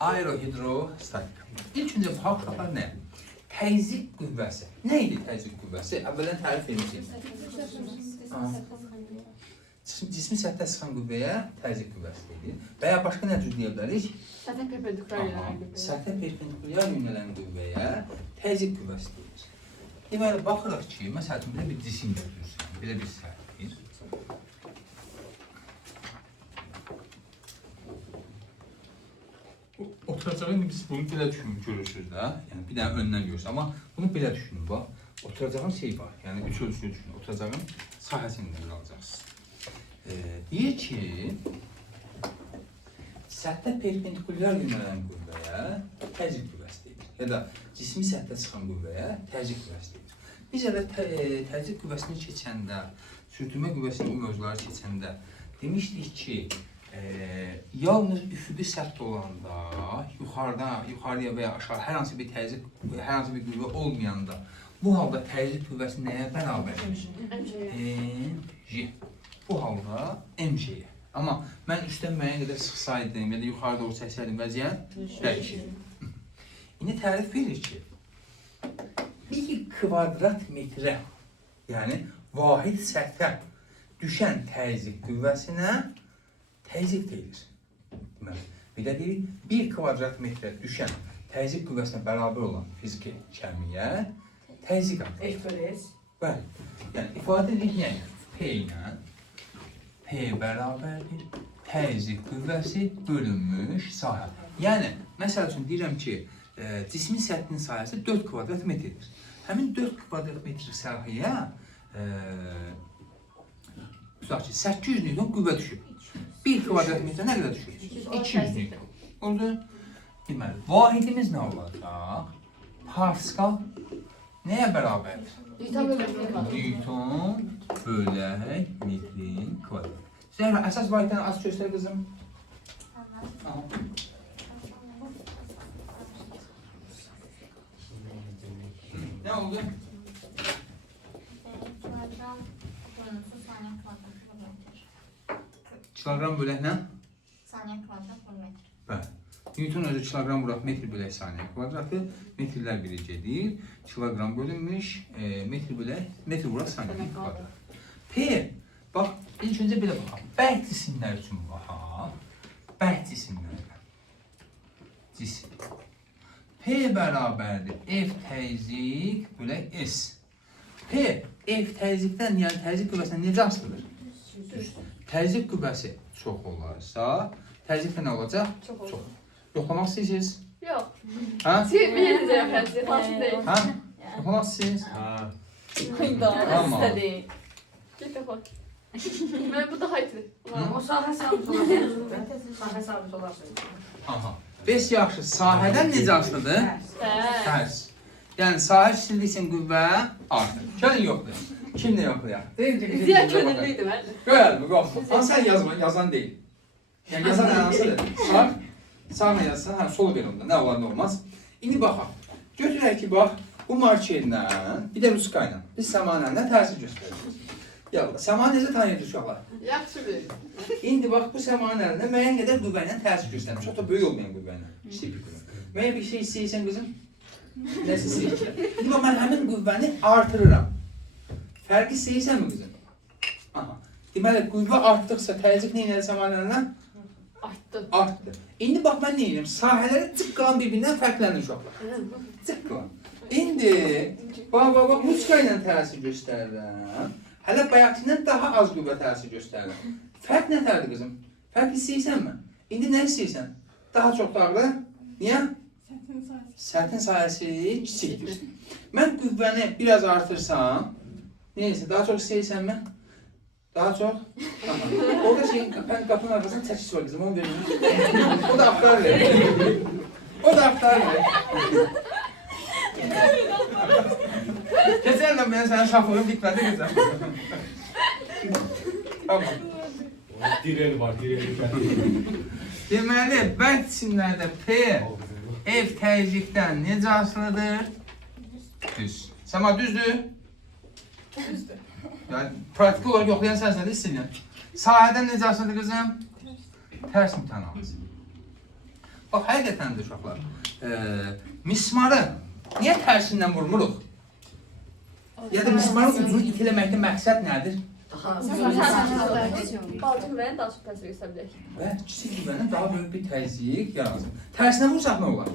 Aerohidrostatika. İlk öncə bu uşaqlar nə? Təzyiq qüvvəsi. Nə idi təzyiq qüvvəsi? Əvvələn tərif edəcəyik. Cismi səthə sıxan qüvvəyə təzyiq qüvvəsi deyilir. Və ya başqa nə cür deyə bilərik? Səthə perpendikulyar yönələn qüvvəyə təzyiq qüvvəsi deyilir. Deməli, baxırıq ki, məsəl üçün, belə bir cisim götürürsən, belə bir səhvdir. Oturacaq, indi biz bunu belə görürsünüz də, yəni bir dənə öndən görürsünüz, amma bunu belə düşünün, bax. Oturacağın şey var, yəni üç ölçülü düşünün, oturacağın sahəsində bir alacaqsınız. Deyir ki, səthə perpendikulyar yönələn qüvvəyə təzyiq qüvvəsi deyilir. Ya da cismi səthə çıxan qüvvəyə təzyiq qüvvəsi deyilir. Biz elə təzyiq qüvvəsini keçəndə, sürtünmə qüvvəsinin bu mövzuları keçəndə demişdik ki, yalnız üfüqi səth olanda, yuxarıya və ya aşağı hər hansı bir qüvvə olmayanda bu halda təzyiq qüvvəsi nəyə bərabərdir? MG. Bu halda MG-yə. Amma mən üstdən müəyyən qədər sıxsaydım ya da yuxarı doğru çəksəydim vəziyyət dəyişir. İndi tərif verir ki, 1 kvadrat metrə, yəni vahid səthə düşən təzyiq qüvvəsinə təzyiq deyilir. Deməli, bir də deyirik, 1 kvadrat metrə düşən təzyiq qüvvəsinə bərabər olan fiziki kəmiyyə təzyiq adlanır. Bəli, yəni ifadə edirik, yəni P ilə P bərabərdir təzyiq qüvvəsi bölünmüş sahə. Yəni, məsəl üçün deyirəm ki, cismi səthinin sahəsi 4 kvadrat metrdir. Həmin 4 kvadrat metr sahəyə 800 newton qüvvə düşür. 1 kvadrat metrə nə qədər düşür? 200 newton. Oldu? Deməli, vahidimiz nə olacaq? Paskal nəyə bərabərdir? Newton bölək metrin kvadrat. Zəhra, əsas vahiddən az göstər qızım. Nə oldu? Kilogram bölək nə? Saniyə kvadrat bölü metr. Bəli. Newton özü kilogram vuraq metr bölək saniyə kvadratı, metrlər biricidir. Kilogram bölünmüş, metr vuraq saniyə kvadratı. P, bax, ilk öncə belə baxaq. Bərk cisimlər üçün baxaq. Bərk cisimlərlə. Cisim. P bərabərdir F təzyiq bölək S. P, F təzyiqdən, yəni təzyiq qüvvəsindən necə asılıdır? Təzyiq qüvvəsi çox olarsa, təzyiq nə olacaq? Çox. Yoxlamaq istəyirsiniz? Yox. Hə? Siz bilirsiniz təzyiq, hansın deyil. Hə? Yoxlamaq istəyirsiniz? Tamam. Git bax. Mən bu daha iti. O sahə sabit olasın. Sahə sabit olasın. Aha. Bəs yaxşı, sahədən necə asılıdır? Tərs. Yəni, sahə kiçildikcə qüvvə artır. Gəlin yoxdur. Kimlə yoxlayaq? Ziya könüllüydü mənim. Görəlim, yoxdur. Hansı yazan deyil. Yəni, yazan hansıdır? Sağla yazsan, hə, solu ver onda, nə olar, nə olmaz. İndi baxaq. Götürək ki, bax, bu markerlə, bir də ruska ilə, biz səmanəndə təsir göstəririk. Yallah, səmanə necə tanıyırız uşaqlar? Yaxşı bilir. İndi bax, bu səmanələrində müəyyən qədər qüvvə ilə təsir göstərir. Çox da böyük olmayan qüvvə ilə. Kiçik bir qüvvə. Müəyyən bir şey istəyirsən qızım? Nəsə istəyirsən? İndi bax, mən həmin qüvvəni artırıram. Fərqi istəyirsənmi qızım? Aha. Deməli, qüvvə artdıqsa təzyiq nə ilə səmanələrlə? Artdı. İndi bax, mən nə edirəm? Sahələri cıq qalan bir-birindən fərqlənir uşaqlar. Cıq qalan. İndi, bax, ruska ilə təsir göstərirəm. Hələ bayaqkindən daha az qüvvə təsir göstərirəm. Fərq nətərdir qızım? Fərq istəyirsənmi? İndi nə istəyirsən? Daha çox dağılır. Niyə? Səthin sayəsi kiçikdir. Mən qüvvəni biraz artırsam, neysə, daha çox istəyirsənmi? Daha çox? Tamam. Orada şeyin, qapının arxasında çəkiş var qızım, onu verir. O da axtar verir. O da axtar verir. Keçərlə mən sənin şaflığın bitmədi qızım. Tamam. Direli var, direli. Deməli, bərk cisimlərdə P, F təzyiqdən necə asılıdır? Düz. Səma düzdür? Düzdür. Yəni, praktik olaraq yoxlayan sənsən də istəyirəm. Sahədən necə asılıdır qızım? Tərs mütənasib. Bax, həqiqətən də uşaqlar, mismarı niyə tərsindən vurmuruq? Ya da mismarın ucunu itiləməkdə məqsəd nədir? Balcı güvəni daha çox təsir göstərə bilir. Və kiçik güvənin daha böyük bir təzyiq yaratsın. Tərsinə vursaq nə olar?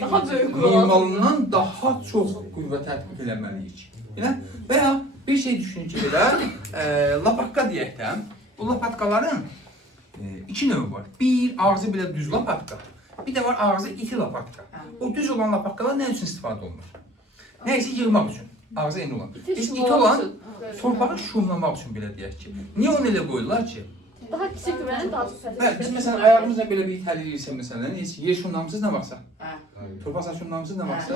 Daha böyük qüvvə. Normalından daha çox qüvvə tətbiq eləməliyik. Elə? Və ya bir şey düşünün ki, belə lapaqqa deyək də, bu lapatqaların iki növü var. Bir, ağzı belə düz lapaqqa, bir də var ağzı iti lapaqqa. O düz olan lapaqqalar nə üçün istifadə olunur? Nəysə yığmaq üçün, ağzı eni olan. Biz iti olan torpağı şumlamaq üçün belə deyək ki. Niyə onu elə qoyurlar ki? Daha kiçik güvəni daha çox təsir Bəli, biz məsələn ayağımızla belə bir itəliyirsə məsələn, heç yer şumlamısınız nə vaxtsa? Torpaq şumlamısınız nə vaxtsa?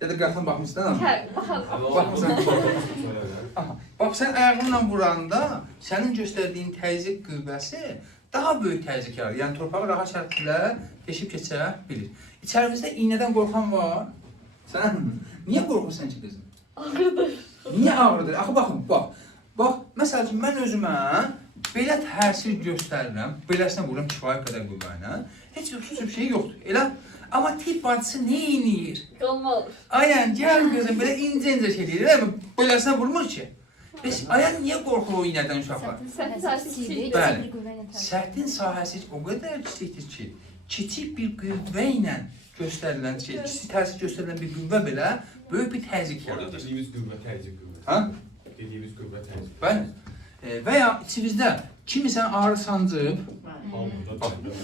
Ya da qartan baxmışsınız nə? Baxın. Bax, sən ayağınla vuranda sənin göstərdiyin təzyiq qüvvəsi daha böyük təzyiq yaradır. Yəni torpağı rahat şəkildə deşib keçə bilir. İçərimizdə iynədən qorxan var. Sən niyə qorxursan ki qızım? Ağrıdır. Niyə ağrıdır? Axı baxın, bax. Bax, məsəl üçün mən özümə belə təsir göstərirəm, beləsinə vururam kifayət qədər qüvvəylə. Heç bir şey yoxdur. Elə amma tibb bacısı nə edir? Qanma olur. Ayən, gəl qızım, belə incə-incə şey deyir, elə mi? Beləsinə vurmur ki. Bəs ayən niyə qorxur o iynədən uşaqlar? Səthi sahəsi kiçik. Bəli. Səhtin sahəsi o qədər kiçikdir ki, kiçik bir qüvvə ilə göstərilən şey, kiçik təsir göstərilən bir qüvvə belə böyük bir təzyiq Orada yaradır. dediyimiz qüvvə təzyiq qüvvəsi. Ha? Dediyimiz qüvvə təzyiq. Bəli. Və ya içimizdə kimisən ağrı sancıb, Hamıda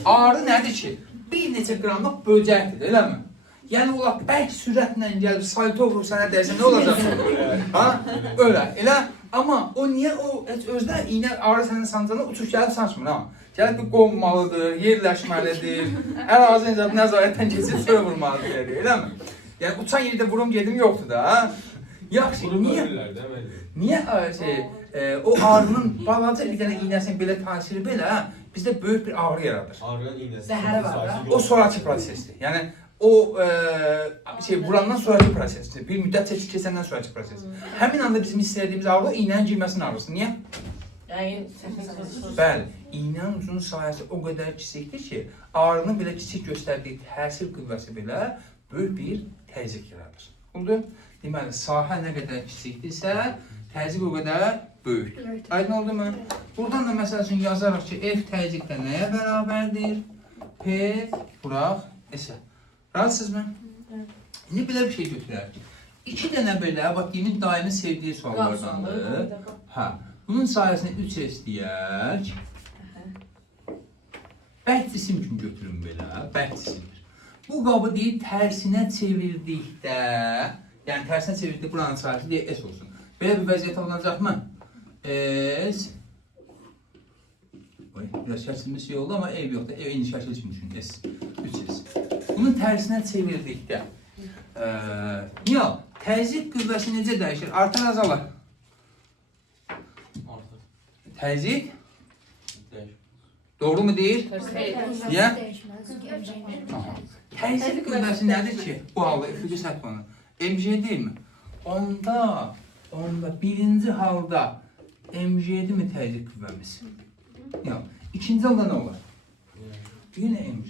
ağrı nədir ki? Bir neçə qramlıq böcəkdir, eləmi? Yəni olar bəlkə sürətlə gəlib salto vurub sənə dəysə nə olacaq? Ha? Öyle. Elə amma o niyə o özdə iynə ağrı sənin sancanda uçuş gəlib sancmır ha? Gəlib bir qonmalıdır, yerləşməlidir, ərazini nəzarətdən keçib sonra vurmalıdır, eləmi? Yəni uçan yerdə vurum gedim yoxdur da, ha? Yaxşı, niyə o ağrının balaca bir dənə iynəsinin belə təsiri belə bizdə böyük bir ağrı yaradır. Ağrıyan iynəsi. Zəhəri var da. O sonraki prosesdir. Yəni o vurandan sonraki prosesdir. Bir müddət keçəndən sonraki proses. Həmin anda bizim istədiyimiz ağrı iynənin girməsinin ağrısı. Niyə? Bəli, iynənin uzun sahəsi o qədər kiçikdir ki, ağrının belə kiçik göstərdiyi təsir qüvvəsi belə böyük bir təzyiq yaradır. Oldu? Deməli, sahə nə qədər kiçikdirsə, təzyiq o qədər böyükdür. Aydın oldu mu? Buradan da məsəl üçün yazarıq ki, F təzyiqdə nəyə bərabərdir? P buraq S-ə. Razısınızmı? İndi belə bir şey götürək. İki dənə belə, bax, demin daimi sevdiyi suallardandır. Hə, bunun sayəsini 3S deyək. Bərk cisim kimi götürün belə, bərk cisimdir. Bu qabı deyil, tərsinə çevirdikdə, yəni tərsinə çevirdikdə buranın sayəsi deyək S olsun. Belə bir vəziyyət alınacaqmı? S. Biraz şəkilimiz şey oldu, amma ev yoxdur. Eyni şəkil için düşün. S. 3S. Bunun tərsinə çevirdikdə. Niyə? Təzyiq qüvvəsi necə dəyişir? Artar, azalar. Təzyiq? Doğru mu deyil? Niyə? Təzyiq qüvvəsi nədir ki? Bu halda üfüqi sətmanı. MG deyil mi? Onda birinci halda MG'dir mi təzyiq qüvvəmiz? Yox. İkinci halda nə olar? Yenə MG.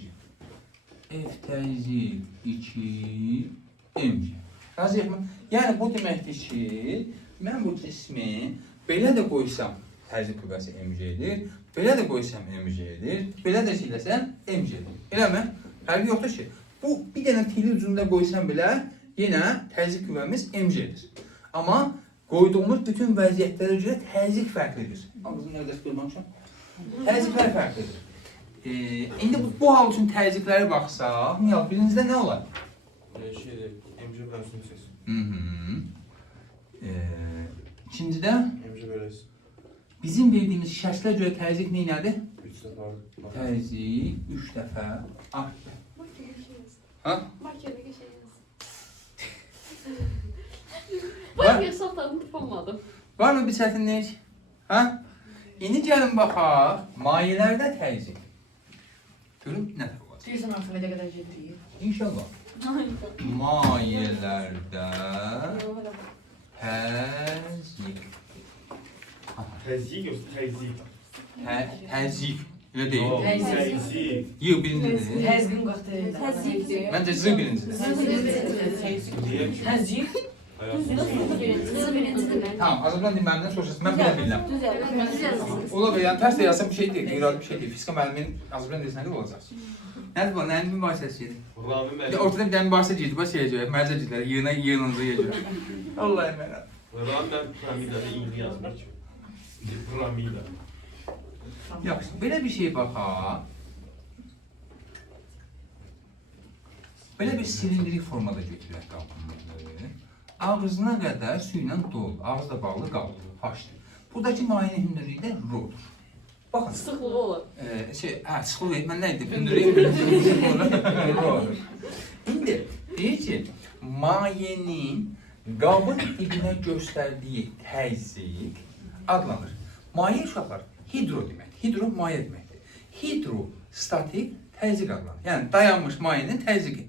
F təzyiq 2 MG. Razıyıq mı? Yəni bu deməkdir ki, mən bu cismi belə də qoysam təzyiq qüvvəsi MG'dir, belə də qoysam MG'dir, belə də şeyləsəm MG'dir. Eləmi? Fərqi yoxdur ki, bu bir dənə tili ucunda qoysam belə yenə təzyiq qüvvəmiz MG'dir. Amma qoyduğumuz bütün vəziyyətlərə görə təzyiq fərqlidir. Ağzını nərdəs qırmamışam. Təzyiqlər fərqlidir. İndi bu hal üçün təzyiqlərə baxsaq, birincidə nə olar? MG bölünsün səsi. İkincidə MG bölünsün. bizim verdiyimiz şərslə görə təzyiq neynədir? 3 dəfə artdı. Təzyiq 3 dəfə artdı. Ha? Marker'deki şey yazın. Var, Bak hesaplarını tutamadım. var mı bir çətinlik? Ha? İndi gəlin baxaq, mayelərdə təzyiq. Görün nə tər olacaq? Deyirsən artıq nə qədər getdiyi. İnşallah. Mayelərdə təzyiq. Təzyiq yoxsa təzyiq? Təzyiq. Elə deyil. Yok, Teyze. teyze. Yox, birincidir. Təzqin qalxdı. Təzyiq. Məncə Z birincidir. Niye? Təzyiq. Hayat. Tamam, Azərbaycan dili müəllimdən soruşasın. Mən belə bilirəm. Düz yazılsın. Ola və yəni tərs də yazsam bir şey deyil, qeyri-adi bir şey deyil. Fizika müəllimin Azərbaycan dili sənədi olacaq. Nədir bu? Nəyin mübahisəsidir? Rami Ya Məlik. ortada bir dənə mübahisə gedir, baş yeyəcək, mərcə gedər, yığınınca yeyəcək. Vallahi mənə. Rami ben piramidada iğne yazmak için. Piramida. Yaxşı, belə bir şey bax ha. Belə bir silindrik formada götürək qabını. Ağzına qədər su ilə dolu, ağızda bağlı qaldı, haşdır. Buradakı mayenin hündürlüyü də r'dur. Baxın. Sıxlığı olur. Sıxlıq mən nə edim? Hündürlüyü r'dur. İndi deyir ki, mayenin qabın dibinə göstərdiyi təzyiq adlanır. Maye uşaqlar hidro deməkdir. Hidro maye deməkdir. Hidrostatik təzyiq adlanır. Yəni dayanmış mayenin təzyiqi.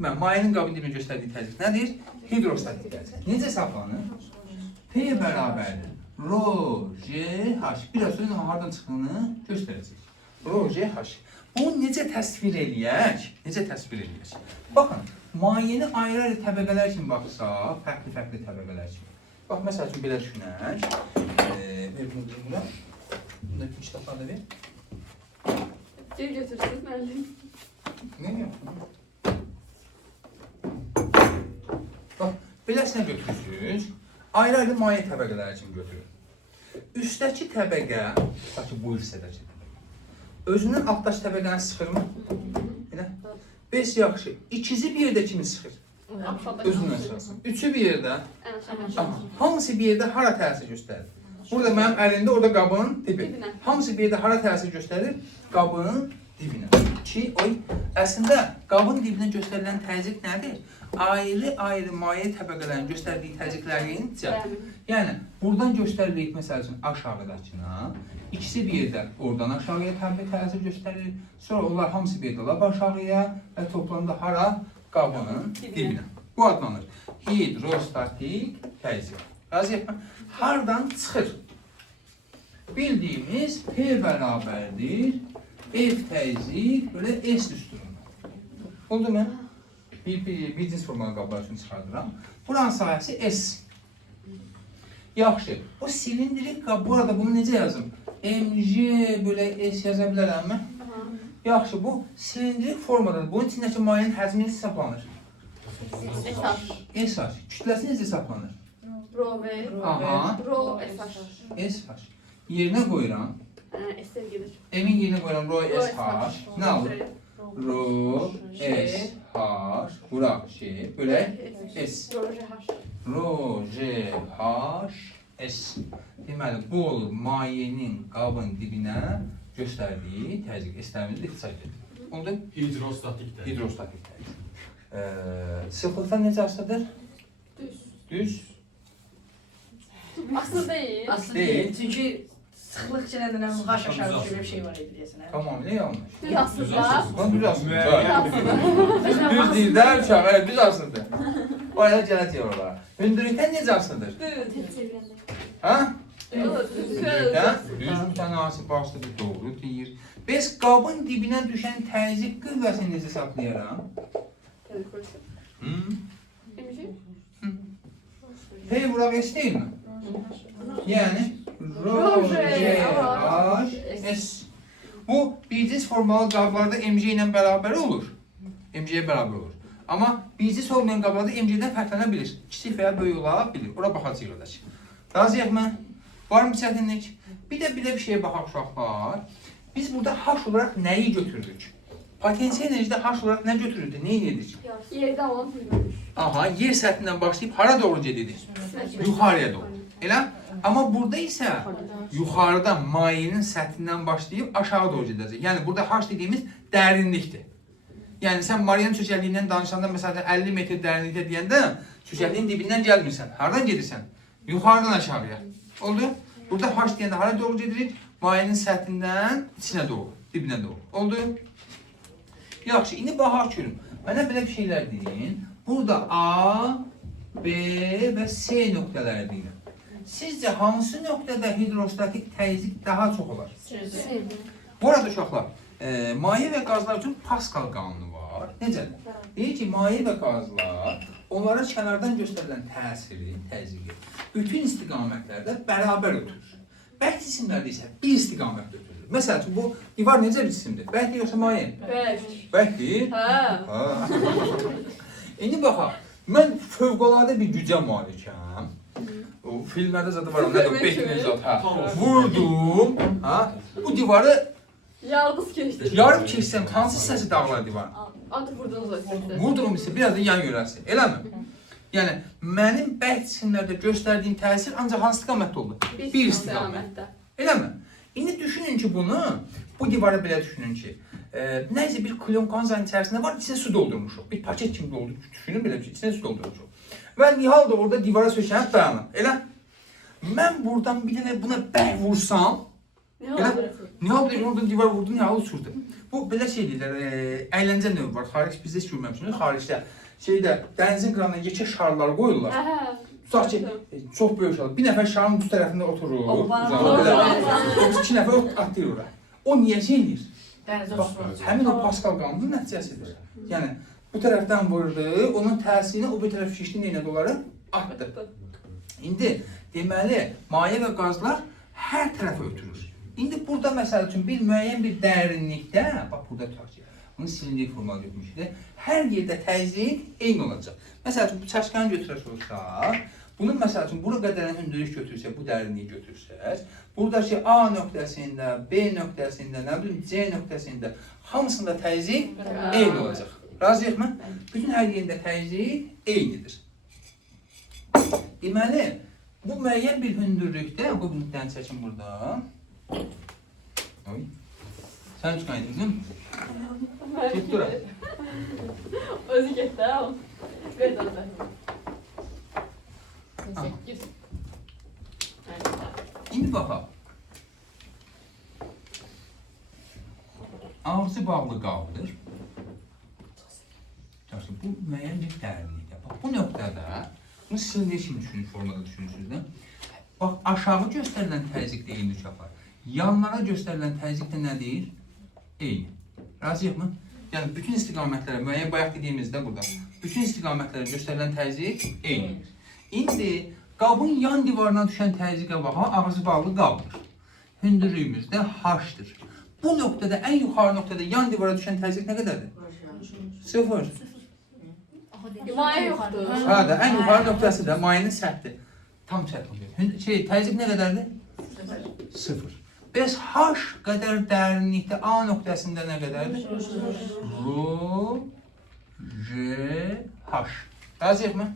Mən mayenin qabın dibinə göstərdiyi təzyiq nədir? Hidrostatik təzyiq. Necə hesablanır? P bərabərdir. Rho, J, H. Biraz sonra hardan çıxdığını göstərəcək. Rho, J, H. Bunu necə təsvir eləyək? Necə təsvir eləyək? Baxın, mayeni ayrı-ayrı təbəqələr kimi baxsaq, fərqli-fərqli təbəqələr kimi. Bax, məsəl üçün belə düşünək. Ver bunu bura. Bunu da kitablarda ver. Geri götürsün müəllim. Ne yapıyorsun? Bax, beləsinə götürürsünüz. Ayrı-ayrı maye təbəqələri kimi götürün. Üstdəki təbəqə, tutaq ki, bu hissədəki təbəqə. Özündən altdakı təbəqəni sıxırmı? Elə? 5 yaxşı. İkizi bir yerdə kimi sıxır? Özündən sıxırsın. Üçü bir yerdə. Aha, hamısı bir yerdə hara təsir göstərir? Burada mənim əlimdə, orada qabın dibi. Dibinə. Hamısı bir yerdə hara təsir göstərir? Qabın dibinə. Ki, əslində qabın dibinə göstərilən təzyiq nədir? Ayrı-ayrı maye təbəqələrin göstərdiyi təzyiqlərin cəmi. Yəni, buradan göstəririk, məsəl üçün, aşağıdakına. İkisi bir yerdə oradan aşağıya təsir göstərir. Sonra onlar hamısı bir yerdə lab aşağıya və toplamda hara? Qabının dibinə. Bu adlanır hidrostatik təzyiq. Razıyıq mı? Hardan çıxır? Bildiyimiz P bərabərdir. F təzyiq böyle S üstünlüğü. Oldu mu? Bir cins formalı qablar üçün çıxardıram. Buranın sahəsi S. Yaxşı. O silindrik qab, bu arada bunu necə yazım? MJ böyle S yaza bilərəmmi? Yaxşı, bu silindrik formadadır. Bunun içindəki mayenin həcmi necə hesablanır? SH. Kütləsi necə hesablanır? Rho V. Aha. Rho SH. SH. Yerinə qoyuram. S'e gelir. Emin yerinə qoyuram rho Rho SH. Nə alır? Rho SH. Bura şey. Bölək S. Rho JH. Rho JH S. Deməli, bu olur mayenin qabın dibinə göstərdiyi təzyiq. S-lərimizi də ixtisas edir. Oldu? Hidrostatik de. Hidrostatik təzyiq. Sıxlıqdan necə asılıdır? Düz. Düz. Asıl değil. Aslı Değil. değil. Çünkü sıxlıq içində haş aşağı düşür bir şey var idi deyəsən. Tamamilə yanlış. Düz aslında. Lan düz asılıdır. Müəyyən. Düz değil də uşaq, evet, düz asılıdır. Bayağı gələcək oralara. Hündürlükdən necə asılıdır? Düz. Ha? Düz. Hə? Düz mütənasib asılıdır, doğru deyir. Biz qabın dibinə düşən təzyiq qüvvəsini necə saxlayaram? Hı? P vuraq S değil mi? Yəni Rho J S. Bu bircins formalı qablarda MJ ilə bərabər olur. MJ-yə bərabər olur. Amma bircins olmayan qablarda MJ-dən fərqlənə bilir. Kiçik və ya böyük ola bilir. Ora baxacağıq qardaş. Razıyıq mı? Var mı çətinlik? Bir də bir şeyə baxaq uşaqlar. Biz burada H olaraq nəyi götürdük? Potensial enerjide H olaraq nə götürürdü? Nə edirdik? Yerden olan hündürlük. Aha, yer səthindən başlayıb hara doğru gedirdik? Yuxarıya doğru. Elə? Amma burada isə yuxarıda mayenin səthindən başlayıb aşağı doğru gedəcək. Yəni burada H dediyimiz dərinlikdir. Yəni sən mayenin çökəkliyindən danışanda məsələn 50 metr dərinlikdə deyəndə çökəkliyin dibindən gəlmirsən. Hardan gedirsən? Yuxarıdan aşağıya. Oldu? Burada H deyəndə hara doğru gedirik? Mayenin səthindən içinə doğru, dibinə doğru. Oldu? Yaxşı, indi baxaq görün. Mənə belə bir şeylər deyin. Burada A, B və C nöqtələri deyiləm. Sizcə hansı nöqtədə hidrostatik təzyiq daha çox olar? Bu arada uşaqlar, maye və qazlar üçün Pascal qanunu var. Necə? Deyir ki, maye və qazlar onlara kənardan göstərilən təsiri, təzyiqi bütün istiqamətlərdə bərabər ötürür. Bərk cisimlərdə isə bir istiqamətdə ötürür. Məsəl üçün, bu divar necə bir cisimdir? Bərkdir yoxsa maye? Bərkdir? Hə. İndi baxaq, mən fövqəladə bir gücə malikəm. O filmlərdə zaten var, nədir? Bekinin zaten. Vurdum, ha? Bu divarı Yalnız keçdi. yarım keçsəm, hansı hissəsi dağlar divarın? Adı vurdunuz o sözü. Vurduğum isə biraz da yan yörəsi, eləmi? Yəni, mənim bərk cisimlərdə göstərdiyim təsir ancaq hansı istiqamətdə olur? Bir istiqamətdə. Eləmi? İndi düşünün ki bunu, bu divara belə düşünün ki, nəyəcə bir klonkanzanın içərisində var, içinə su doldurmuşuq. Bir paket kimi doldurmuşuq, düşünün belə bir şey, içinə su doldurmuşuq. Və Nihal da orada divara sökənib dayanır, elə? Mən buradan bir dənə buna bərk vursam, Nihal da oradan divar vurdu, Nihal uçurdu. Bu belə şey deyirlər, əyləncə növü var, xaric bizdə heç görməmişsiniz, xaricdə. Dənizin qırağına yekə şarlar qoyurlar. Tutaq ki, çox böyük şarlar. Bir nəfər şarın düz tərəfində oturur. İki nəfər atlayır ora. O niyə şey eləyir? Həmin o Pascal qanunun nəticəsidir. Yəni, bu tərəfdən vurdu, onun təsirini o bir tərəf şişdi, neynə doları atdı. İndi, deməli, maye və qazlar hər tərəfə ötürür. İndi burada məsəl üçün bir müəyyən bir dərinlikdə, bax burada tutaq ki, bunu silindirik formalı götürmüşdür. Hər yerdə təzyiq eyni olacaq. Məsəl üçün, bu çaşkanı götürək olsaq, bunun məsəl üçün, bura qədərən hündürlük götürsək, bu dərinliyi götürsək, buradakı A nöqtəsində, B nöqtəsində, nə bilim, C nöqtəsində, hamısında təzyiq eyni olacaq. Razıyıq mı? Bütün hər yerində təzyiq eynidir. Deməli, bu müəyyən bir hündürlükdə, bu hündürlükdən çəkin burada. Sən üç qaydın, bizim? Get dura. Özü getdi, ha? Ver də onu. İndi baxaq. Ağzı bağlı qaldır. Bu müəyyən bir dərinlikdə. Bax, bu nöqtədə, bunu silindirik kimi düşünün, formada düşünürsünüz də. Bax, aşağı göstərilən təzyiq də eyni uşaqlar. Yanlara göstərilən təzyiq də nədir? Eyni. Razıyıq mı? Yəni, bütün istiqamətlərə, müəyyən bayaq dediyimizdə burada, bütün istiqamətlərə göstərilən təzyiq eynidir. İndi, qabın yan divarına düşən təzyiqə baxaq, ağzı bağlı qabdır. Hündürlüyümüz də H-dır. Bu nöqtədə, ən yuxarı nöqtədə yan divara düşən təzyiq nə qədərdir? 0. Maye yoxdur. Hə də, ən yuxarı nöqtəsi də mayenin səthidir. Tam çətin. Təzyiq nə qədərdir? 0. Bəs H qədər dərinlikdə A nöqtəsində nə qədərdir? Rho, J, H. Razıyıq mı?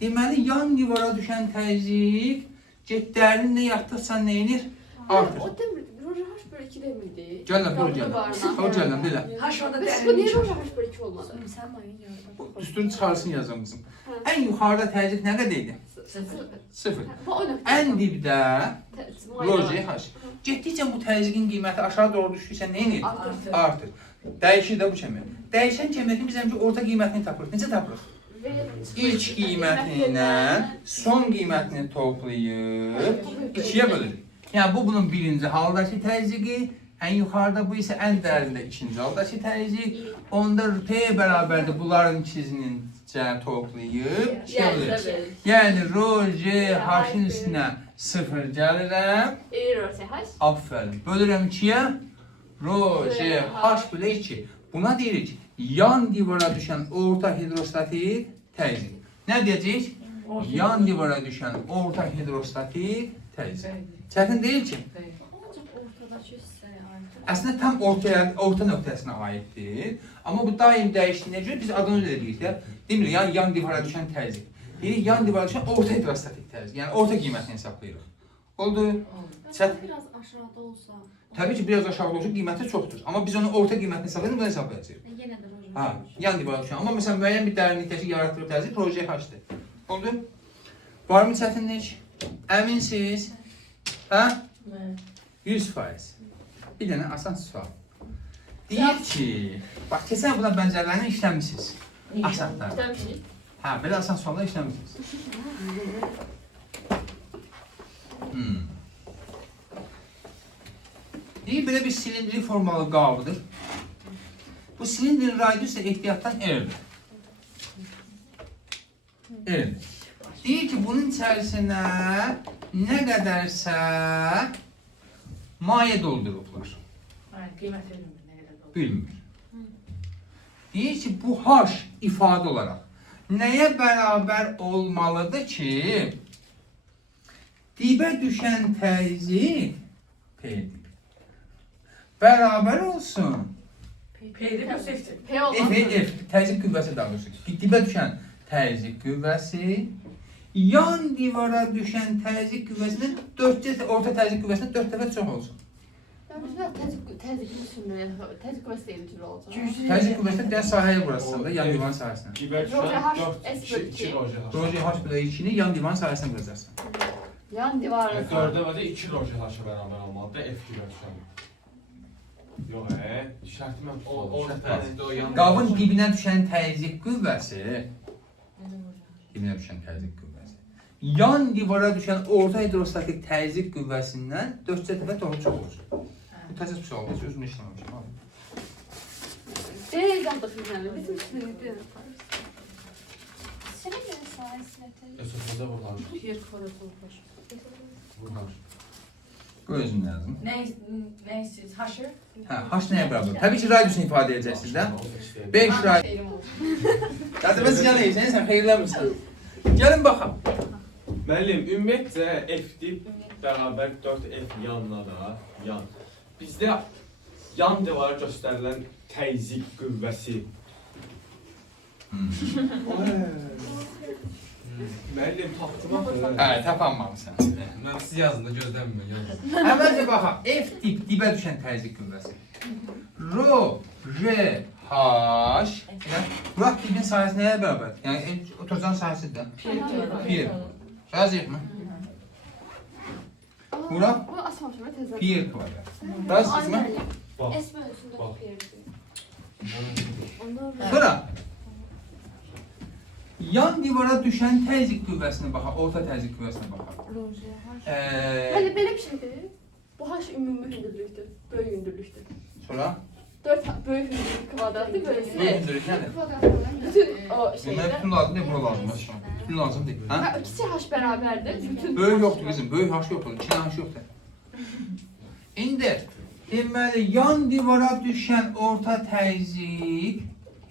Deməli, yan divara düşən təzyiq, dərinlə yatdıqsa nə edir? Artır. O demir, Roja H bölü 2 demirdi. Gələn, bura gələn. O gələn, belə. Bəs bu niyə Roja H bölü 2 olmadı? Üstünü çıxarsın yazım qızım. Ən yuxarıda təzyiq nə qədər idi? 0. Ən dibdə Roja H. Getdikcə bu təzyiqin qiyməti aşağı doğru düşdüksə nə edir? Artır. Dəyişir də bu kimi. Dəyişən kimi biz həmişə orta qiymətini tapırıq. Necə tapırıq? İlk qiymətindən son qiymətini toplayıb 2-yə bölürük. Yəni, bu bunun birinci haldakı təzyiqi, ən yuxarıda bu isə ən dərində ikinci haldakı təzyiq. Onda P bərabərdir bunların ikisinin toplayıb 2-yə bölürük. Yəni, Rho, J, H-in üstünə 0 gəlirəm. Aferin. Bölürəm 2-yə. Rho, J, H bölü 2. Buna deyirik, yan divara düşən orta hidrostatik təzyiq. Nə deyəcəyik? Yan divara düşən orta hidrostatik təzyiq. Çətin deyil ki? Əslində tam orta nöqtəsinə aiddir. Amma bu daim dəyişdiyinə görə biz adını öyle deyirik də. Demirik, yəni yan divara düşən təzyiq. Deyirik, yan divara düşən orta hidrostatik təzyiq. Yəni orta qiymətini hesablayırıq. Oldu? Biraz aşağıda olsa. Təbii ki, biraz aşağıda olsa qiyməti çoxdur. Amma biz onu orta qiymətini hesablayırıq, bunu hesablayacağıq. Yenə də Roja. Ha, yan divara düşən. Amma məsələn, müəyyən bir dərinlikdəki yaratdığı təzyiq Rho, J, H-dir. Oldu? Varmı çətinlik? Əminsiz? Hə? 100%. Bir dənə asan sual. Deyir ki, bax, keçən buna bənzərlərini işləmişsiniz. Asanlar. İşləmişik. Hə, belə asan suallar işləmişsiniz. Deyir, belə bir silindrik formalı qabıdır. Bu silindrin radiusu ehtiyatdan R'dir. R'dir. Deyir ki, bunun içərisinə nə qədərsə maye doldurublar. Qiymət verilmir, nə qədər doldu. Bilmir. Deyir ki, bu H ifadə olaraq nəyə bərabər olmalıdır ki, dibə düşən təzyiq P bərabər olsun. P'de bir sefti. P olmaz. F, təzyiq qüvvəsi daha doğrusu. Dibə düşən təzyiq qüvvəsi yan divara düşən təzyiq qüvvəsindən 4 orta təzyiq qüvvəsindən 4 dəfə çox olsun. Biz biraz təzyiq düşünürük. Təzyiq qüvvəsi deyil cür olacaq. Təzyiq qüvvəsində bir dənə sahəyə vurasın da yan divarın sahəsinə. Kibər Roje düşən H, 4, S bölü 2. Roje H. Roje H bölü 2-ni yan divarın sahəsinə vuracaqsın. Yan divar. 4'e və də 2 Roje H-a bərabər olmalıdır. F kibər düşən. Yox, şərti mən tutalım. Qabın dibinə düşən təzyiq qüvvəsi, dibinə düşən təzyiq qüvvəsi, yan divara düşən orta hidrostatik təzyiq qüvvəsindən 4 dəfə daha çox olur. Bu təzyiq bir şey olmaz, özümü işləməmişim. Yazdık biz yəni. Bizim üstündə Şuna göre sahasına Esasında buradan. Yer kvadrat olur. Buradan. Bu özün lazım. Ne siz? Haşır? Hə, H nəyə bərabər? Təbii ki, radiusunu ifadə edəcəksiniz də. 5 radius. şeyim olur. Zaten ben sinyal edəcəksən, sən xeyirləmirsən. Gəlin baxaq. Müəllim, ümumiyyətcə F dip bərabər 4F yanına da yan. Bizdə yan divara göstərilən təzyiq qüvvəsi. Müəllim, tapdım axı. Hə, tapanmamısan. Mən siz yazın da gözləmə, yazın. Əvvəlcə baxaq. F tip dibə düşən təzyiq qüvvəsi. Rho, J, H. Buraq dibin sahəsi nəyə bərabər? Yəni oturacağın sahəsidir. Pi. Razıyıq mı? Bura? Bu asmamışım və təzə. Pi kvadrat. Razıyıq mı? Bax. S bölüsünde Bak. Onda Sonra yan divara düşən təzyiq qüvvəsinə baxaq, orta təzyiq qüvvəsinə baxaq. Hani belə bir şeydir. Bu H ümumi hündürlükdür. Böyük hündürlükdür. Sonra 4 böyük hündürlük kvadratlı bu böyüsü. hündürlük nədir? Bütün o Bunlar şeydə. bütün lazım deyil, bura lazım. Bütün lazım deyil. Hə? Ha, ikisi H bərabərdir. Bütün Böyük yoxdur qızım, böyük haş yoxdur, içində haş yoxdur. İndi deməli yan divara düşən orta təzyiq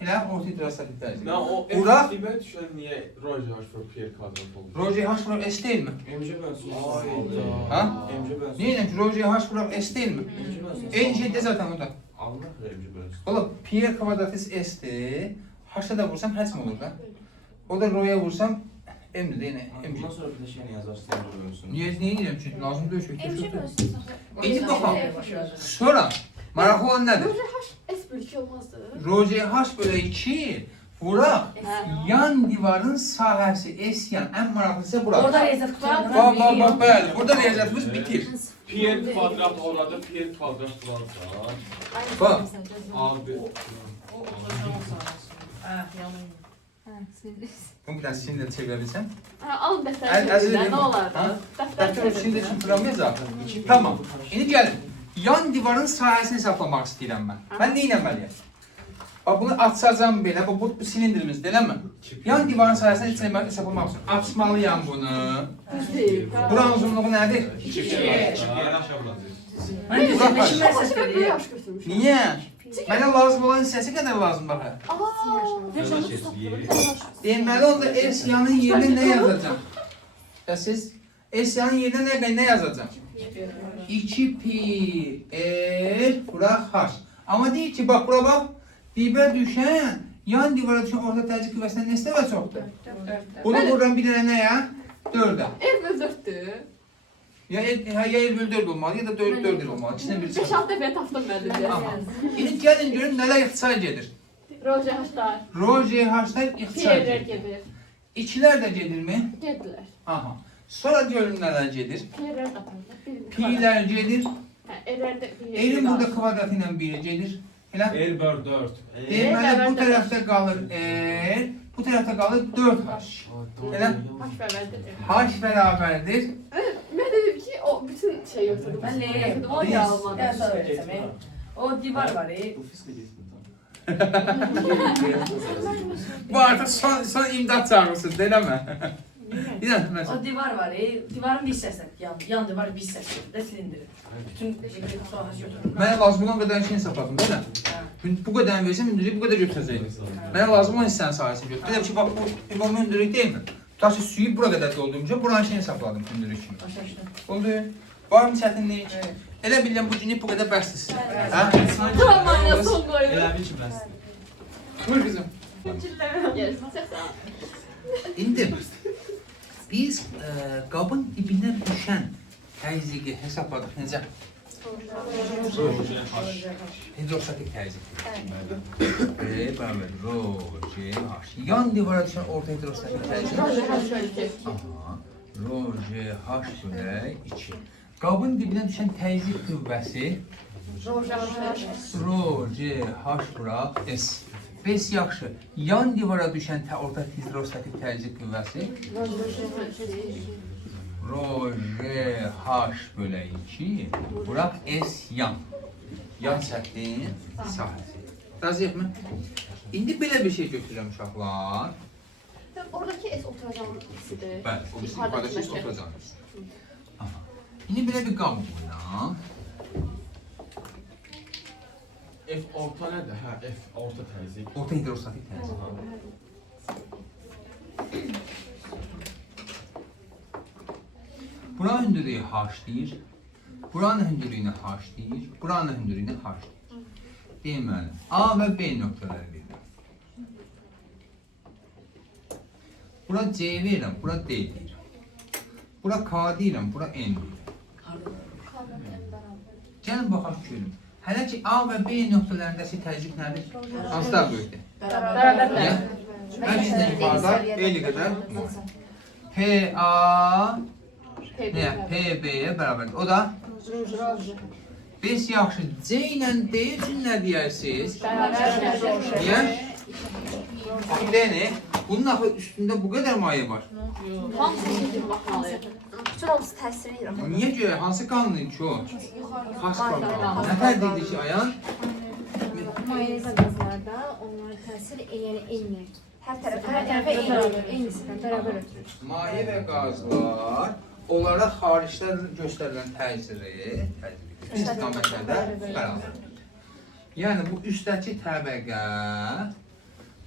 elə orta hidrostatik təzyiq. Mən o Bura F dibə düşən niyə Roje H və P kvadrat olur? Roje H vuraq S deyilmi? MC ben sus. Ha? MC ben sus. Niyə ki Roje H vuraq S deyilmi? MC ben sus. Eyni şeydə zaten orada. Allah MC ben sus. Oğlum P kvadratı S'dir. H-a da vursam həcm olur da. O da Rho'ya vursam M'dir də yenə. Bundan sonra bir de şey yazarsın. Niyə deyirəm ki lazım deyil ki. MC bölüsünde. İndi baxaq. Sonra maraqlı olan nədir? Roje H S bölü 2 olmazdı. Roje H bölü 2 vuraq yan divarın sahəsi S yan. Ən maraqlısı isə bura. Orada rezat kutularına Bax, bəli. Burada riyaziyyatımız bitir. P kvadrat orada, P kvadrat varsa. Bax. Abi. O olacaq Ha, yanılmıyor. Bunu bir dənə sinirlə çevirə bilsən. Ha, al Əl- dəftər. əzəl Nə olar Ha? da? Dəftər o şimdi üçün proqramıyacaq. Tamam. İndi gəlin. Yan divarın sahəsini hesaplamaq istəyirəm mən. Mən nə etməliyəm? Bax bunu açacağam belə. Bu silindrimizdir, eləmi? Yan divarın sahəsini hesaplamaq üçün açmalıyam bunu. Buranın uzunluğu nədir? 2 Yer aşağı vuracaq. Ben de Uzak var. seçim ben Başka ses bir veriyorum. yaş götürmüş. Niyə? Mənə lazım olan hissəsi qədər lazım baxı. Yaşamı Şey, Deməli onda S yanın yerinə nə yazacağam? Siz S yanın yerinə nə yazacağam? 2 pi R bura H. Amma deyir ki, bax bura bax. Dibə düşən, yan divara düşən orta təzyiq qüvvəsindən nə istəvə çoxdur? Bunu vururam bir dənə nəyə? 4-ə. Ev bölü 4'tü. Ya el bölü 4 olmalı ya da 4 olmalı. İçindən biri çıxır. 5-6 dəfə tapdım mən də. Aha. İndi gəlin görün nələr ixtisar gedir. Roje H'lar. Roje H'lar ixtisar Pierre'ler gedir. gedir. İkilər də gedirmi? Gedilər. Aha. Sonra görün nələr gedir. Pierre'ler de tapıldı. Pi'lər gedir. Erler de bir Elin burada kvadratı ilə biri gedir. Elə? L bölü 4. Deməli bu tərəfdə qalır R, bu tərəfdə qalır 4H. Elə? Baş bərabərdir. H bərabərdir. Mən dedim ki, o bütün Bütün şey yoksa da. Ben L'ye. Var ya Alman. Ben sana vereceğim. O divar var. Bu fiskə getmir. Bu artıq son imdad çağrısı değil mi? İnan, mesela. O divar var. Divarın bir hissəsi. Yan divar bir hissəsi. De silindiri. Bütün sahası götürür. Mənə lazım olan qədər şeyini sapladım, değil mi? Bu qədər versəm, hündürlüyü bu qədər götürəcəyim. Mənə lazım olan hissənin sahəsini götür. Bir də bir şey, bax, bu ümumi hündürlük değil mi? Daşı suyu bura qədər doldurmuşam, buranın şeyini sapladım hündürlük kimi. Başa düşdüm. Oldu. Var mı çətinlik? Elə bilirəm bu günlük bu qədər bəsdir sizə. Hə? Tramvayla son koydum. Elə bil ki, bəs. Buyur kızım. Yes, çok sağ ol. İndi biz qabın dibindən düşən təzyiqi hesabladıq necə? Hidrostatik təzyiq. Bərabər rho, J, H. Yan divara düşən orta hidrostatik təzyiq. Aha. Rho, J, H bölək 2. Qabın dibinə düşən təzyiq qüvvəsi Rho, J, H bura S. Bəs yaxşı. Yan divara düşən orta hidrostatik təzyiq qüvvəsi Rho, J, H bölək 2. Bura S yan. Yan səthinin sahəsi. Razıyıq mı? İndi belə bir şey götürürəm uşaqlar. Oradaki es oturacağım ikisidir. Bəli, o bizim Yukarıdaki ifadəsi meşe. oturacağımız. Aha. İndi belə bir qab qoyuram. F orta nədir? Hə, F orta təzyiq. Orta hidrostatik təzyiq. Buranın hündürlüyü H deyir. Buranın hündürlüyünü H deyir. Buranın hündürlüyünü H deyir. Deməli, A və B nöqtələri verirəm. Bura C verirəm, bura D deyirəm. Bura K deyirəm, bura N deyirəm. Gəlin baxaq görün. Hələ ki A və B nöqtələrindəki təzyiq nədir? Hansı daha böyükdür? Niyə? Həmçinin yuxarıda eyni qədər var. PA nə? PB-yə bərabərdir. O da? Biz yaxşı C ilə D üçün nə deyərsiniz? Niyə? Baxın, bunun axı üstündə bu qədər maye var. Hamısı eşitdir baxmalı. Bütün hamısı təsir edir. Niyə görə? Hansı qanunun ki o? Xas qanun. Nə tərdidir ki, ayan? Maye və qazlarda onlar təsir yəni eyni. Hər tərəfə eyni nisbətən bərabər ötürür. Maye və qazlar onlara xaricdən göstərilən təsiri istiqamətlərdə bərabərdir. Yəni bu üstdəki təbəqə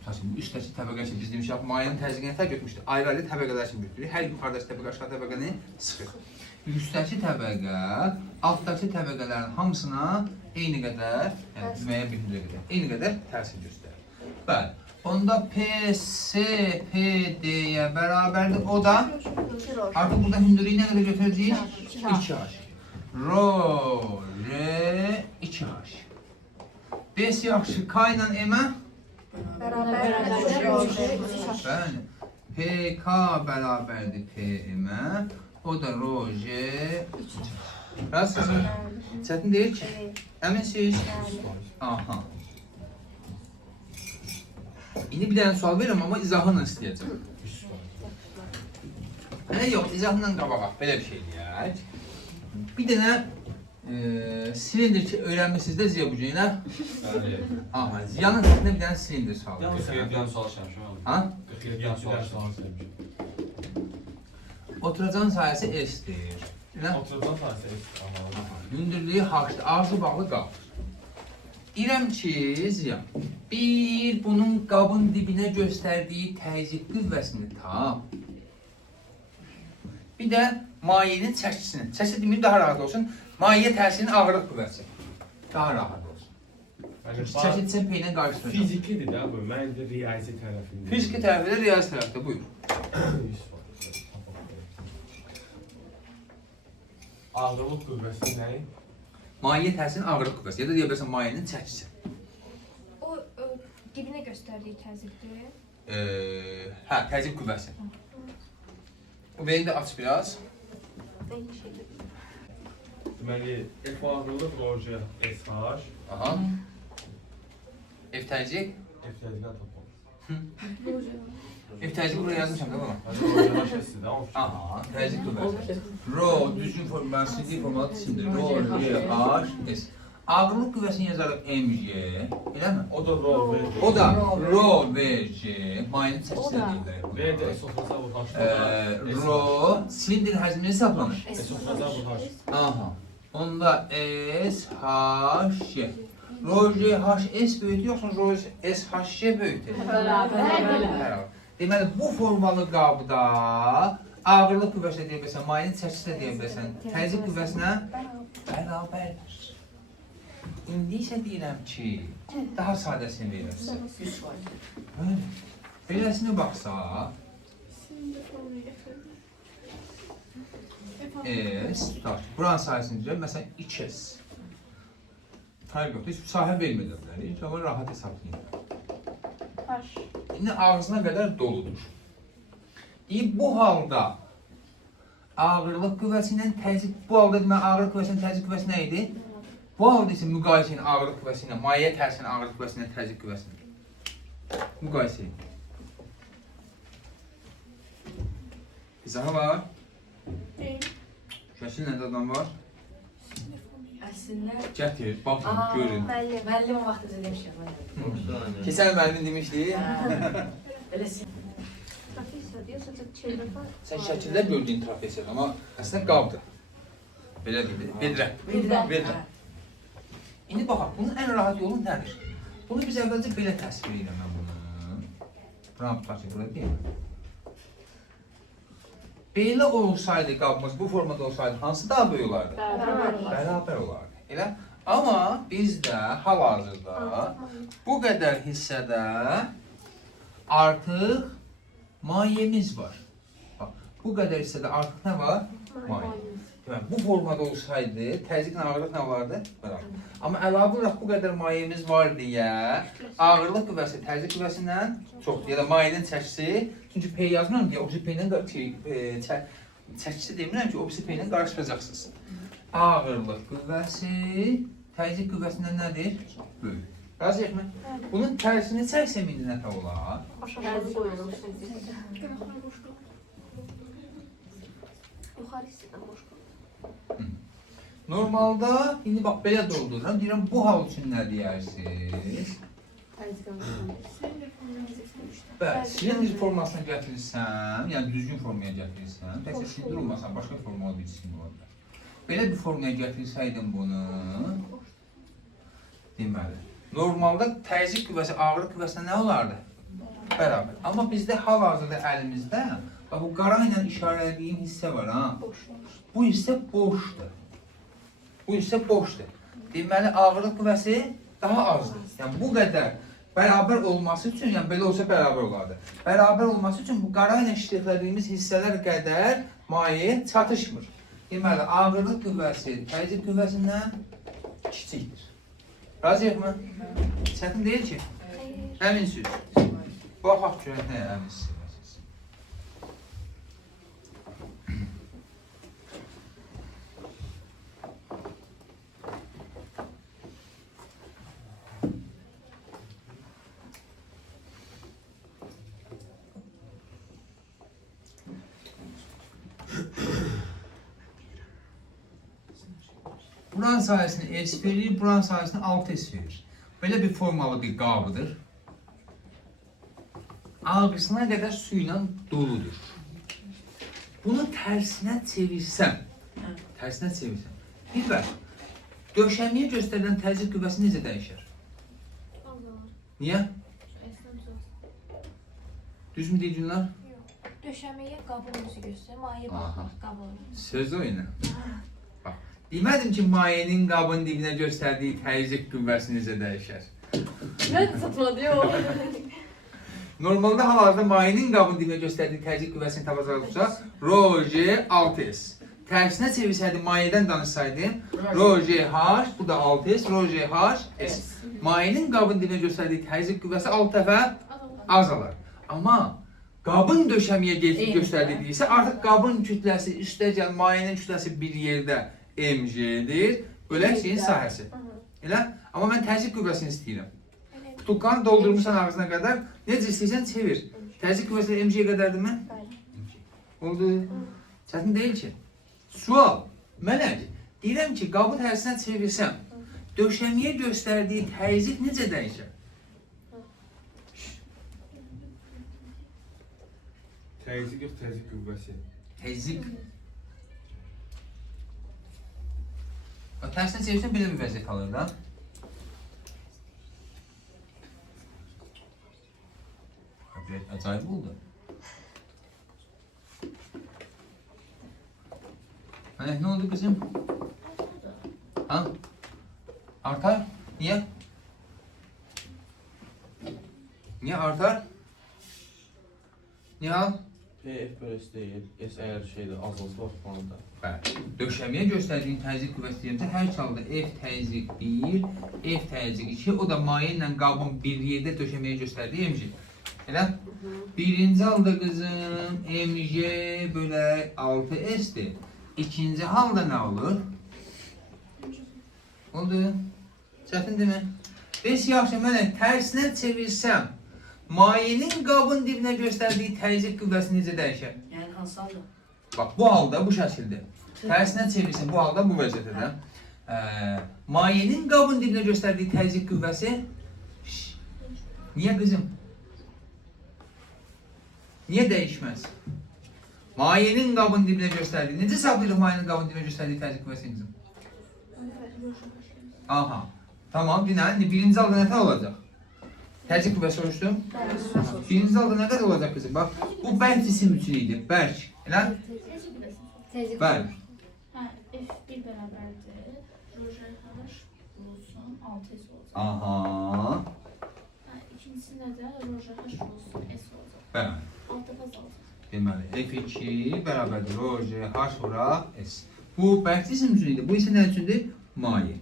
bu üstdəki təbəqə üçün biz demişik, mayenin təzyiqini tək götürmüşdür. Ayrı-ayrı təbəqələr üçün götürürük. Hər yuxarıdakı təbəqə, aşağı təbəqəni sıxır. Üstdəki təbəqə, altdakı təbəqələrin hamısına eyni qədər, yəni müəyyən bir hündürlüyə qədər, eyni qədər təsir göstərir. Bəli. Onda PS, PD-yə bərabərdir. O da artıq burada hündürlüyü nə qədər götürəcəyik? 2H. Rho, R, 2H. Bəs yaxşı, K ilə M-ə? Bəli. PK bərabərdir PM-ə. O da Rho, J, 3H. Razısınız? Çətin deyil ki? Əminsiniz? Aha. İndi bir dənə sual verirəm, amma izahını istəyəcəm. Hələ yox, izahla qabağa, belə bir şey deyək. Bir dənə silindir ki, öyrənmişsiniz də Ziya bu gün, nə? Aha, Ziyanın üstündə bir dənə silindir sual verir. 47 yan sual çalışmışam. Ha? 47 yan sual çalışmışam. Oturacağın sayəsi S-dir. Oturdan fasilə. Hündürlüyü H-dir, ağzı bağlı qab. İrəm ki, Ziya, bir bunun qabın dibinə göstərdiyi təzyiq qüvvəsini tap. Bir də mayenin çəkisini. Çəki deməyim daha rahat olsun. Mayeyə təsirin ağırlıq qüvvəsi. Daha rahat olsun. Çəki desən peynə qarışdıracaq. Fizikidir də bu, mən də riyazi tərəfində. Fiziki tərəfdə də riyazi tərəfdə, buyur. Ağırlıq qüvvəsi nə? Mayeyə təsirin ağırlıq qüvvəsi, ya da deyə bilərsən mayenin çəkisi. O dibinə göstərdiyi təzyiqdir. Hə, təzyiq qüvvəsi. Bu beni də aç biraz. Eyni şeydir. Deməli, F ağırlıq Rho, SH, Aha. F təzyiq. F təzyiqdən tapalım. Təzyiq buraya yazmışam da bana. Hadi orada başlasın da ama. Aha, təzyiq qüvvəsi. Rho düzgün formalı, sildiği formalı içindir. Rho, G, H, S. Ağırlıq qüvvəsini yazarıq mg, elə mi? O da rol verdi. O da Rho, Vg, mayenin çəkisinə deyirlər. Verdi. Esofraza vurhaşlar. Rho, silindirin həcmini hesablanır. Esofraza vurhaşlar. Aha. Onda S, H, G. Rho, G, H, S böyükdür, yoxsa Rho, S, H, G böyükdür? Bərabər. Deməli, bu formalı qabda ağırlıq qüvvəsinə deyə bilirsən, mayenin çəkisinə deyə bilirsən, təzyiq qüvvəsinə bərabərdir. İndi isə deyirəm ki, daha sadəsini verirsən. 100%. Beləsinə baxsaq, S tutar. Buranın sayəsini deyirəm, məsələn 2S. Fərq yoxdur, heç sahə vermədə bilərik, amma rahat hesablayın. İndi ağzına qədər doludur. Bu halda ağırlıq qüvvəsi ilə təzyiq, bu halda deməli ağırlıq qüvvəsinin təzyiq qüvvəsi nə idi? Bu halda isə müqayisənin ağırlıq qüvvəsi ilə, mayeyə təsirin ağırlıq qüvvəsi ilə təzyiq qüvvəsidir. Müqayisə edin. İzahı var. Şəkil nədə adam var? Əslində Gətir, baxın, görün. müəllim o vaxt özü demişəm. Keçən müəllimin demişdi. Eləsin. Sən şəkillər gördüyün trapesiyadır, amma əslində qabdır. Belə deyil, vedrə. İndi baxaq, bunun ən rahat yolu nədir? Bunu biz əvvəlcə belə təsvir edirəm mən bunu. Buranı tutaq ki, burada deyil. Belə olsaydı qabımız, bu formada olsaydı, hansı daha böyük olardı? Bərabər olardı. Elə? Amma bizdə hal-hazırda bu qədər hissədə artıq mayemiz var. Bax, bu qədər hissədə artıq nə var? Maye. Deməli, bu formada olsaydı, təzyiqlə ağırlıq nə olardı? Bərabər. Amma əlavə olaraq bu qədər mayemiz var deyə, ağırlıq qüvvəsi təzyiq qüvvəsindən çoxdur. Ya da mayenin çəkisi, çünki P yazmıram deyə, obisi P ilə çəkisi demirəm ki, obisi P ilə qarışdıracaqsınız. Ağırlıq qüvvəsi təzyiq qüvvəsindən nədir? Böyük. Razıyıq mı? Bunun tərsini çəksəm indi nə olar? Normalda, indi bax belə doldururam, deyirəm bu hal üçün nə deyərsiniz? Bəli, silindir formasına gətirirsən, yəni düzgün formaya gətirirsən, təkcə silindir olmasan, başqa formalı bir cisim olar. Belə bir formaya gətirsəydin bunu, deməli, normalda təzyiq qüvvəsi, ağırlıq qüvvəsinə nə olardı? Bərabər. Amma bizdə hal-hazırda əlimizdə, bax bu qara ilə işarələdiyim hissə var, ha? Bu hissə boşdur. Bu hissə boşdur. Deməli, ağırlıq qüvvəsi daha azdır. Yəni, bu qədər bərabər olması üçün, yəni belə olsa bərabər olardı. Bərabər olması üçün bu qara ilə işlədiyimiz hissələr qədər maye çatışmır. Deməli, ağırlıq qüvvəsi təzyiq qüvvəsindən kiçikdir. Razıyıq mı? Çətin deyil ki? Əminsiniz. Baxaq görək nə əminsiniz. Buran sayəsini S verir, buran sayəsini 6S verir. Belə bir formalı bir qabıdır. Ağrısına qədər su ilə doludur. Bunu tərsinə çevirsəm, bir bəl, döşəməyə göstərilən təzyiq qüvvəsi necə dəyişər? Niyə? Düzmü deyirlər? Döşəməyə qabın üzü göstərir, maye baxır qabın. Söz oyunu. Bax, demədim ki, mayenin qabın dibinə göstərdiyi təzyiq qüvvəsi necə dəyişər? Mən satmadı, yox. Normalda hal-hazırda mayenin qabın dibinə göstərdiyi təzyiq qüvvəsini tapacaqsa, Rho-G 6S. Tərsinə çevirsəydim, mayədən danışsaydım, Rho-G-H, bu da 6S, Rho-G-H-S. Mayenin qabın dibinə göstərdiyi təzyiq qüvvəsi 6 dəfə azalar. Amma qabın döşəməyə göstərdiyi isə artıq qabın kütləsi, üstəcə mayenin kütləsi bir yerdə mg'dir, bölək şeyin sahəsi. Elə? Amma mən təzyiq qüvvəsini istəyirəm. Tutqanı doldurmuşsan ağzına qədər, necə istəyirsən çevir. Təzyiq qüvvəsi mg qədərdirmi? Bəli. Oldu. Çətin deyil ki. Sual. Mələk, deyirəm ki, qabı tərsinə çevirsəm, döşəməyə göstərdiyi təzyiq necə dəyişər? Təzyiq yox, təzyiq qüvvəsi. Təzyiq. Tərsinə çevirsən belə bir vəziyyət alır da. Acayip oldu. Hani ne oldu kızım? Ha? Artar? Niye? Niye artar? Niye al? PF bölüsü deyil. S əgər şeydə azalsa var falan da. Bəli. Döşəməyə göstərdiyin təzyiq qüvvəsi deyəndə hər halda F təzyiq 1, F təzyiq 2, o da maye ilə qabın bir yerdə döşəməyə göstərdiyi mg. Elə? Birinci halda qızım mg bölək 6s'dir. İkinci halda nə olur? Oldu. Çətindir mi? Beş yaxşı, mənə tərsinə çevirsəm, mayenin qabın dibinə göstərdiyi təzyiq qüvvəsi necə dəyişər? Yəni hansı halda? Bak bu halda bu şəkildə. Tərsinə çevirsin bu halda bu vəziyyətdə. Mayenin qabın dibinə göstərdiyi təzyiq qüvvəsi. Niyə qızım? Niyə dəyişməz? Mayenin qabın dibinə göstərdiyi. Necə hesablayırıq mayenin qabın dibinə göstərdiyi təzyiq qüvvəsini qızım? Aha. Tamam, dinləyin. Birinci halda nə tər olacaq? Təzyiq qüvvəsi soruşdum. Birinci halda nə qədər olacaq qızım? Bax, bu bərk cisim üçün idi. Bərk. Elə? Təzyiq. Bəli. Ha, F1 bərabərdir. RJH olsun 6S olacaq. Aha. Ha, ikincisində də RJH olsun S olacaq. Bəli. 6 baz olacaq. Deməli, F2 bərabərdir Rj, H vura S. Bu bərk cisim üçün idi. Bu isə nə üçündür? Maye.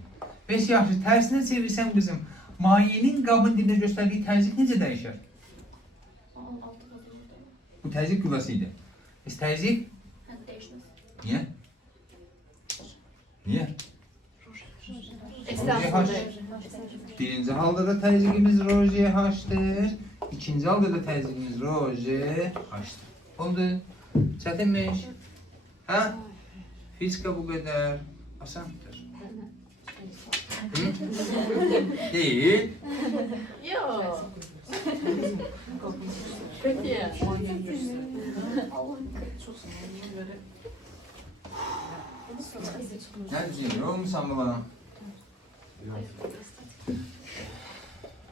Beş yaxşı, tərsinə çevirsəm qızım, mayenin qabın dibinə göstərdiyi təzyiq necə dəyişər? 6 baz olacaq. Bu təzyiq qüvvəsi idi. Biz təzyiq Hə, dəyişməz. niyə? Niyə? Birinci halda da təzyiqimiz RJH-dır. İkinci halda da təzyiqimiz RJH-dır. Oldu. Çətinmiş. Hə? Fizika bu qədər asandır. Hı? Değil. Yok. Peki. Ne diyeyim? Yorulmuşsan mı bana?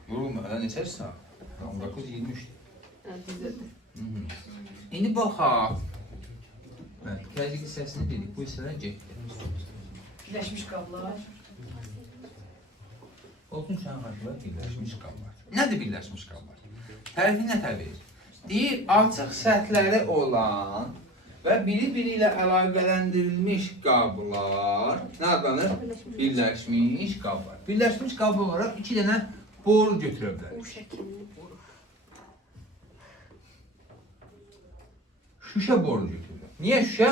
Yorulma. Lan neçə saat? 19:23. İndi baxaq. Evet, təzyiq hissəsini dedik. Bu hissələr getdi. Birləşmiş qablar. Olsun sən haqqında birləşmiş qablar. Nədir birləşmiş qablar? Tərifi nə verir? Deyir, açıq səthləri olan və biri-biri ilə əlaqələndirilmiş qablar nə adlanır? Birləşmiş qablar. Birləşmiş qab olaraq iki dənə boru götürə bilərik. Şüşə boru götürür. Niyə şüşə?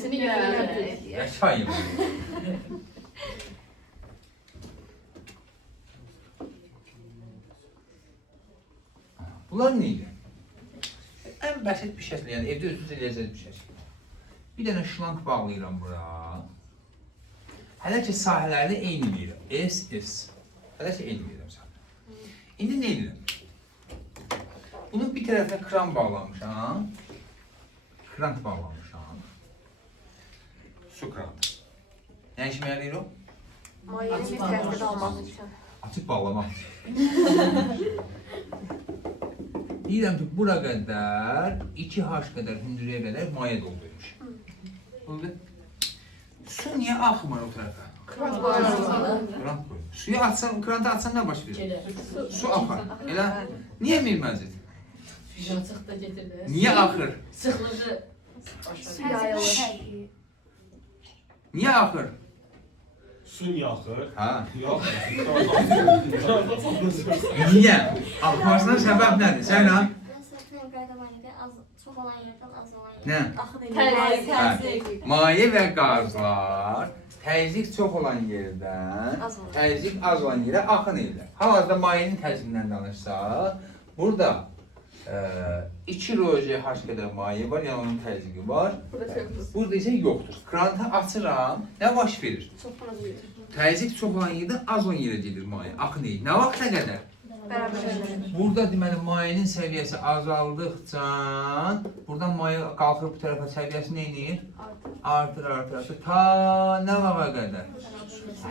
Seni görelim. Yaşayın. Bunlar neydi? En basit bir şəkil, yəni evdə özünüz eləyəcəniz bir şəkil. Bir dənə şlank bağlayıram bura. Hələ ki sahələri eyni verirəm. S. Hələ ki eyni verirəm sahələri. İndi nə edirəm? Bunun bir tərəfinə kran bağlamışam. Krant bağlamışam. Su kranı. Nə işimə yarayır o? Mayenin bir tərəfdə almaq üçün. Açıb bağlamaq. Deyirəm ki, bura qədər 2H qədər hündürlüyə qədər maye doldurmuş. Oldu. Su niyə axmır o tərəfə? Krant koyalım. Krant koy. Suyu açsan, krantı açsan nə baş verir? Gelir. Su axar. Elə niyə mirməzdir? Fijansıq da getirdi. Niyə axır? Sıxlığı Su yayılır. Niyə axır? Su niyə axır? Hə. Yox. Niyə? Axmasına səbəb nədir? Sən ha? Məsələn, qaydamaniyədə çox olan yerdən az olan Nə? Təzyiq. Hə. Maye və qazlar təzyiq çox olan yerdən təzyiq az olan yerə axın edirlər. Hal-hazırda mayenin təzyiqindən danışsaq, burada 2 ρ/h qədər maye var, yəni onun təzyiqi var. Burada yoxdur. Burada isə yoxdur. Kranı açıram, nə baş verir? Çoxdan az verir. Təzyiq çox olan yerdə az olan yerə gedir maye, axın deyil. Nə vaxta qədər? Burada deməli mayenin səviyyəsi azaldıqca buradan maye qalxır bu tərəfə, səviyyəsi nə edir? Artır. Ta nə vaxta qədər?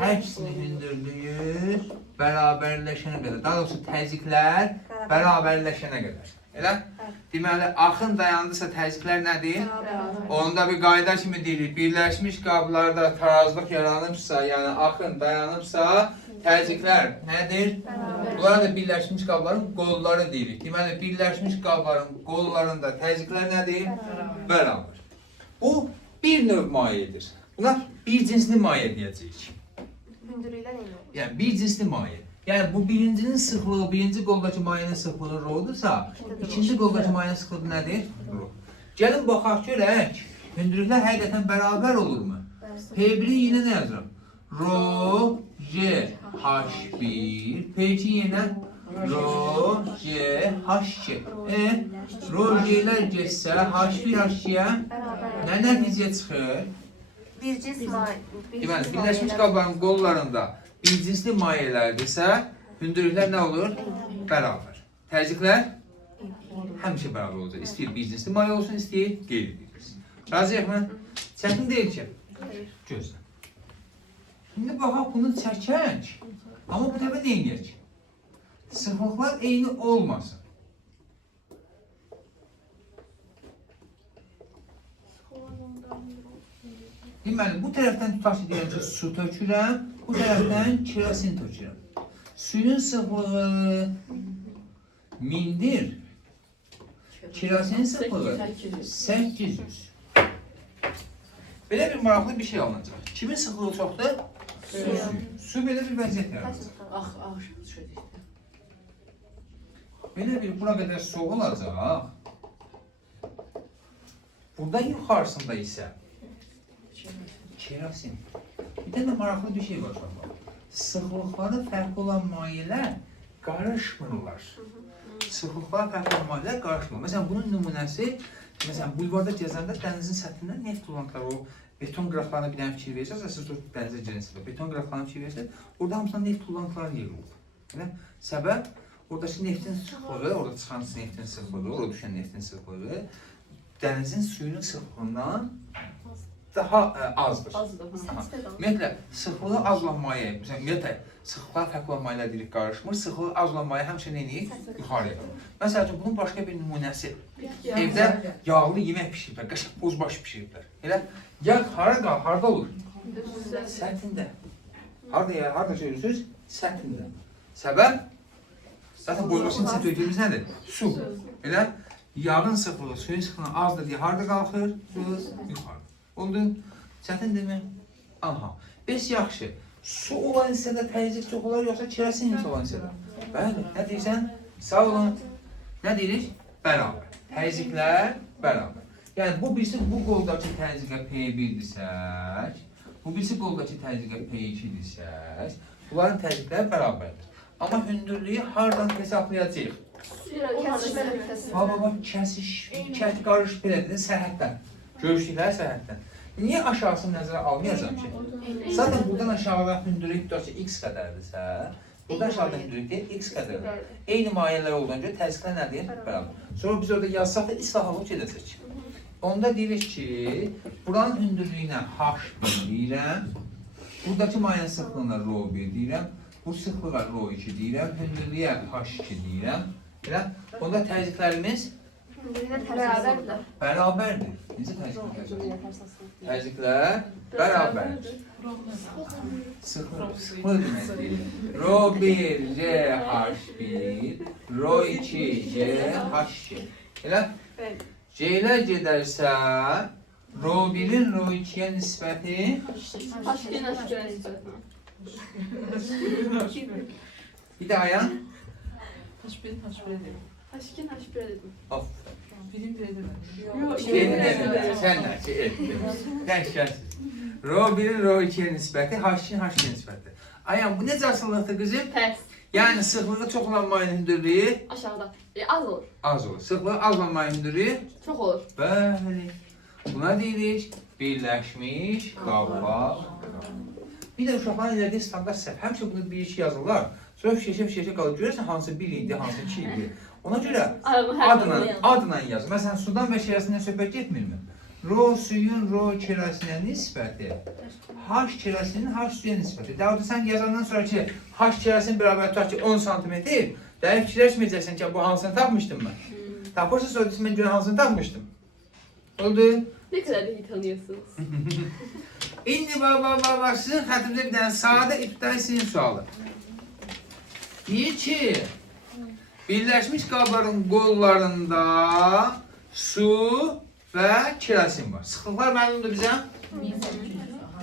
Hepsini hündürlüyü bərabərləşənə qədər. Daha doğrusu təzyiqlər bərabərləşənə qədər. Elə? Deməli, axın dayandısa təzyiqlər nədir? Onda bir qayda kimi deyirik, birləşmiş qablarda tarazlıq yaranıbsa, yəni axın dayanıbsa, təzyiqlər nədir? Bunlar da birləşmiş qabların qolları deyirik. Deməli, birləşmiş qabların qollarında təzyiqlər nədir? Bərabər. Bu bir növ mayedir. Buna bir cinsli maye deyəcəyik. Hündürlüklər eyni olur. Yəni bir cinsli maye. Yəni bu birincinin sıxlığı, birinci qoldakı mayenin sıxlığı rhodursa, ikinci qoldakı mayenin sıxlığı nədir? Rho. Gəlin baxaq görək, hündürlüklər həqiqətən bərabər olurmu? P1-i yenə nə yazıram? Rho, J, H1, P2 yenə Rho, J, H2. Rho, J'lər getsə, H1, H2-yə nə nəticə çıxır? Bir cins maye. Deməli, birləşmiş qabların qollarında bir cinsli mayelərdirsə, hündürlüklər nə olur? Bərabər. Təzyiqlər həmişə bərabər olacaq. İstəyir bir cinsli maye olsun, istəyir qeyri-birisi. Razıyıq-mı? Çətin deyil ki. Gözlə. Şimdi baxaq bunu çəkək. Amma bu dəfə nə edək? Sıxlıqlar eyni olmasın. Deməli, bu tərəfdən tutaq ki, deyək ki, su tökürəm, bu tərəfdən kerosin tökürəm. Suyun sıxlığı 1000-dir, kerosinin sıxlığı 800. Belə bir maraqlı bir şey alınacaq. Kimin sıxlığı çoxdur? Su belə bir vəziyyət yaranacaq. Şöyle. Belə bir bura qədər soğuk olacaq. Buradan yuxarısında isə kerosin. Bir dənə maraqlı bir şey var uşaqlar. Sıxlıqları fərqli olan mayelər qarışmırlar. Sıxlıqları fərqli olan mayelər qarışmır. Məsələn, bunun nümunəsi, məsələn, bulvarda gəzəndə dənizin səthindən neft tullantıları, o beton qıraqlarına bir dənə fikir verirsiniz, siz o dənizə girirsiniz, beton qıraqlarına fikir verirsiniz, orada hamısından neft tullantıları yığılır. Səbəb, oradakı neftin sıxlığı, orada çıxan neftin sıxlığı, orada düşən neftin sıxlığı, dənizin suyunun sıxlığından daha azdır. Ümumiyyətlə, sıxlığı az olan maye, ümumiyyətlə, sıxlıqlar fərqli olan mayelər deyirik qarışmır, sıxlığı az olan maye həmişə nə edir? Yuxarıya. Məsəl üçün, bunun başqa bir nümunəsi. Evdə yağlı yemək pişiriblər, qəşəng bozbaş pişiriblər. Elə, yağ harada olur? Səthində. Harada görürsünüz? Səthində. Səbəb? Zaten bozbaşın içində töydüyümüz nədir? Su. Elə, yağın sıxlığı, suyun sıxlığı azdır deyə harada qalxır? Yuxarı. Oldu. Çətindir mi? Aha. Bəs yaxşı. Su olan hissədə təzyiq çox olar, yoxsa kerosin olan hissədə? Bəli. Nə deyirsən? Sağ olun. Nə deyirik? Bərabər. Təzyiqlər bərabər. Yəni bu birisi bu qoldakı təzyiqə P1-dirsək, bu birisi qoldakı təzyiqə P2-dirsək, bunların təzyiqləri bərabərdir. Amma hündürlüyü hardan hesablayacağıq? Baba, kəsiş, qarış belədir, sərhəddən. Görüşdükləri sərhəddən. Niyə aşağısını nəzərə almayacam ki? Zaten buradan aşağıda hündürlük tutaq ki, x qədərdirsə, buradan aşağıda hündürlük x qədərdir. Eyni mayelər olduğuna görə təzyiqlər nədir? Bərabər. Sonra biz orada yazsaq da islahalıq edəcək. Onda deyirik ki, buranın hündürlüyünə h1 deyirəm, buradakı mayenin sıxlığına ρ1 deyirəm, bu sıxlığa ρ2 deyirəm, hündürlüyə h2 deyirəm. Onda təzyiqlərimiz bərabərdir. Necə təzyiqlər? Təzyiqlər bərabərdir. Sıxlıq deməkdir. ρ1, J, H1, ρ2, J, H2. Elə? C'lər gedərsə, ρ1-in ρ2-yə nisbəti bir də ayan. H1 dedim. H2 H1 dedim. Birim dedim. Sən nə ki, dəhşətsiz. ρ1-in ρ2-yə nisbəti, H2-in H2-yə nisbəti. Ayan, bu necə asıllıqdır qızım? Tərs. Yəni sıxlığı çox olan mayın hündürlüyü Aşağıda. Az olur. az olur. Sıxlığı az olan mayın hündürlüyü Çox olur. bəli. Buna deyirik birləşmiş qablar. Bir də uşaqların elədiyi standart səhv. Həmişə bunu bir-iki yazırlar. Sonra fişə qalır. Görürsən hansı bir idi, hansı iki idi. Ona görə adla yaz. Məsələn, sudan və şirəsindən söhbət getmirmi? Ro suyun ro kirəsinə nisbəti, H kirəsinin H suya nisbəti. Daha sən yazandan sonra ki, H kirəsinin bərabər tutaq ki 10 cm, dəqiq fikirləşməyəcəksən ki, bu hansını tapmışdım mən. Tapırsa sonra mən görə hansını tapmışdım. Oldu? Ne kadar iyi tanıyorsunuz. İndi sizin xətrimizdə bir dənə sadə ibtidai sinif sualı. Deyir ki, birləşmiş qabların qollarında su və kerasin var. Sıxlıqlar məlumdur bizə?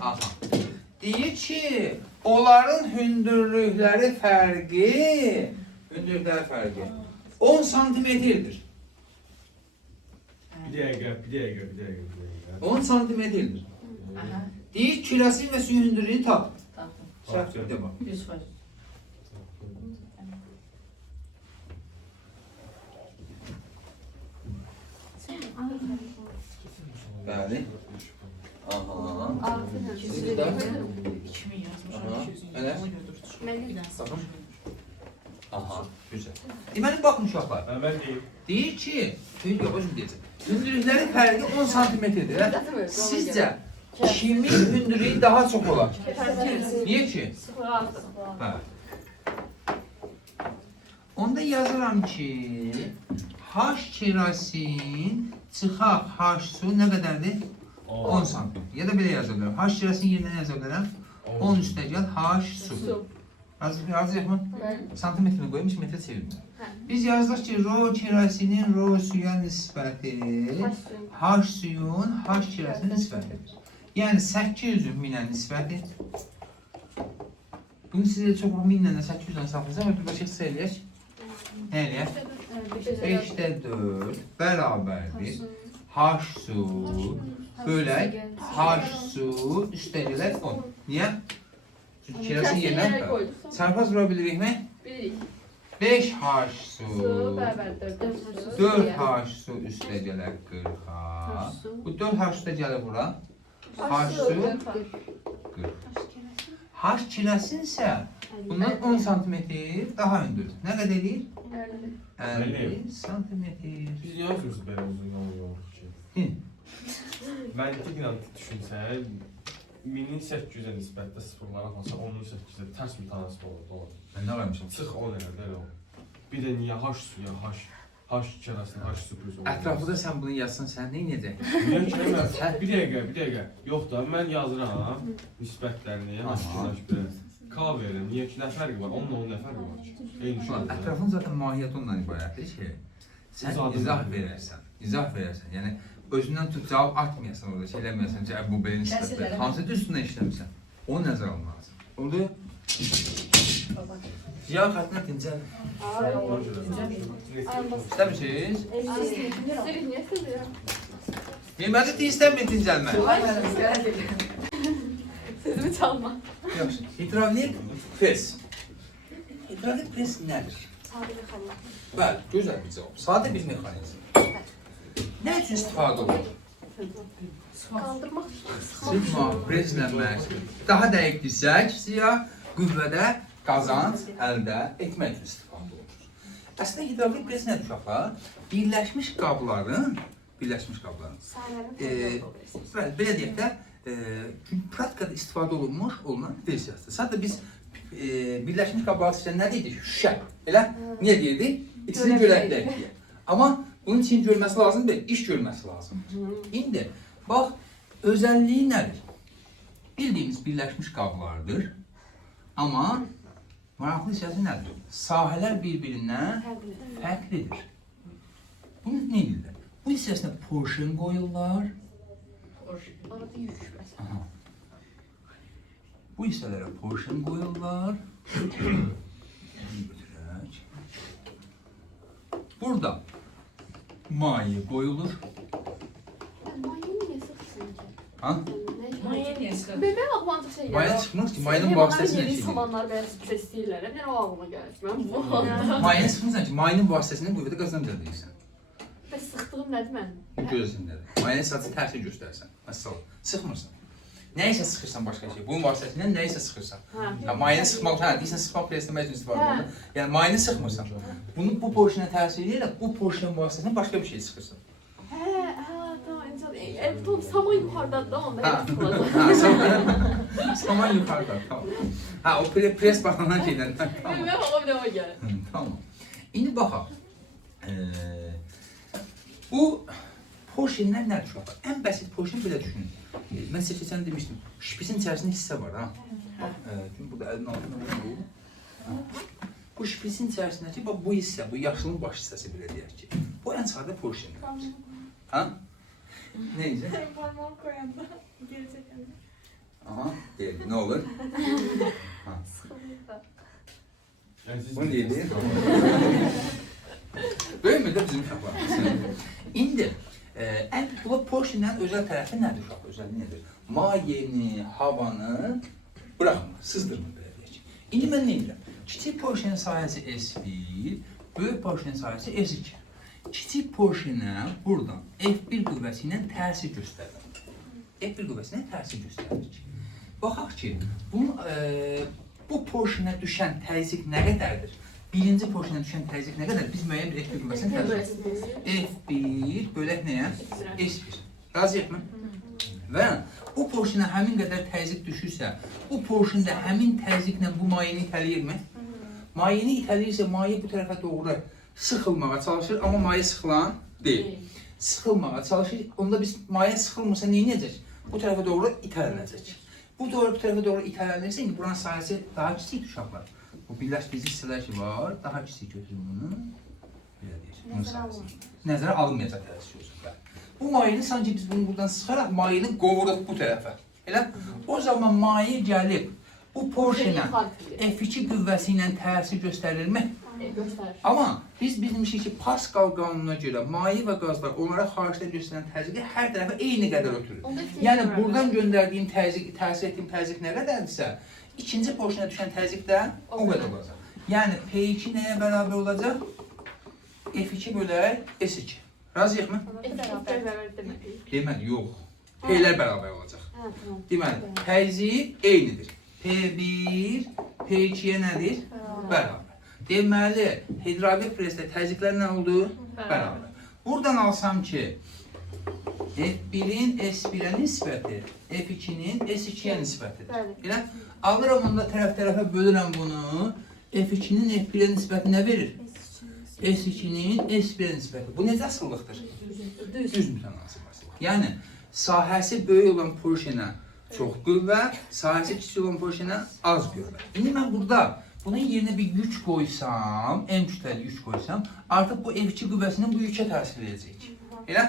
Aha. Deyir ki, onların hündürlükləri fərqi 10 santimetrdir. Bir dəqiqə. 10 santimetrdir. Aha. Deyir kerasin və suyun hündürlüyünü tap. Tapdım. Səhv də bax. 100%. Bəli. Aha. Altı. 2000 yazmış. Aha. 200. Elə? Melih. Baxın. Aha, güzel. Deməli baxın uşaqlar. Mən deyim. Deyir ki, yox özüm deyəcəm. Hündürlüklərin fərqi 10 santimetrdir. Sizcə kimin hündürlüyü daha çox olar? Niyə ki? Hə. Onda yazıram ki, H kerasin çıxaq H su nə qədərdir? 10 santimetr. Ya da belə yaza bilərəm. H kerasin yerinə yaza bilərəm. 10 üstə gəl H su. Su. Yazıyıq mı? Santimetrini qoymuş, metrə çevirmir. Biz yazdıq ki, ro kerasinin ro suya nisbəti H suyun H kerasinin nisbətidir. Yəni 800-ün 1000-ə nisbəti. Bunu sizə çox 1000-lə 800-lə saxlayacaq, ötürü başa hiss eləyək. Nə eləyək? 5-də 4 bərabərdir. H su bölək H su üstə gələk 10. Niyə? Çünki kerasin yerinə çarpaz vura bilirikmi? Bilirik. 5 H su Su beraber 4 4 H su üstə gələk 40-a. Bu 4 H su da gəlir bura. H su 40. H kerasin isə bundan 10 santimetr daha hündürdür. Nə qədər edir? 50 santimetr. Biz yazmıyoruz belə uzun yol yox ki. Məntiqlə düşünsən, 1800-ə nisbətdə sıfırlara alsa 1800-ə tərs bir tanesi olur. Mən nə qoymuşam? Çıx 10 elə o. Bir də niyə H suya H kərasın H su plus olur. Ətrafında sən bunu yazsan sən nə edəcək? Niyə ki mən? Bir dəqiqə. Yox da mən yazıram nisbətlərini, K verirəm. Niyə ki nə fərqi var? Onunla onun nə fərqi var ki? Eyni şey. Ətrafın zaten mahiyyəti ondan ibarətdir ki, sən izah verərsən. Yəni özündən tut cavab atmayasan orada, şey eləməyəsən ki, bu belə nisbətlər. Hansı üstündən işləmirsən? Onu nəzərə almaq lazım. Oldu? Ziya xəttinə dincəl. İstəmirsiniz? İsterim, niye seviyorum? Deməli ki, istəmir dincəlmək. Sözümü çalma. Yaxşı. Hidravlik pres. Hidravlik pres nədir? Bəli, gözəl bir cavab. Sadə bir mexanizm. Nə üçün istifadə olunur? Kaldırmak. Sigma preslənmək. Daha dəqiq desək, ziya qüvvədə qazanc əldə etmək üçün istifadə olunur. Əslində hidravlik pres nədir uşaqlar? Birləşmiş qabların bəli, belə deyək də, praktikada istifadə olunmuş olunan versiyasıdır. Sadəcə biz birləşmiş qablar üçün nə deyirik? Şüşə. Elə? Niyə deyirdik? İçini görəklər deyə. Amma bunun için görməsi lazım deyil, iş görməsi lazım. İndi, bax, özəlliyi nədir? Bildiyimiz birləşmiş qablardır. Amma maraqlı hissəsi nədir? Sahələr bir-birindən fərqlidir. Bunu nə edirlər? Bu hissəsinə portion qoyurlar. Arada yürüşmez. Bu hissələrə portion qoyurlar. Burada maye qoyulur. Ben mayını niye sıkısın ki? Ha? Ne Maya niye sıkıntı? Benim aklıma ancaq şey gəlir. Mayın çıxmaz ki, mayının Heyvanların vasitəsilə yeni şey deyil. salanlar və bizə istəyirlər. Yəni o ağlıma gəlir. Mən bu anda. Mayını sıxmırsan ki, mayının vasitəsilə qüvvədə qazanacaqsan. Bəs sıxdığım nədir mən? Bu gözündədir. Mayını sadəcə təsir göstərsən. Məsələn, sıxmırsan. Nəyisə sıxırsan başqa şey. Bunun vasitəsilə nəyisə sıxırsan. Hə. Ya mayını sıxmaq, hə, deyirsən sıxmaq presləmək üçün istifadə olunur. Yəni mayını sıxmırsan. Bunu bu porşuna təsir edir, bu porşunun vasitəsilə başqa bir şey sıxırsan. Hə, tamam. Elton saman yuxarıdadır da onda Ha. sıxılacaq. Ha, saman yuxarıda, tamam. Ha, o pres baxanan şeydən. Tamam. Mən ona bir də o gəlir. Hı, tamam. İndi baxaq. Bu porşinlər nədir uşaqlar? Ən bəsit porşin belə düşünün. Mən sizə keçən demişdim, şpisin içərisində hissə var, ha? Çünki burada əlin altında bu. Bu şpisin içərisindəki, bax bu hissə, bu yaşılın baş hissəsi belə deyək ki. Bu ən sadə porşindir. Ha? Neyəcək? Parmağımı koyanda geri çəkəndə. Aha, deyildi, nə olur? Əziz Bunu deyildi. Böyümür də bizim uşaqlarımız. İndi, bu porşinlərin özəl tərəfi nədir uşaq? Özəlliyi nədir? Mayeni, havanı bıraxmır, sızdırmır belə deyək. İndi mən nə edirəm? Kiçik porşinin sahəsi S1, böyük porşinin sahəsi S2. Kiçik porşinə buradan F1 qüvvəsi ilə təsir göstərir. F1 qüvvəsi ilə təsir göstərir. Baxaq ki, bu porşinə düşən təzyiq nə qədərdir? Birinci porşinə düşən təzyiq nə qədər? Biz müəyyən bir F1 qüvvəsini təzyiq edirik. F1 bölək nəyə? S1. Razıyıq mı? Və bu porşinə həmin qədər təzyiq düşürsə, bu porşində həmin təzyiqlə bu mayeni itələyirmi? Mayeni itələyirsə, maye bu tərəfə doğru sıxılmağa çalışır, amma maye sıxılan deyil. Sıxılmağa çalışır, onda biz maye sıxılmırsa nə edəcək? Bu tərəfə doğru itələnəcək. Bu tərəfə doğru itələnirsə, indi buranın sahəsi daha kiçik uşaqlar. Bu birləşdirici hissələr ki var, daha kiçik götürün bunu. Belə deyək. Nəzərə alınmayacaq təsir olsun. Bu mayeni sanki biz bunu buradan sıxaraq mayeni qovuruq bu tərəfə. Elə? O zaman maye gəlib bu porşinə F2 qüvvəsi ilə təsir göstərilmə. Göstərir. Amma biz bilmişik ki, Pascal qanununa görə maye və qazlar onlara xaricdə göstərən təzyiqi hər tərəfə eyni qədər ötürür. Yəni buradan göndərdiyim təzyiq, təsir etdiyim təzyiq nə qədərdirsə, ikinci porşuna düşən təzyiq də o qədər olacaq. Yəni P2 nəyə bərabər olacaq? F2 bölək S2. Razıyıq mı? Deməli, yox. P'lər bərabər olacaq. Deməli, təzyiq eynidir. P1, P2-yə nədir? Bərabər. Deməli, hidravlik presdə təzyiqlər nə oldu? Bərabər. Buradan alsam ki, F1-in S1-ə nisbəti, F2-nin S2-yə nisbətidir. Elə, alıram onda tərəf-tərəfə bölürəm bunu, F2-nin F1-ə nisbəti nə verir? S2-nin S1-ə nisbəti. Bu necə asıllıqdır? Düz mütənasib asıllıq. Yəni, sahəsi böyük olan porşinə çox qüvvə, sahəsi kiçik olan porşinə az qüvvə. İndi mən burada bunun yerinə bir yük qoysam, ən kütləli yük qoysam, artıq bu F2 qüvvəsinin bu yükə təsir edəcək. Elə?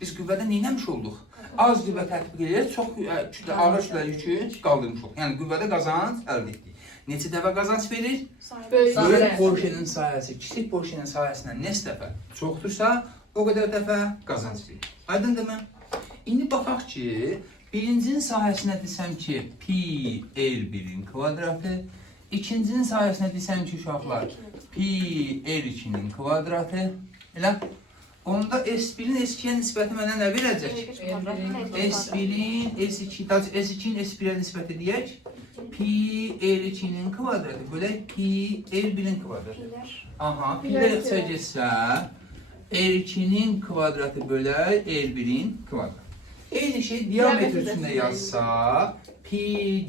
Biz qüvvədə neynəmiş olduq? Az qüvvə tətbiq edərək, çox ağır kütləli yükü qaldırmış olduq. Yəni qüvvədə qazanc əldə etdik. Neçə dəfə qazanc verir? Böyük porşinin sahəsi, kiçik porşinin sahəsindən neçə dəfə çoxdursa, o qədər dəfə qazanc verir. Aydındır mı? İndi baxaq ki, birincinin sahəsinə desəm ki, pi L1-in kvadratı, İkincinin sayəsində desəm ki, uşaqlar, pi R2-nin kvadratı, elə, onda S1-in S2-yə nisbəti mənə nə verəcək? S1-in S2-in S1-ə nisbəti deyək, pi R2-nin kvadratı, bölək pi R1-in kvadratı. Aha, pilər ixtira getsə, R2-nin kvadratı bölək R1-in kvadratı. Eyni şey diametr üstündə yazsa, pi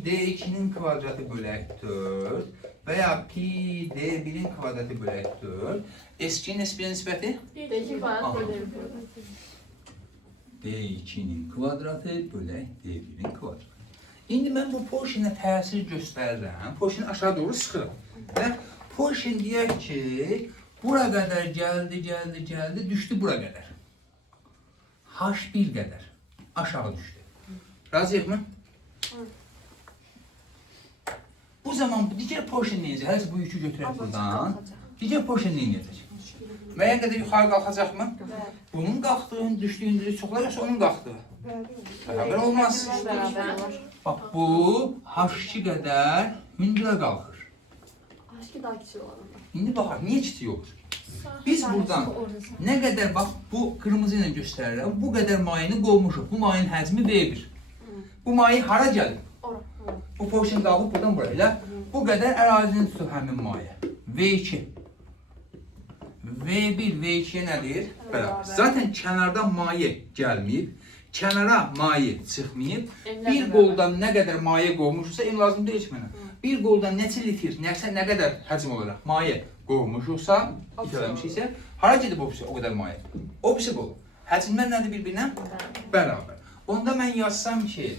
D2-nin kvadratı bölək 4 və ya pi D1-in kvadratı bölək 4. S2-nin S1-ə nisbəti? D2-nin kvadratı bölək D1-in kvadratı. İndi mən bu porşinə təsir göstərirəm, porşini aşağı doğru sıxıram. Porşin deyək ki, bura qədər gəldi, düşdü bura qədər. H1 qədər aşağı düşdü. Razıyıq mı? Bu zaman digər porşin neyəcək? Hələ bu yükü götürək buradan. Digər porşin neyəcək? Müəyyən qədər yuxarı qalxacaq mı? Bunun qalxdığını, düşdüyünü çoxlar yoxsa onun qalxdığı? Bərabər olmaz. Bax bu H2 qədər hündürə qalxır. Aşkı daha kiçik olan. İndi baxaq, niyə kiçik olur? Biz buradan nə qədər bax bu qırmızı ilə göstərirəm, bu qədər mayını qovmuşuq. Bu mayın həcmi V1. Bu mayi hara gəlir? Ora. Bu porsiyon qalıb buradan buraya. Elə bu qədər ərazini tutub həmin mayə. V2. V1, V2-yə nədir? Bərabər. Zaten kənardan maye gəlməyib, kənara maye çıxmayıb. Bir qoldan nə qədər maye qovmuşsa, en lazım deyil ki mənə. Bir qoldan neçə litr, nə qədər həcm olaraq maye qovmuşuqsa, itələmişiksə, hara gedib o qədər maye? O birisi qol. Həcmlər nədir bir-birinə? Bərabər. Onda mən yazsam ki,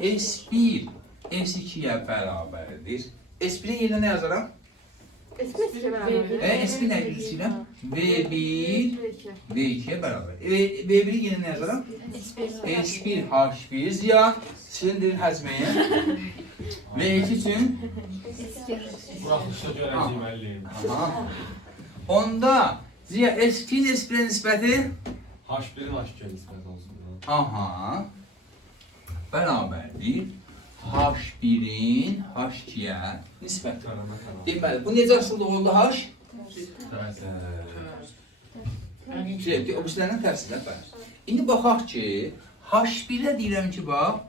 S1 S2-yə bərabərdir. S1-in yerinə nə yazaram? S1 nə yazıram? V1 V2-yə bərabər. V1-in yerinə nə yazaram? S1 H1 ziyan silindirin həcmi. V2 üçün Buraxışda görəcəyim əllim. onda ziya S2-in S1-ə nisbəti H1-in H2-yə nisbət olsun. aha bərabərdir. H1-in H2-yə nisbəti. Deməli, bu necə asıldı oldu H? O birisilərindən tərsinə bər. İndi baxaq ki, H1-ə deyirəm ki, bax,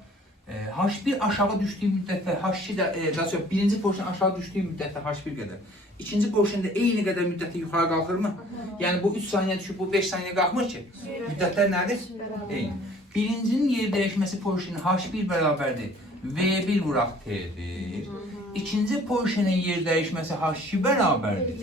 H1 aşağı düşdüyü müddətdə H2 də, daha çox birinci porsiyon aşağı düşdüyü müddətdə H1 qədər. İkinci porsiyon da eyni qədər müddətdə yuxarı qalxırmı? Yəni bu 3 saniyə düşüb, bu 5 saniyə qalxmır ki. Müddətlər nədir? Eyni. Birincinin yer dəyişməsi porsiyonu H1 bərabərdir. V1 vuraq T'dir. İkinci porsiyonun yer dəyişməsi H2 bərabərdir.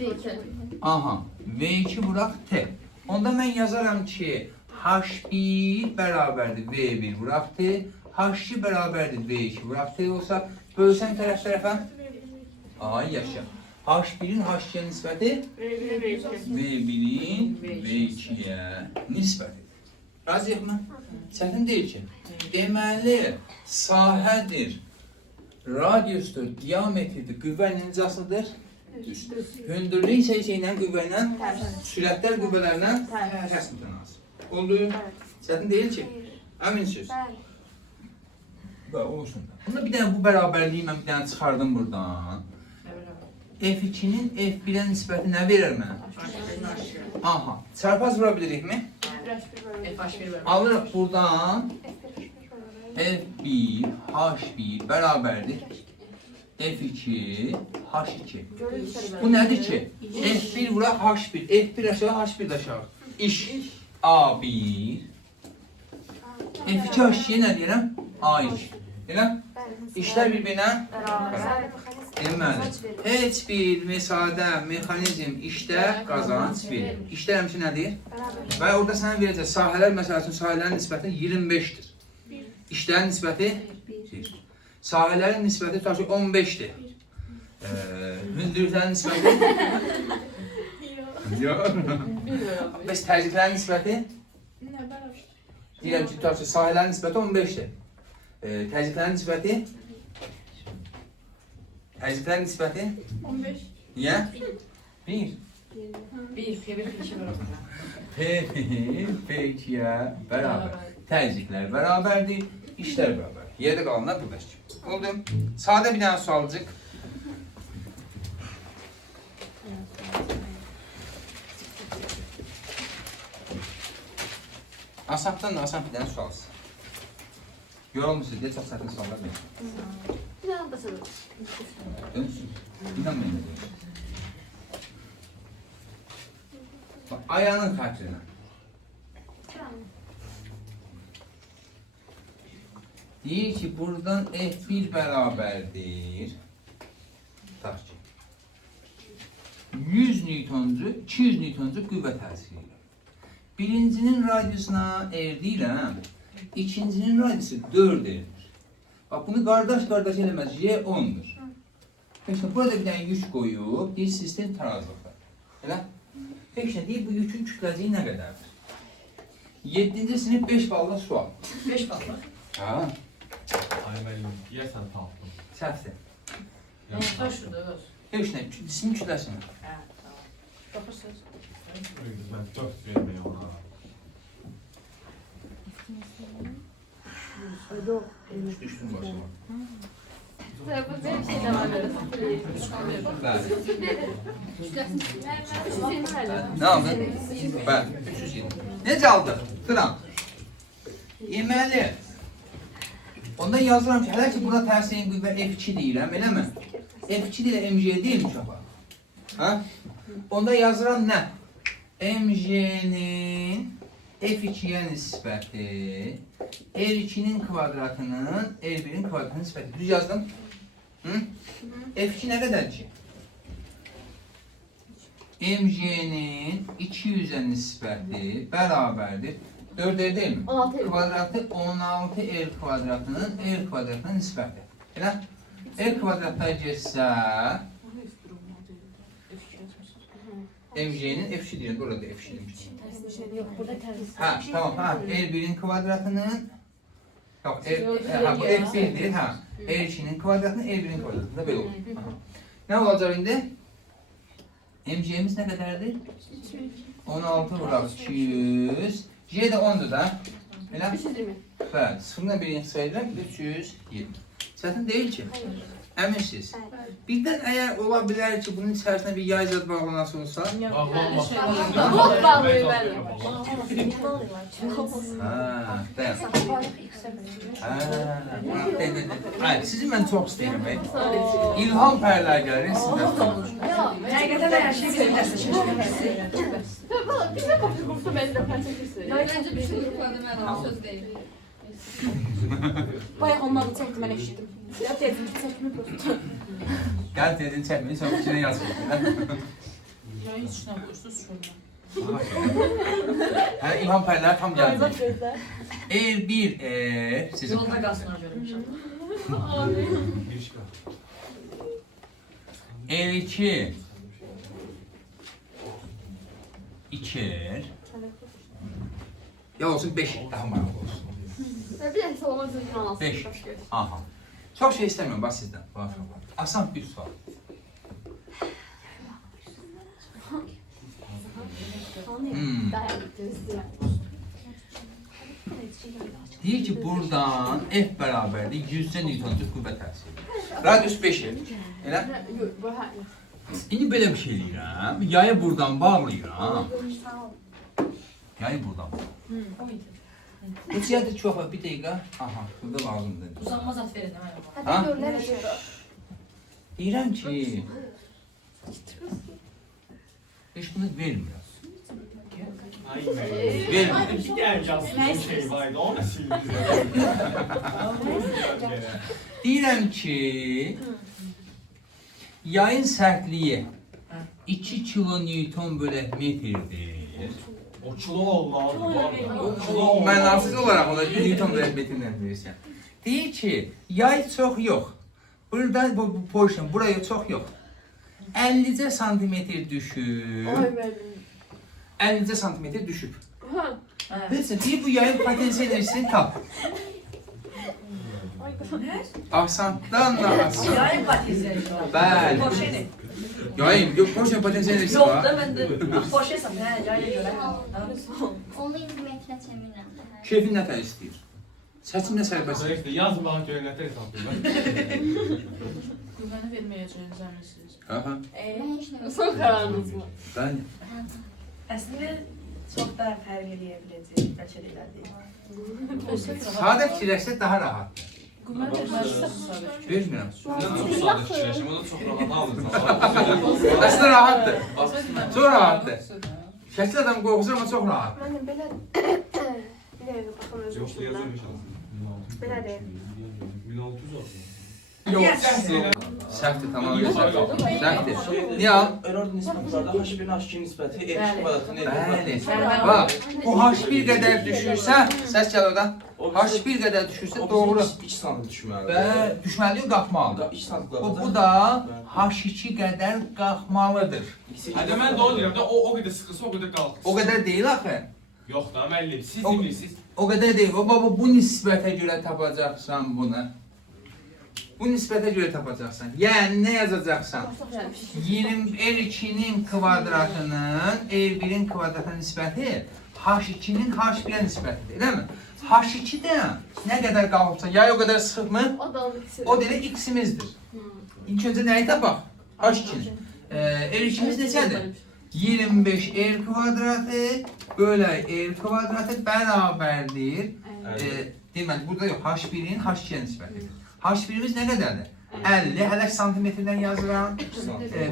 Aha, V2 vuraq T. Onda mən yazaram ki, H1 bərabərdir V1 vuraq T. H2 bərabərdir V2 vuraq T olsa, bölsən tərəf-tərəfə. Ay, yaşa. H1-in H2-yə nisbəti V1-in V2-yə nisbəti. Razıyıq mı? Çətin deyil ki. Deməli, sahədir, radiusdur, diametridir, qüvvə necə asılıdır? Düz. Hündürlük isə ilə qüvvə ilə, sürətlər qüvvələrlə tərs mütənasib. Oldu? Çətin deyil ki. Əminsiniz? Və olsun da. Bunda bir dənə bu bərabərliyi mən bir dənə çıxardım buradan. F2-nin F1-ə nisbəti nə verir mənə? Aha, çarpaz vura bilirikmi? Alırıq buradan F1, H1 bərabərdir. F2, H2. Bu nədir ki? F1 vura H1, F1 aşağı, H1 aşağı. İş A1. F2, H2-yə nə deyirəm? A2. Elə? İşlər bir-birinə deməli, heç bir sadə mexanizm işdə qazanc verir. İşlər həmişə nədir? Və orada sənə verəcək, sahələr məsələ üçün sahələrin nisbəti 25-dir. İşlərin nisbəti 1. Sahələrin nisbəti 15-dir. Hündürlüklərin nisbəti? Yox. Bəs təzyiqlərin nisbəti? Deyirəm ki, sahələrin nisbəti 15-dir. Təzyiqlərin nisbəti? Təzyiqlərin nisbəti? 15. Niyə? 1. P1 P2-yə bərabər. Təzyiqlər bərabərdir, işlər bərabər. Yerdə qalanlar bu bəs. Oldu. Sadə bir dənə sualcıq. Asandan da asan bir dənə sualsın. Yorulmuşsunuz deyə çox çətin suallar verir. Bir dənə basalım. Dönsün. İnanmayın. Bak, ayağının xətrinə. Deyir ki, buradan F1 bərabərdir. Tutaq ki. 100 newtoncu, 200 newtoncu qüvvə təsiri ilə. Birincinin radiusuna R deyirəm. İkincinin radiusu 4 edilir. Bak bunu qardaş eləməz, J 10'dur. Peki burada bir dənə yük qoyub, bir sistem tarazlıqda. Elə? Peki deyir, bu yükün kütləciyi nə qədərdir? 7-ci sinif 5 ballı sual. 5 balla. Ha, Ay müəllim, deyəsən tapdım. səhvdir. Başladı. Heç nə, cismin kütləsini. Hə, tamam. Baxırsınız. Mən 4 verməyə ona. Yok. Düşdüm başıma. Bu benim şey devam edelim. Bəli. 320 müəllim. Ne aldın? Ben 320. Necə aldın? Tıram. Yeməli. Onda yazıram ki, hələ ki burada təsirin qüvvə F2 deyirəm, eləmi? F2 ilə MJ deyilmiş ama. Ha? Onda yazıram nə? MJ'nin F2'ye nisbəti R2'nin kvadratının R1'in kvadratının nisbəti. Düz yazdım. Hı? F2 nə qədər ki? MJ'nin 200'e nisbəti bərabərdir. 4R değil mi? 16 Kvadratı 16R kvadratının R kvadratına nisbəti. Elə? R kvadratına getsə MJ'nin F2 deyirəm, burada F2 demişdim. Yok burada ters. Ha, tamam, ha, R1'in kvadratının yok, ha, bu F1'dir, ha. R2'nin kvadratını, R1'in kvadratında böyle olur. Aha. Ne olacak indi? MC'miz ne kadardır? 16 vuraq 200. J de 10'dur da. Elə? 320. Bəli, sıfırdan birinci sayılır 320. Çətin deyil ki. Əminsiz. Birdən əgər ola bilər ki, bunun içərisində bir yay zad bağlanası olsa, Bot bağlayın müəllim. ha, dayan. Hayır, sizi mən çox istəyirəm. İlham pərlər gəlir sizdən. Həqiqətən də hər şey bilirsən. Valla bir de bakın kursu beni de pençekisi. Bence bir şey yokladım ben söz değil. Bayağı onları çektim ben eşittim. Ya dedim çekme просто. Gəl dedin çəkməyi, sonra içinə yazın. Ya hiç ne buyursuz şurada. Hə, İlham pərlər tam gəldi. R1, sizin Yolda qalsın görmüşəm. R2 2 ya olsun 5 daha maraqlı olsun. Bir de salama zırhını alsın. 5. Aha. Çok şey istemiyorum bak sizden. Asan bir sual. Deyir ki buradan F bərabərdir 100 Newton-cuk qüvvə təsiri. Radius 5 elə? Yok bu her. İndi belə bir şey deyirəm. Yayı buradan bağlayıram. Yayı buradan bağlayıram. Bu ziyadə çox var, bir dəqiqə. Aha, burada lazımdır. Uzanmaz at verin hemen. Ha? Görünür şey. Deyirəm ki, heç bunu vermirəm. Ay Vermirəm. bir gel yazsın şey vardı onu sildi. Deyirəm ki, yayın sərtliyi 2 kilonewton bölü metrdir. O kilo olmalı. Mənasız olaraq ona 1 newton bölü metrdən verirsən. Deyir ki, yay çox yox. Buradan bu portion buraya çox yox. 50 santimetr düşüb. Ay müəllim. 50 santimetr düşüb. Ha. Bilirsən, deyir bu yayın potansiyel enerjisini tap. Aksantdan da asan. Yayın patatesleri. Bəli. Poşeni. Yayın, yok portion potansiyel enerjisi Yok var. da ben de poşesam. He yaya göre. Onu indirmekle çevirəm. Şefin nə tər istəyir? Səçimlə sərbəst. İşte yazın bana göre ne tez Güvəni verməyəcəyiniz əminsiniz. Aha, Ben hiç ne Son kararınız mı? bəli. Əslində çox da fərq eləyə biləcək bəlkə də deyil. Sadə fikirləşsə daha rahat. Güvən verməyəcəksə xüsusilə. Vermirəm. Çox sadə fikirləşim, o da çox rahat alırsan. Əslində rahatdır. Çox rahatdır. Şəkil adam qorxusur amma çox rahat. Mənim belə bir dəqiqə baxım özüm Yoxsa şuradan. yazılmış Belə deyil. 1600 olsun. Yox, səhvdir, tamam səhvdir. Niyə al? Error nisbətlərdə H1-in H2 nisbəti R2 kvadratının Bəli. Bəli. Bax, bu H1 qədər düşürsə, səs gəl oradan. H1 qədər düşürsə doğru. 2 sm düşməlidir. Və düşməli yox, qalxmalıdır. 2 sm Bu da H2 qədər qalxmalıdır. Hadi ben de onu diyorum da o kadar sıkısı o kadar kalk. O qədər deyil axı. Yok da müəllim siz bilirsiniz. O qədər deyil. Baba bu nisbətə görə tapacaqsan bunu. Bu nisbətə görə tapacaqsan. Yəni nə yazacaqsan? 20R2-nin kvadratının R1-in kvadratına nisbəti H2-nin H1-ə nisbətidir, eləmi? H2-də nə qədər qalıbsa, yay o qədər sıxmı? O da alır. O demək x-imizdir. İlk öncə nəyi tapaq? H2-ni. R2-miz neçədir? 25R kvadratı bölə R kvadratı bərabərdir. Deməli, burada yox, H1-in H2-yə nisbətidir. H1-imiz nə qədərdir? 50, hələk santimetrdən yazıram.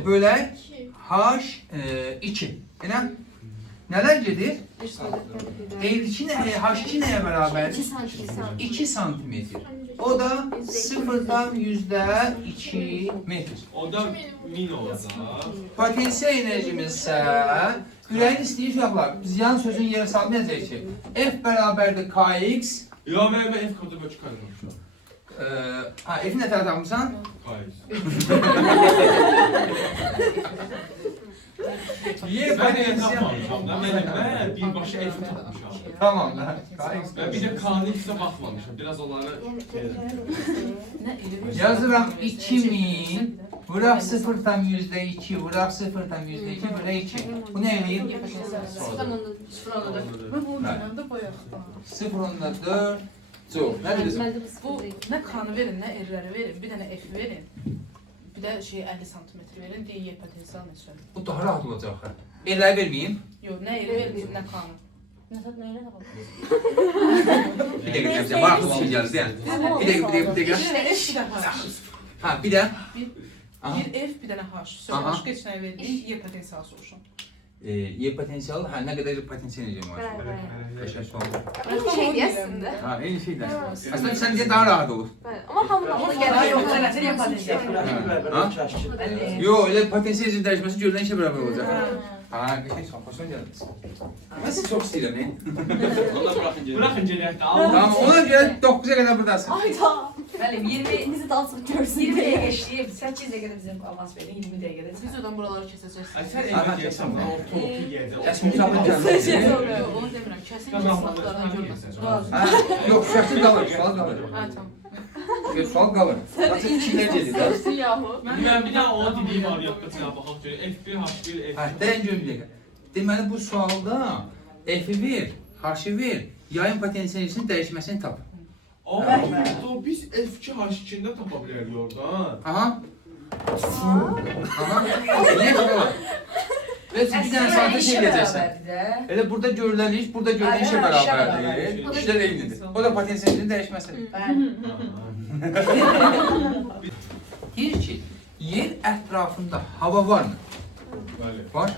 Bölək H2. Elə? Nələr gedir? R2 H2 nəyə bərabərdir? 2 santimetr. O da 0,2 metr. O da 1000 olacaq. Potensial enerjimiz isə ürəyin istəyir uşaqlar. Biz yan sözün yerə salmayacaq ki, F bərabərdir Kx. Ya mən F kodu bölü çıxarmışam. F-i nə tərəf almışsan? Kx. Yer Mən F potensial. tapmamışam da. Mən birbaşa F tapmışam. Tamam da. Ben bir de K'nın X'e bakmamışım. Biraz onları... Yazıram 2000. Vuraq 0,2, vuraq 0,2, vuraq 2. Bu nə eləyir? Ve bu ucundan boyaq. 0,4. Çox. Nə bilirsin? Bu ne kanı verin, ne erləri verin, bir dənə F verin. Bir də 50 santimetr verin, deyə yer potensial neçə. Bu daha rahat olacaq. Elləri verməyim. Yox, nə eri verin, nə kanı. Nəsət nəyinə tapalım? Bir dəqiqə gələcəm. Maraqlı şey gəlir, deyən. Bir dəqiqə. Bir dənə F, bir dənə H. Ha, bir də. Bir F, bir dənə H. Sonra başqa heç nə verin, yer potensial soruşun. Yer potensialı, nə qədər potensial enerjim var? Qəşəng sual. Bir şey deyəsin də. Ha, eyni şeydir. Əslində sən deyə daha rahat olur. Amma hamının ağlına gəlir. Yox, sənətin yer potensial. Yox, elə potensial enerji dəyişməsi görülən işə bərabər olacaq. Ha, qəşəng sual. Xoşuna gəldiniz. Mən sizi çox istəyirəm, Bırakın gedək də. Tamam, ona görə 9-a qədər buradasın. Ayda. Bəli, 20 Bizi dansıb görsün. 20 dəqiqə işləyib, 8 dəqiqədə bizim avans verin, 20 dəqiqədə. Biz oradan buraları kəsəcəksiniz. Ay sən evə gəlsən, mən orta yerdə. Kəsmin çapın Yox, gəlməsin. onu demirəm. Kəsin ki, sınaqlardan görməsin. Yox, şəxsin qalır, sual qalır. Ha, tamam. Sual qalır. Nasıl fikirlər gedir də? Sözsün yahu. Ben bir daha o dediği variantda sənə baxaq görək. F1, H1, Ha, F2. dəyin görün bir dəqiqə. Deməli, bu sualda F-i ver, H-i ver, yayın potensial enerjisinin dəyişməsini tap. Aa, biz F2, H2'ndə tapa bilərik oradan. Aha. Aha. Niyə belə var? Və bir dənə saatə şey edəcəksən. Elə burada görülən iş, burada görülən işə bərabərdir. İşlər eynidir. O da potensial enerjinin dəyişməsidir. Deyir ki, yer ətrafında hava varmı? Bəli. Var.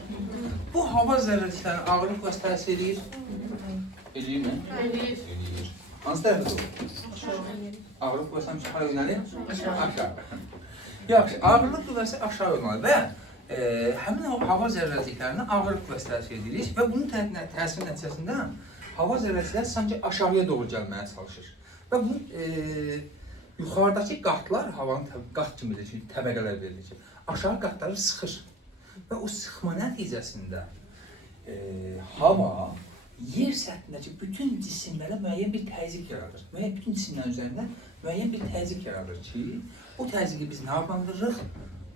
Bu hava zərrəciklərinin ağırlıq və təsir edir. Eləyir mi? Eləyir. Eləyir. Hansı tərəfdə olur? Ağırlıq qüvvəsi aşağı yönəlir? Aşağı. Yaxşı, ağırlıq qüvvəsi aşağı yönəlir və həmin o hava zərrəciklərinə ağırlıq qüvvəsi təsir edilir və bunun təsir nəticəsində hava zərrəcikləri sanki aşağıya doğru gəlməyə çalışır. Və bu yuxarıdakı qatlar havanın qat kimidir ki, təbəqələr verilir ki, aşağı qatları sıxır. Və o sıxma nəticəsində hava yer səthindəki bütün cisimlərə müəyyən bir təzyiq yaradır. Bütün cisimlərin üzərində müəyyən bir təzyiq yaradır ki, o təzyiqi biz nə adlandırırıq?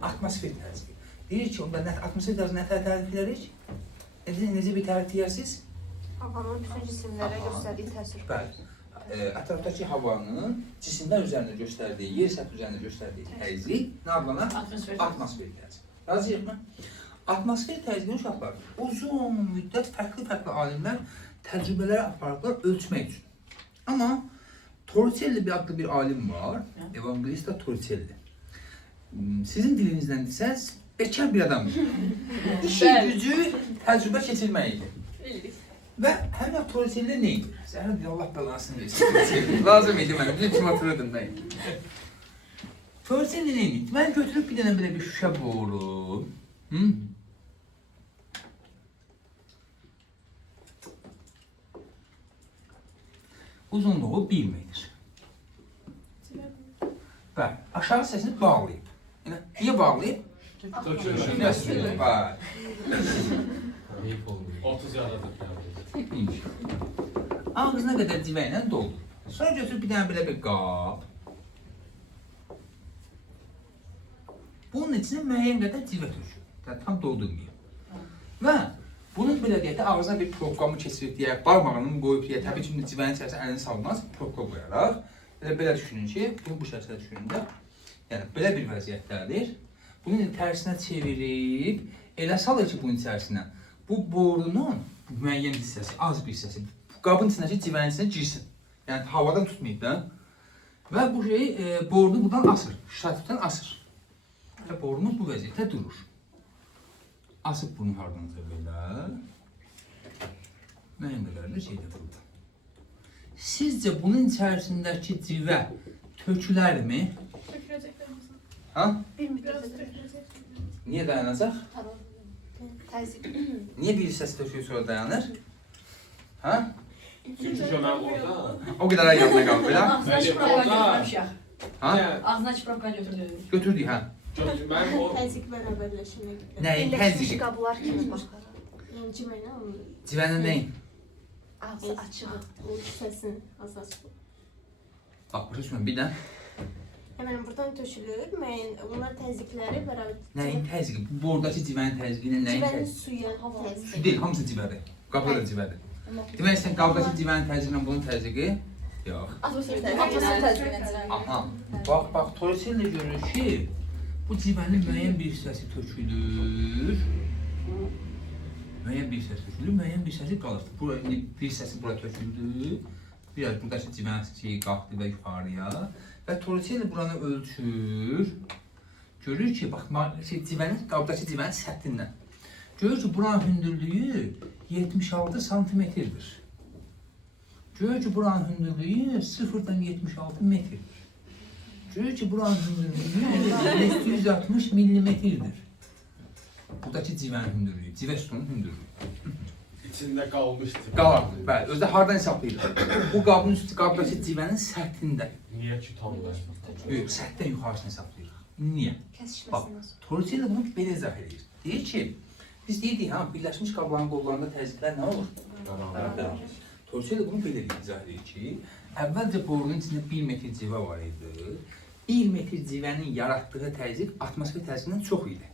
Atmosfer təzyiqi. Deyir ki, onda atmosfer təzyiqi nə tərif edirik? Necə bir tərif edirsiniz? Havanın bütün cisimlərə göstərdiyi təsir. Bəli. Ətrafdakı havanın cisimlər üzərində göstərdiyi, yer səthi üzərində göstərdiyi təzyiq nə adlanar? Atmosfer təzyiqi. Razıyıq mı? Atmosfer təzyiqini uşaqlar uzun müddət fərqli alimlər təcrübələri aparıblar ölçmək üçün. Amma Torricelli adlı bir alim var, Evangelista Torricelli. Sizin dilinizdən desəz, bekar bir adamdır. İşi gücü təcrübə keçirmək idi. Və həmin Torricelli nə idi? Zəhra deyir, Allah bəlasını versin. Lazım idi mənə, bir kim hatırladım mən. Torricelli nə idi? Mən götürüb bir dənə belə bir şüşə boru. Uzunluğu 1 metr. Bəli, aşağı hissəsini bağlayıb. Niyə bağlayıb? Nə sürüyor? Bəli. 30 yaradır. Ağzına qədər civə ilə doldur. Sonra götürüb bir dənə belə bir qab. bunun içinə müəyyən qədər civə tökür. Yəni tam doldurmayıb. Və bunun belə deyək də ağzına bir probkamı keçirib deyək, barmağını qoyub deyək, təbii ki, civənin içərisinə əlini salmaz, probka qoyaraq. Belə düşünün ki, bunu bu şəkildə düşünün də. Yəni belə bir vəziyyətdədir. Bunu tərsinə çevirib, elə salır ki, bunun içərisinə bu borunun müəyyən hissəsi, az bir hissəsi, qabın içindəki civənin içinə girsin. Yəni havadan tutmayıb da. Və bu şey borunu buradan asır, ştatifdən asır. Və borumuz bu vəziyyətdə durur. Asıb bunu hardanca belə. Müəyyən qədərli şeydə burada. Sizcə bunun içərisindəki civə tökülərmi? Töküləcəklər məsələn. Ha? Bir müddət Biraz töküləcək. töküləcək. Niyə dayanacaq? Təzyiq. Niyə bir hissəsi tökülür sonra dayanır? Ha? Çünki mən orada... O qədər ay yadına qaldı belə. Ağzına Müəllim, şıprovka orada- götürmüşük. Ha? Ağzına şıprovka götürdük. Götürdük ha. Mən o... Təzyiq bərabərləşmə. Nəyin Birləşmiş təzyiqi? qablar kimi baxar. Yəni ciməylə onun Civənin nəyin? Ağzı açıq. o hissəsini azaltır. Bax, başa düşmürəm bir də. Həmən buradan tökülür, müəyyən bunlar təzyiqləri bərabər. Nəyin təzyiqi? Bu bordakı civənin təzyiqi ilə nəyin Civənin təzyiqi? suya Su təzyiqi. deyil, hamısı civədir. Qabda da civədir. Demək istəyən qabdakı civənin təzyiqi ilə bunun təzyiqi? Yox. Atmosfer Aha. Bax, Torricelli görür ki, bu civənin müəyyən bir hissəsi tökülür. Müəyyən bir hissəsi tökülür, müəyyən bir hissəsi qalır. Bir hissəsi bura töküldü. Biraz buradakı civənin şeyi qalxdı və yuxarıya. Və Torricelli buranı ölçür. Görür ki, bax, civənin, qabdakı civənin səthindən. Görür ki, buranın hündürlüyü 76 santimetrdir. Görür ki, buranın hündürlüyü 0-dan 76 metrdir. Görür ki, buranın hündürlüyü 760 millimetrdir. Buradakı civənin hündürlüyü, civə sütunun hündürlüyü. İçində qalmışdı. Qalar, bəli, özdə hardan hesablayır? Bu qabın üstü, qabdakı civənin səthindən. Niyə ki tam da? Yox, sətdən yuxarısını hesablayırıq. Niyə? Bax, Kəsişməsin. Torricelli bunu belə izah edir. Deyir ki, biz deyirdik, ha, birləşmiş qabların qollarında təzyiqlər nə olur? Torricelli bunu belə izah edir ki, əvvəlcə borunun içində 1 metr civə var idi. 1 metr civənin yaratdığı təzyiq atmosfer təzyiqindən çox idi.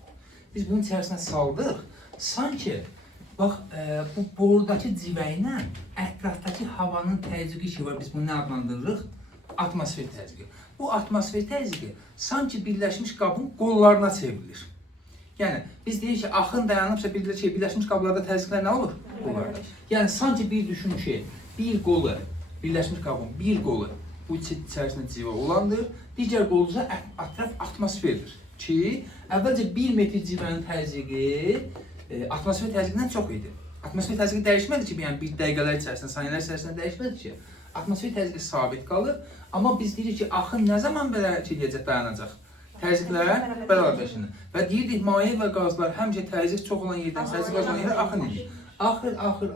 Biz bunun içərisinə saldıq, sanki bax, bu borudakı civə ilə ətrafdakı havanın təzyiqi ki var, biz bunu nə adlandırırıq? Atmosfer təzyiqi. Bu atmosfer təzyiqi sanki birləşmiş qabın qollarına çevrilir. Yəni, biz deyirik ki, axın dayanıbsa birləşmiş qablarda təzyiqlər nə olur? Qollarda. Yəni, sanki bir düşün ki, bir qolu, birləşmiş qabın bir qolu bu içərisində civə olandır, digər qolu isə ətraf atmosferdir. Ki, əvvəlcə 1 metr civənin təzyiqi atmosfer təzyiqindən çox idi. Atmosfer təzyiqi dəyişmədi ki, yəni bir dəqiqələr içərisində, saniyələr içərisində dəyişmədi ki, atmosfer təzyiqi sabit qalır. Amma biz deyirik ki, axın nə zaman belə eləyəcək, dayanacaq? Təzyiqlər bərabərləşir. Və deyirdik, maye və qazlar həmişə təzyiq çox olan yerdən, təzyiq az olan yerə axın edir.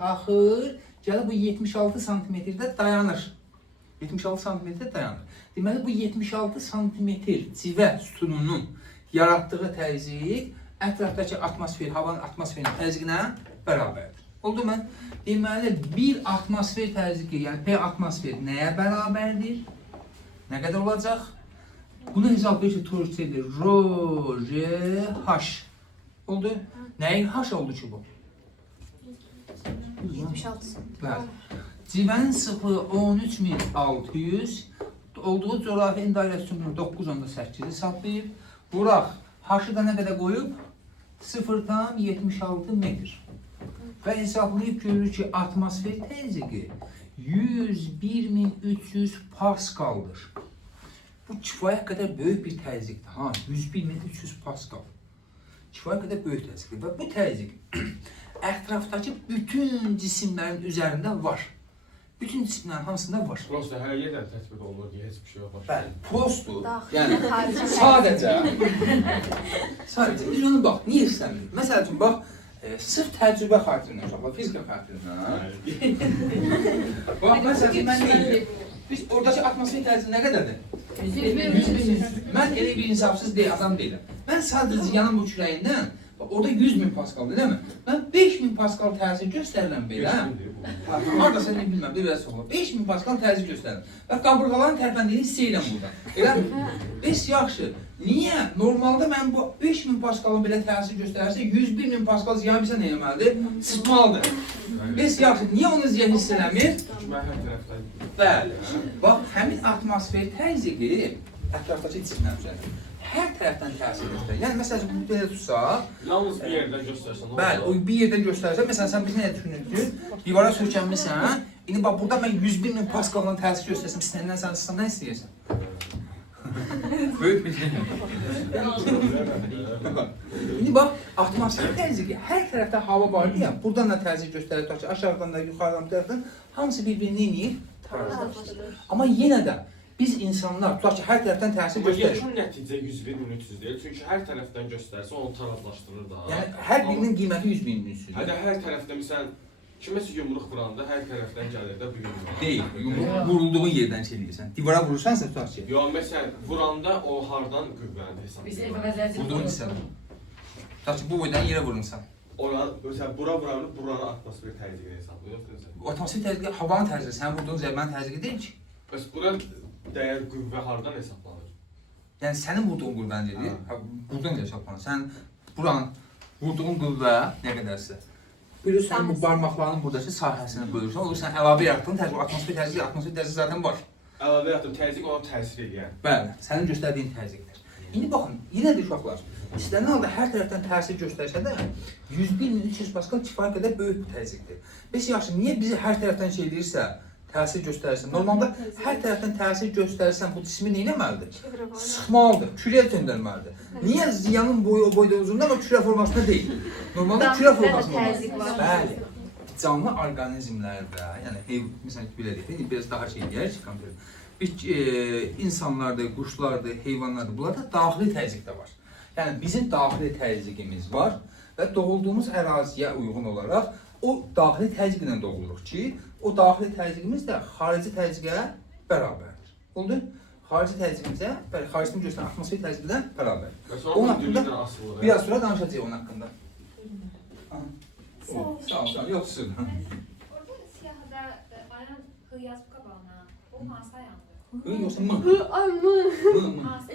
Axır, gəlib bu 76 santimetrdə dayanır. 76 santimetrdə dayanır. Deməli, bu 76 santimetr civə sütununun yaratdığı təzyiq ətrafdakı atmosfer, havanın atmosferinin təzyiqinə bərabərdir. Oldu mu? Deməli, bir atmosfer təzyiqi, yəni P atmosfer nəyə bərabərdir? Nə qədər olacaq? Bunu hesablayır ki, Torricelli Rho, J, H. Oldu? Nəyin H oldu ki bu? 76. Bəli. Civənin sıxlığı 13600, olduğu coğrafiyinin dairəsi çümrünü 9.8 hesablayıb. Buraq H-ı da nə qədər qoyub? 0,76 metr. Və hesablayıb görür ki, atmosfer təzyiqi 101.300 paskaldır. Bu kifayət qədər böyük bir təzyiqdir. Ha, 101.300 paskal. Kifayət qədər böyük təzyiqdir. Və bu təzyiq ətrafdakı bütün cisimlərin üzərində var. Bütün cisimlərin hamısında var. Prosta hər yerdən tətbiq olunur deyə heç bir şey yox. Bəli, prostur. Daxil, Yəni xarici. sadəcə biz onu bax, niyə istəmirik? Məsəl üçün bax, sırf təcrübə xatirinə uşaqlar, fizika xatirinə. Bax, məsəl üçün mən deyim, biz oradakı atmosfer təzyiqi nə qədərdir? 100.000. Mən elə bir insafsız adam deyiləm. Mən sadəcə yanım bu kürəyindən, orada 100.000 paskaldır, değil mi? Mən 5.000 paskal təsir göstərirəm belə. Haradasa ne bilməm, bir biraz soxulur. 5000 Paskal təzyiq göstərir. Və qabırğaların tərpəndiyini hiss edirəm burada. Elə? Bəs yaxşı. Niyə? Normalda mən bu 5000 Paskalın belə təsir göstərərsə 101.000 Paskal ziyan bilsə nə etməlidir? Sıxmalıdır. Bəs yaxşı. Niyə onu ziyan hiss eləmir? Çünki mən hər tərəfdən Bəli. Bax, həmin atmosfer təzyiqi ətrafdakı cisimlər üzərində hər tərəfdən təsir göstərir. Yəni məsələn bunu belə tutsaq, yalnız bir yerdən göstərsən. bəli, o bir yerdən göstərsə, məsələn sən biz nə düşünürsün? Divara söykənmisən, indi bax burada mən 101.000 Paskaldan təsir göstərsəm, sinirdən sən sıxsan nə istəyirsən? Böyük bir şey. İndi bax, atmosfer təzyiqi hər tərəfdə hava var ya, buradan da təzyiq göstərir, tutaq ki, aşağıdan da, yuxarıdan da, tərəfdən hamısı bir-birini eləyir, tarazlaşdırır. Amma yenə də biz insanlar, tutaq ki, hər tərəfdən təsir göstərir. Yekun nəticə 101.300 deyil, çünki hər tərəfdən göstərsə onu tarazlaşdırır da. Yəni hər birinin qiyməti 100.000-300. Hədə hər tərəfdən məsələn kiməsə yumruq vuranda hər tərəfdən gəlir də bu yumruq. Deyil, yumruq vurulduğun yerdən şey edirsən. Divara vurursansa tutaq ki. Yox, məsələn vuranda o hardan qüvvəndi hesab Biz edir. evvəlcə Vurduğun hissədən. Tutaq ki, bu boydan yerə vurursan. Ora məsələn buranın atmosfer təzyiqini hesablayırsınız. Atmosfer təzyiqi havanın təzyiqi, sənin vurduğun zərbənin təzyiqi deyil ki. Bəs bura dəyər qüvvə hardan hesablanır? Yəni sənin vurduğun qüvvəni dedir, buradan da hesablanır. Sən buranın vurduğun qüvvə nə qədərsə. Bilirsən bu barmaqlarının buradakı sahəsini bölürsən, olur sən əlavə yaratdığın təzyiq, atmosfer təzyiqi zaten var. Əlavə yaratdığın təzyiq ona təsir edir. Bəli, sənin göstərdiyin təzyiqdir. İndi baxın, yenə də uşaqlar, istənilən halda hər tərəfdən təsir göstərsə də 101.300 Paskal kifayət qədər böyük bir təzyiqdir. Bəs yaxşı, niyə bizi hər tərəfdən şey edirsə, təsir göstərirsən? Normalda hər tərəfdən təsir göstərirsən, bu cismi nə etməlidir? Sıxmalıdır, kürəyə döndərməlidir. Niyə ziyanın boyu o boyda uzundur, amma kürə formasında deyil? Normalda kürə formasında olur. Bəli. Canlı orqanizmlərdə, yəni məsələn belə deyək, biraz daha şey deyək, insanlardır, quşlardır, heyvanlardır, bunlarda daxili təzyiq də var. Yəni bizim daxili təzyiqimiz var və doğulduğumuz əraziyə uyğun olaraq o daxili təzyiqlə doğuluruq ki, o daxili təzyiqimiz də xarici təzyiqə bərabərdir. Oldu? Xarici təzyiqimizə, xaricini göstərən atmosfer təzyiqlə bərabərdir. Məsələn, Onun onun haqqında dilindən asılı olur. biraz sonra danışacağıq onun haqqında. Sağ ol, yoxsun. Orada siyahıda ayağın hı yazıb qabağına. O hansı ayağındır? Hı, yoxsa mı? Ay mı? Mı?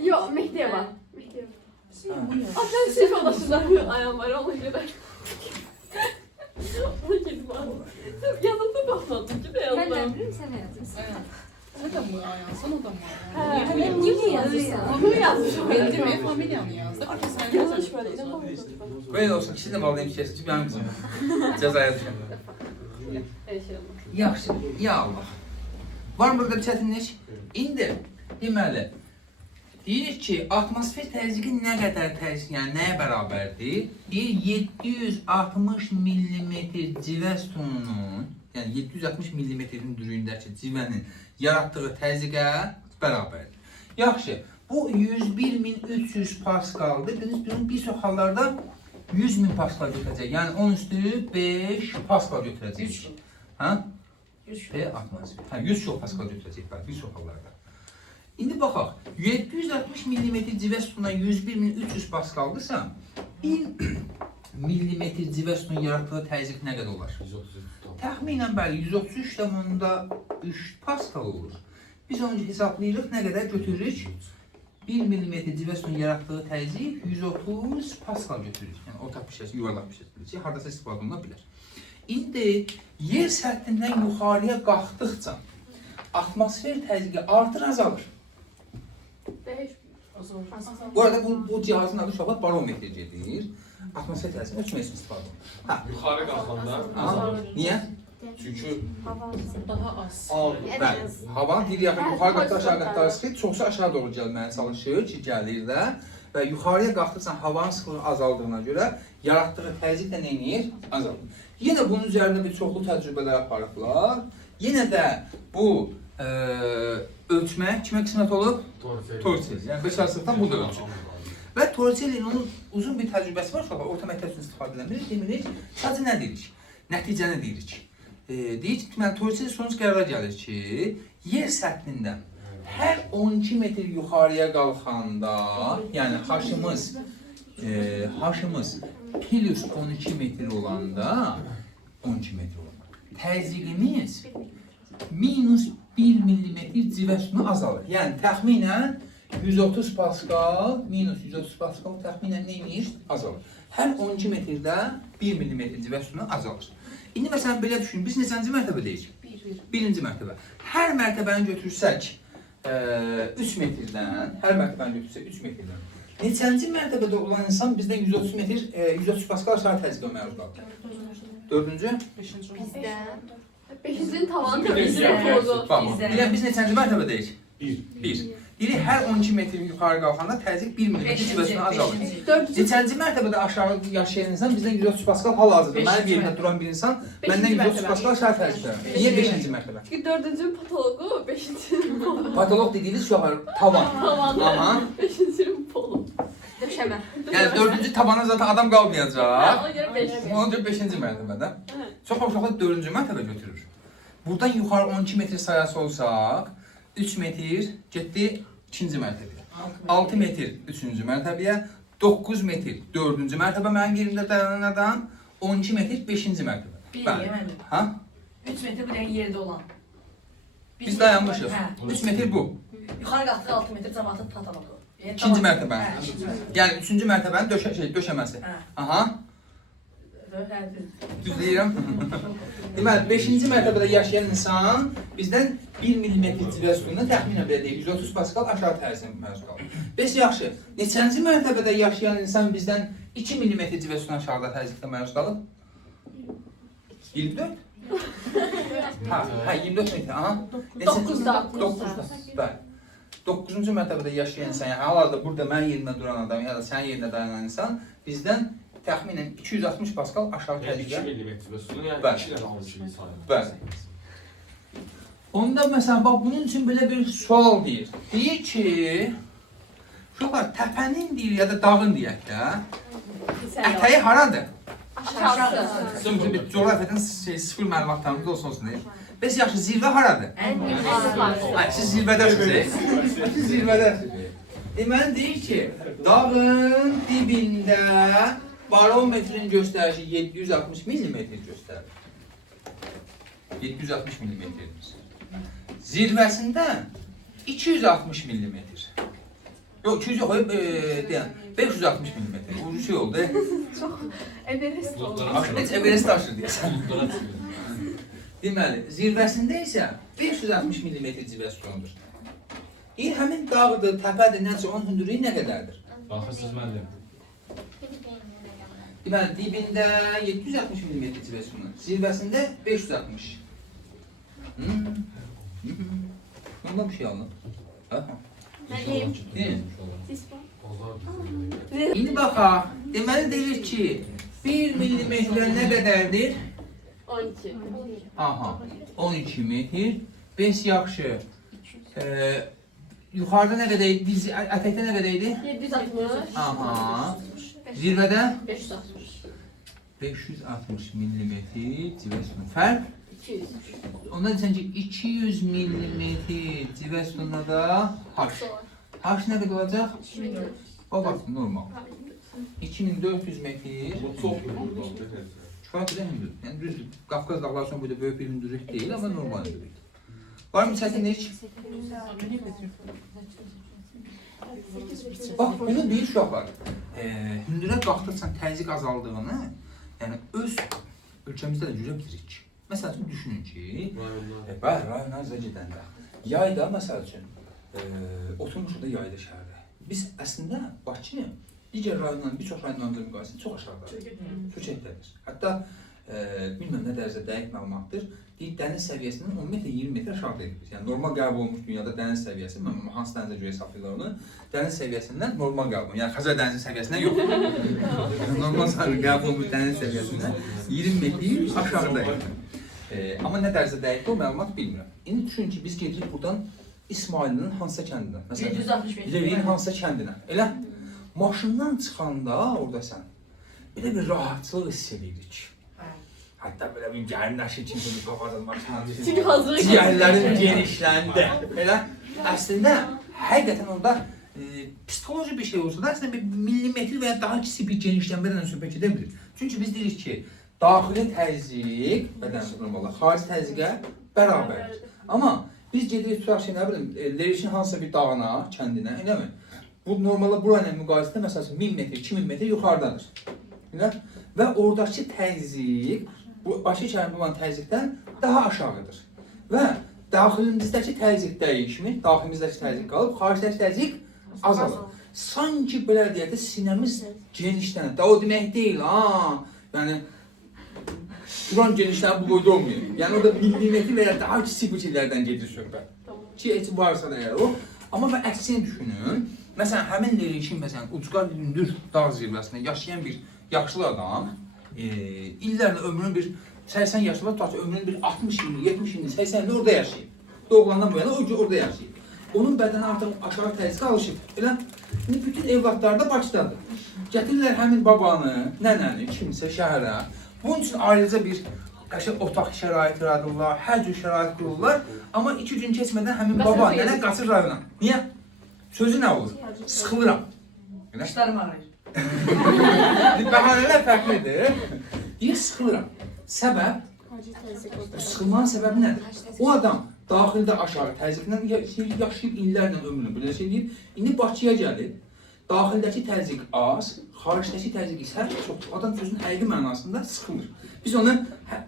Yok Mehdi'ye bak. Mehdi'ye bak. Ha. Sen sırf odasında ayağım var ona göre. Ona kedim var. Yazıda bakmadım ki de Mən nə yazdım. bilim, sən nə yazırsan? O da mı ayansın, o da mı Ha, ayansın? ben Niyə yazırsan? Bunu yazmışım. Belli mi? Familiyanı yazdık. Sen Yanlış böyle. Böyle olsun, ikisi də bağlayayım ki, mənim qızım. Cəzaya düşəm. İnşallah. Yaxşı, ya Allah. Var mı burada bir çətinlik? İndi, deməli, deyirik ki, atmosfer təzyiqi nə qədər təzyiq, yəni nəyə bərabərdir? Deyir, 760 mm civə sütununun, yəni 760 mm-in dürüyündəki civənin yaratdığı təzyiqə bərabərdir. Yaxşı, bu 101.300 Paskaldır. Biz bir çox hallarda 100.000 Paskal götürəcək. Yəni 10 üstü 5 Paskal götürəcək. Hə? 100 atmosfer. Hə, 100 çox Paskal götürəcək, bir çox hallarda. İndi baxaq, 760 mm civə sütununa 101.300 Paskaldırsa, 1000 mm civə sütunun yaratdığı təzyiq nə qədər olar? 133. Təxminən bəli, 133,3 Paskal olur. Biz onu hesablayırıq, nə qədər götürürük? 1 mm civə sütunun yaratdığı təzyiq 130 Paskal götürürük. Yəni ortaq bir şey, yuvarlaq bir şey bilirik. Hardasa istifadə oluna bilər. İndi yer səthindən yuxarıya qalxdıqca atmosfer təzyiqi artır, azalır. Bu arada bu cihazın adı uşaqlar barometr gedir. Atmosfer təzyiqini ölçmək üçün istifadə olunur. Hə, Yuxarı qalxanda azalır. Niyə? çünki daha az. Bəli, hava bir yaxın yuxarı qatda aşağı qatda sıxır, çoxsa aşağı doğru gəlməyə çalışır ki, gəlir də və yuxarıya qalxdıqca havanın sıxlığı azaldığına görə yaratdığı təzyiq də nə edir? Azalır. Yenə bunun üzərində bir çoxlu təcrübələr aparıblar. Yenə də bu ölçmək kimə qismət olub? Torricelli. Yəni beşarsıqdan bu da ölçülür. Və Torricelli'nin onun uzun bir təcrübəsi var, uşaqlar orta məktəb üçün istifadə edilir. Demirik, sadəcə nə deyirik? Nəticəni deyirik. Deyirik ki, Torricelli sonuç qərara gəlir ki, yer səthindən hər 12 metr yuxarıya qalxanda, yəni haşımız plus 12 metr olanda, 12 metr olanda. təzyiqimiz minus 1 millimetr civə sütunu azalır. Yəni təxminən 130 paskal minus 130 paskal təxminən neymiş? Azalır. Hər 12 metrdə 1 millimetr civə sütunu azalır. İndi məsələn belə düşünün, biz neçənci mərtəbədəyik? Birinci mərtəbə. Hər mərtəbəni götürsək 3 metrdən, hər mərtəbəni götürsək 3 metrdən. Neçənci mərtəbədə olan insan bizdən 130 metr, 130 paskal aşağı təzyiqə məruz qalır. Dördüncü? Bizdə 5-ci tavan Bir də təbii siyah oldu. Bax, biz neçənci mərtəbədəyik? 1. 1. Biri hər 12 metr yuxarı qalxanda təzyiq 1 millimetr civəsinə azalır. 4-cü Neçənci mərtəbədə aşağı yaşayan insan bizdən 130 paskal hal-hazırda. Mənim yerimdə duran bir insan məndən 130 paskal aşağı təzyiqdə. Niyə 5-ci mərtəbə? Çünki 4-cü patoloqu, 5-ci Patoloq dediyiniz uşaqlar tavan. tavanı, Aha. 5-ci polu. Döşəmə. Yəni 4-cü tavana zaten adam qalmayacaq. Ona görə 5. Ona görə 5-ci mərtəbədə. Çox uşaqlar 4-cü mərtəbə götürür. Buradan yuxarı 12 metr sayası olsaq, 3 metr getdi 2-ci mərtəbəyə. 6 metr 3-cü mərtəbəyə, 9 metr 4-cü mərtəbə mənim yerimdə dayananadan, 12 metr 5-ci mərtəbə. Bir Bəli. yeməli. Ha? 3 metr bu dəqiq yerdə olan. Biz dayanmışıq. Hə. 3 metr bu. Yuxarı qalxdıq 6 metr cəmaatı tatamadı. İkinci mərtəbə. Hə, ikinci mərtəbə. Yəni 3-cü mərtəbənin döşəməsi. Hə. Aha. Hə, Düz deyirəm. Deməli, 5-ci mərtəbədə yaşayan insan bizdən 1 millimetr civə sütununa təxminən belə deyil, 130 paskal aşağı təzyiqə məruz qalır. Bəs yaxşı, neçənci mərtəbədə yaşayan insan bizdən 2 millimetr civə sütununa aşağıda təzyiqdə məruz qalır? 24? Ha, 24 metr, aha. 9'da. 9'da. Bəli. 9-cu mərtəbədə yaşayan insan, yəni hal-hazırda burada mənim yerimdə duran adam, ya da sənin yerində dayanan insan bizdən təxminən 260 paskal aşağı Yəni 2 təzyiqə. millimetr və sütun, yəni Bəli. 2 dənə alışını sayılır. Bəli. Onda məsələn, bax bunun üçün belə bir sual deyir. Deyir ki, uşaqlar təpənin deyir ya da dağın deyək də, ətəyi haradır? Aşağısı. Sizin üçün bir coğrafiyadan sıfır məlumatlarımız olsun deyir. Bəs yaxşı, zirvə haradır? Ay, siz zirvədəsiniz. Siz zirvədəsiniz. Deməli deyir ki, dağın dibində barometrin göstərişi 760 millimetr göstərir. 760 millimetrdir. Zirvəsində 260 millimetr. Yox, 200 yox, deyən 560 millimetr. Ucu şey oldu. Everest oldu. Heç Everest aşır deyəsən. Deməli, zirvəsində isə 560 millimetr civə sütunudur. Həmin dağdır, təpədir, nəsə onun hündürlüyü nə qədərdir? Baxırsınız müəllim. Deməli, dibində 760 millimetr civə sütunu, zirvəsində 560. Ondan bir şey alın. Mənim. Değil mi? Siz bu. İndi baxaq, deməli deyir ki, 1 millimetrə nə qədərdir? 12. Aha, 12 metr. 5 yaxşı. Yuxarıda nə qədər idi? Ətəkdə nə qədər idi? 760. Aha. Zirvədə 560. 560 millimetr civə sütunu. Fərq? 200. Ondan desən ki, 200 millimetr civə sütununa da H. H nə qədər olacaq? 2400. O bax, normal. 2400 metr. Bu çox hündürdür. Kifayət qədər hündür. Yəni düzdür, Qafqaz dağları üçün burada böyük bir hündürlük deyil, amma normal hündürlük. Var mı çətinlik? Bax, bunu deyir uşaqlar. Hündürə qalxdıqca təzyiq azaldığını, yəni öz ölkəmizdə də görə bilirik. Məsəl üçün düşünün ki, bəli, rayonlarımıza gedəndə, yayda məsəl üçün, oturmuşuq da yayda şəhərdə. Biz əslində Bakı digər rayonların, bir çox rayonlarla müqayisədə çox aşağıdadır, çox ehtədir. Hətta, bilməm nə dərəcədə dəqiq məlumatdır, dəniz səviyyəsindən 10 metr, 20 metr aşağıdayıq biz. Yəni, normal qəbul olmuş dünyada dəniz səviyyəsi, hansı dənizə görə hesablayırlar onu, dəniz səviyyəsindən normal qəbul, yəni Xəzər dənizin səviyyəsindən yox. Normal qəbul olmuş dəniz səviyyəsindən 20 metr aşağıdayıq. Amma nə dərəcədə dəqiqdir o məlumat bilmirəm. İndi düşün ki, biz gedirik buradan İsmailinin hansısa kəndinə, məsələn, Leviyin hansısa kəndinə, elə maşından çıxanda orada sən, belə bir rahatçılıq hiss edirik. Hətta belə bir gərinləşir ki, bir papadan maşından Çünki hazır. ciyərlərin genişləndi. Elə əslində, həqiqətən orada psixoloji bir şey olsa da əslində bir millimetr və ya daha kiçik bir genişlənmədən söhbət edə bilir. Çünki biz deyirik ki, daxili təzyiq, bədənçi normalda, xarici təzyiqə bərabərdir. Amma biz gedirik tutaq ki, nə bilim, Lerişin hansısa bir dağına, kəndinə, eləmi? Bu normalda bura ilə müqayisədə məsələn 1000 metr, 2000 metr yuxarıdadır. Elə? Və oradakı təzyiq, bu başı kəlmə olan təzyiqdən daha aşağıdır. Və daxilimizdəki təzyiq dəyişmir, daxilimizdəki təzyiq qalıb, xaricdəki təzyiq azalır. Sanki belə deyək də sinəmiz genişlənir. Da o demək deyil, ha. Yəni Turan genişlənib bu boyda olmuyor. Yəni orada millimetr və ya daha kiçik bu şeylərdən gedir söhbət. Ki varsa da əgər o. Amma və əksini düşünün. Məsələn, həmin Lerişin məsələn ucqar hündür dağ zirvəsində yaşayan bir yaşlı adam, illərlə ömrünün bir 80 yaşında tutaq ki, ömrünün bir 60 ilini, 70 ilini, 80 ilini orada yaşayıb. Doğulandan bu yana orada yaşayıb. Onun bədəni artıq aşağı təzyiqə alışıb. Elə bütün evlatları da Bakıdadır. Gətirirlər həmin babanı, nənəni, kimsə şəhərə. Bunun üçün ayrıca bir otaq şərait yaradırlar, hər cür şərait qururlar. Amma 2 gün keçmədən həmin baba, nənə qaçır rayona. Niyə? Sözü nə olur? Sıxılıram. Başlarım ağrıyır. Bəhanələr fərqlidir. Deyir, sıxılıram. Səbəb? Sıxılmanın səbəbi nədir? O adam daxildə aşağı təzyiqlə yaşayıb illərlə ömrünü belə şey deyib. İndi Bakıya gəlib. Daxildəki təzyiq az, xaricdəki təzyiq isə çoxdur. Adam sözün həqiqi mənasında sıxılır. Biz onu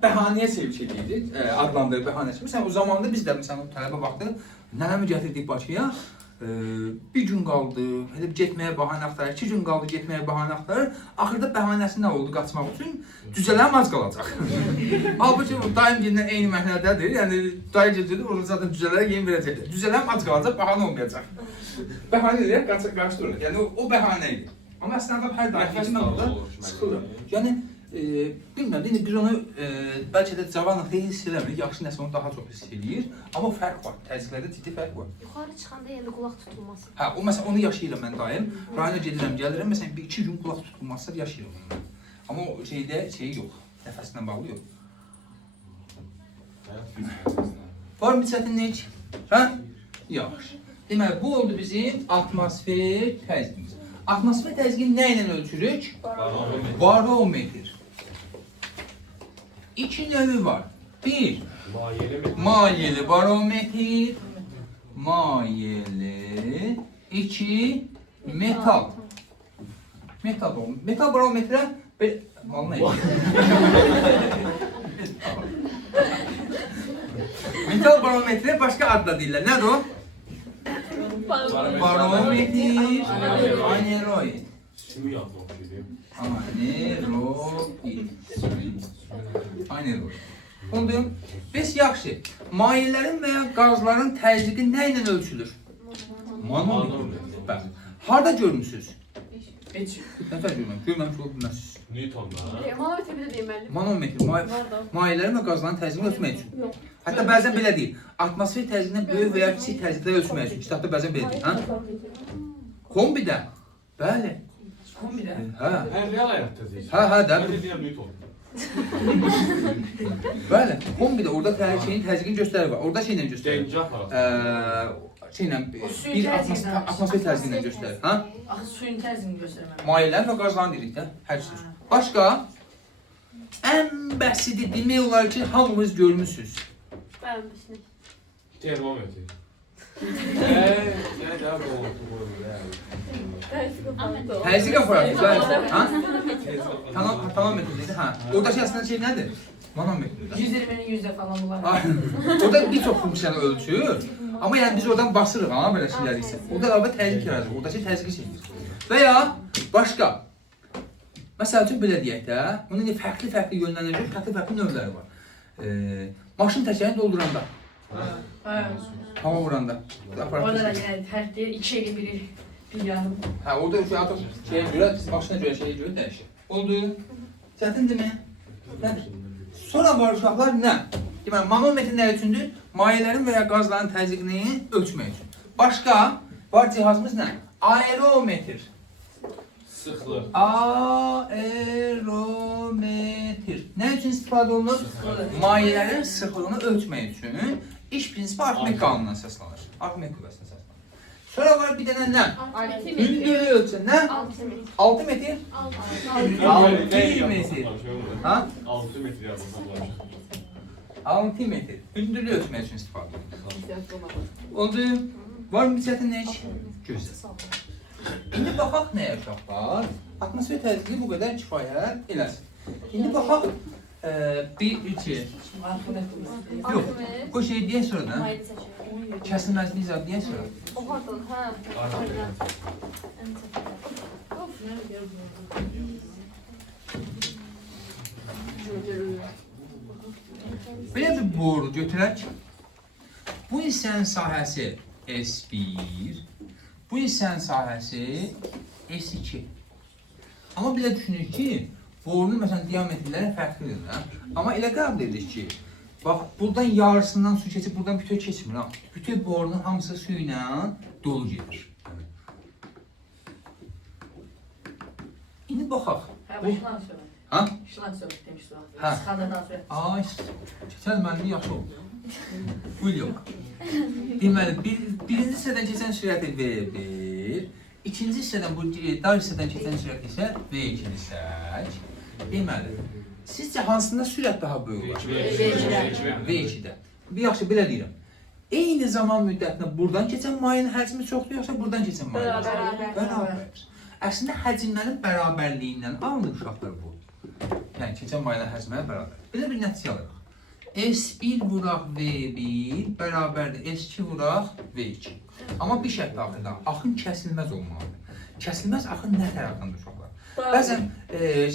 bəhanəyə sevk edirik, adlandırır bəhanə. Məsələn, o zamanda biz də məsələn o tələbə vaxtı nənəmi gətirdik Bakıya. Bir gün qaldı, elə getməyə bəhanə axtarır, 2 gün qaldı getməyə bəhanə axtarır. Axırda bəhanəsi nə oldu qaçmaq üçün? Düzələm az qalacaq. Halbuki daim gedən eyni məhnədədir. Yəni dayı gedir, orada zaten düzələrə yem verəcəklər. Düzələm az qalacaq, bəhanə olmayacaq. Bəhanə eləyək, qarşıdırır. Yəni o bəhanə idi. Amma əslində hər daim mən orada sıxılır. Yəni bilmirəm, indi biz onu bəlkə də cavanlıqda hiss eləmirik, yaşlı nəsil onu daha çox hiss eləyir. Amma fərq var, təzyiqlərdə ciddi fərq var. Yuxarı çıxanda yəni qulaq tutulması. Hə, o məsələn onu yaşayıram mən daim. Rayona gedirəm, gəlirəm, məsələn 1-2 gün qulaq tutulmazsa yaşayıram onu. Amma o şeydə şey yox, nəfəslə bağlı yox. Var mı çətinlik? Hə? Yaxşı. Deməli, bu oldu bizim atmosfer təzyiqimiz. Atmosfer təzyiqini nə ilə ölçürük? Barometr. 2 növü var. 1. Mayeli barometr. Mayeli. 2. Metal. Metal barometrə belə... Metal barometrə başqa adla deyirlər. Nədir o? Barometr. Aneroid. Aneroid. Ondan biz yaxşı. Mayələrin və ya qazların təzyiqi nə ilə ölçülür? Manometr. Bəli. Harda görmüsünüz? Heç. Nəfər görməm. Görməmiş ola bilməzsiniz. Newtonda. Manometr bir də deməli. Manometr. Mayələrin və qazların təzyiqini ölçmək üçün. Hətta bəzən belə deyil. Atmosfer təzyiqindən böyük və ya kiçik təzyiqlər ölçmək üçün. Kitabda bəzən belə deyil. Kombidə. Bəli. Kombidə. Hə. Real həyatda deyirsən. Hə, də. Mən də deyirəm Newton. Bəli. Kombidə orada şeyin təzyiqini göstərir var. Orada şeylə göstərir. Gəncə aparat. Şeylə bir atmosfer təzyiqindən göstərir. Hə? Axı suyun təzyiqini göstərməm. Mayələr və qazların dedik də. Hər şey. Başqa ən bəsidi demək olar ki, hamımız görmüsünüz. Bəlbəsinə. Termometr. Yəni daha doğru. Təzyiq aparatı. Bəli. Hə? Termometr dedi. Hə. Oradakı əslində şey nədir? Manometrdir. 120-nin 100-də falan olar. Orada bir çox funksiyanı ölçür. Amma yəni biz oradan basırıq ha belə şeyləri isə. Orada əlavə təzyiq yaradır. Oradakı təzyiqi çəkir. Və ya başqa. Məsəl üçün belə deyək də, bunun fərqli yönləndirmə, fərqli növləri var. Maşın təkərini dolduranda. Hava vuranda. Orada da yəni fərq deyil, 2 eli biri bir yarım. Hə, orada artıq şeyə görə, maşına görə şeyə görə dəyişir. Oldu. Çətindir mi? Nədir? Sonra var uşaqlar nə? Deməli, manometr nə üçündür? Mayələrin və ya qazların təzyiqini ölçmək üçün. Başqa var cihazımız nə? Aerometr. Sıxlıq. Aerometr. Nə üçün istifadə olunur? Mayələrin sıxlığını ölçmək üçün iş prinsipi Arximed qanununa əsaslanır. Arximed qüvvəsinə əsaslanır. Sonra var bir dənə nə? Altimetri. Hündürlük ölçən nə? Altimetri. 6 metr? 6 metr. Ha? 6 metre yapalım. 6 metr. Hündürlük ölçmək üçün istifadə edilir. Oldu. Var mı bir çətinlik? Gözəl. İndi baxaq nəyə uşaqlar? Atmosfer təzyiqi bu qədər kifayət eləsin. İndi baxaq 1-2. Yox, bu şey deyə sonra da kəsilməzlik zad deyə sonra. O pardon, hə. Belə bir boru götürək. Bu hissənin sahəsi S1, bu hissənin sahəsi S2. Amma belə düşünürük ki, borunun məsələn diametrləri fərqlidir də. Amma elə qəbul edirik ki, bax buradan yarısından su keçib, buradan bütöv keçmir ha. Bütöv borunun hamısı su ilə dolu gedir. İndi baxaq. Ha? Ha. Ay, keçən mənlik yaxşı oldu. Bu yox. Deməli, birinci hissədən keçən sürəti V1, ikinci hissədən, bu dar hissədən keçən sürət isə V2 hissək. Deməli, sizcə hansında sürət daha böyük var? V2-də. Bir yaxşı, belə deyirəm. Eyni zaman müddətində buradan keçən mayenin həcmi çoxdur, yoxsa buradan keçən mayenin? Bərabər. Əslində, həcmlərin bərabərliyindən alınır uşaqlar bu. Yəni, keçən mayenin həcmləri bərabər. Belə bir nəticə alırıq. S1 vuraq V1 bərabərdir S2 vuraq V2. Amma bir şərt daxildə, axın kəsilməz olmalıdır. Kəsilməz axın nə tərəfdəndir uşaqlar? Bəzən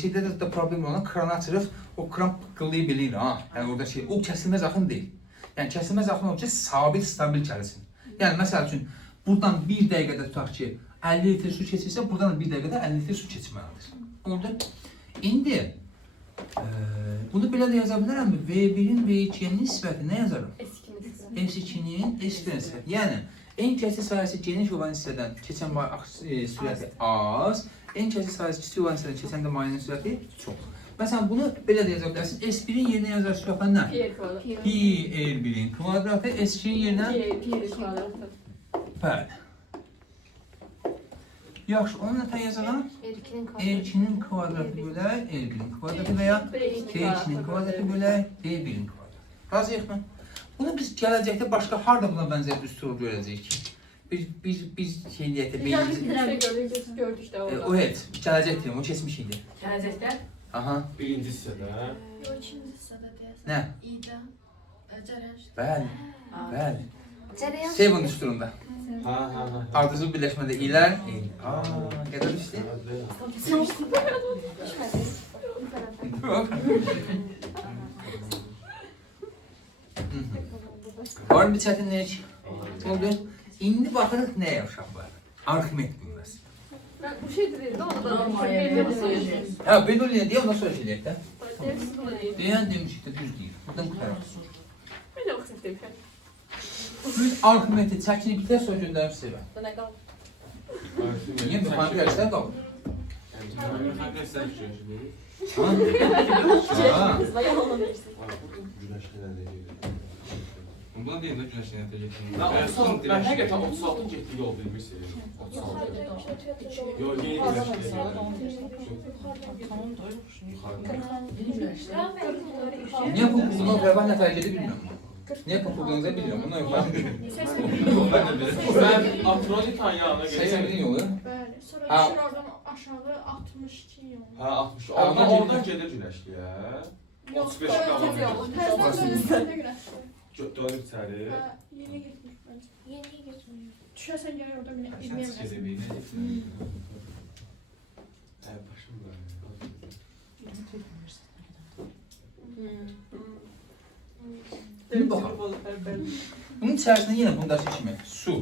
şeydə də problem olan kranı açırıq, o kran pıqqıllaya bilir ha. Yəni orada şey, o kəsilməz axın deyil. Yəni kəsilməz axın olur ki, sabit, stabil gəlsin. Yəni məsəl üçün, buradan 1 dəqiqədə tutaq ki, 50 litr su keçirsə, buradan 1 dəqiqədə 50 litr su keçməlidir. Oldu. İndi bunu belə də yaza bilərəmmi? V1-in V2-yə nisbəti nə yazarım? S2-nin S1-ə nisbəti. Yəni, en kəsi sayəsi geniş olan hissədən keçən sürəti az, en kəsi sayəsi kiçik olan hissədən keçən də mayenin sürəti çox. Məsələn, bunu belə də yaza bilərsiniz. S1-in yerinə yazar sürətlər nə? Pi R1-in kvadratı, S2-in yerinə? Pi kvadratı. Bəli. Yaxşı, onu nətə yazalım? R2-nin kvadratı bölək, R1-in kvadratı və ya T2-nin kvadratı bölək, D1-in kvadratı. Razıyıq mı? Bunu biz gələcəkdə başqa harda buna bənzər bir üsul görəcəyik ki? Biz şey deyək də Biz gördük də orada. O heç, gələcək deyim, o keçmiş idi. Gələcəkdə? Aha. Birinci hissədə. Yox, ikinci hissədə deyəsən. Nə? İdə, cərəyan. Bəli, bəli. Cərəyan. Sevin düsturunda. Ha. Ardıcıl birləşmədə ilər. Qədər düşdü. Var mı bir çətinlik? Oldu. İndi baxırıq nəyə uşaqlar? Arximet qüvvəsi. Ben bu şey dedim de onu da Hə, Bedouin deyə ondan sonra şey deyək də. Ben Deyən demişik də düz deyir. Buradan qutaraq. de vakit demişim. Biz Arximeti çəkini bitər sonra göndərib sizə. Bana kal. Niyə müxanı gəlsə qalır? Ha? Bayağı anlamışsın. Bundan deyim də güneşin ətə getirdim. Ben həqiqətən 36 getdi yol bilmişsiniz. 36. Yox, yeni güneşli. Niyə bu bundan qərban nə fərq edir bilmirəm. Niyə populduğunuzu bilmirəm. Bundan yox. Ben Atronikan yanına 80 geldim. yolu. Bəli. Sonra Ha. düşür oradan aşağı 62 yol. Ha 60. Oradan Oradan gedir güneşliyə. 35 qalan. Tərəfdən üstündə güneşli. Dönüb içəri. Ha, yeni gitmiş bence. Yeni getmiyor. Düşersen gel orada bile Sən izleyemezsin. çəkəcək. Başım var. Bir baxaq. Bunun içərisində yenə bundakı kimi su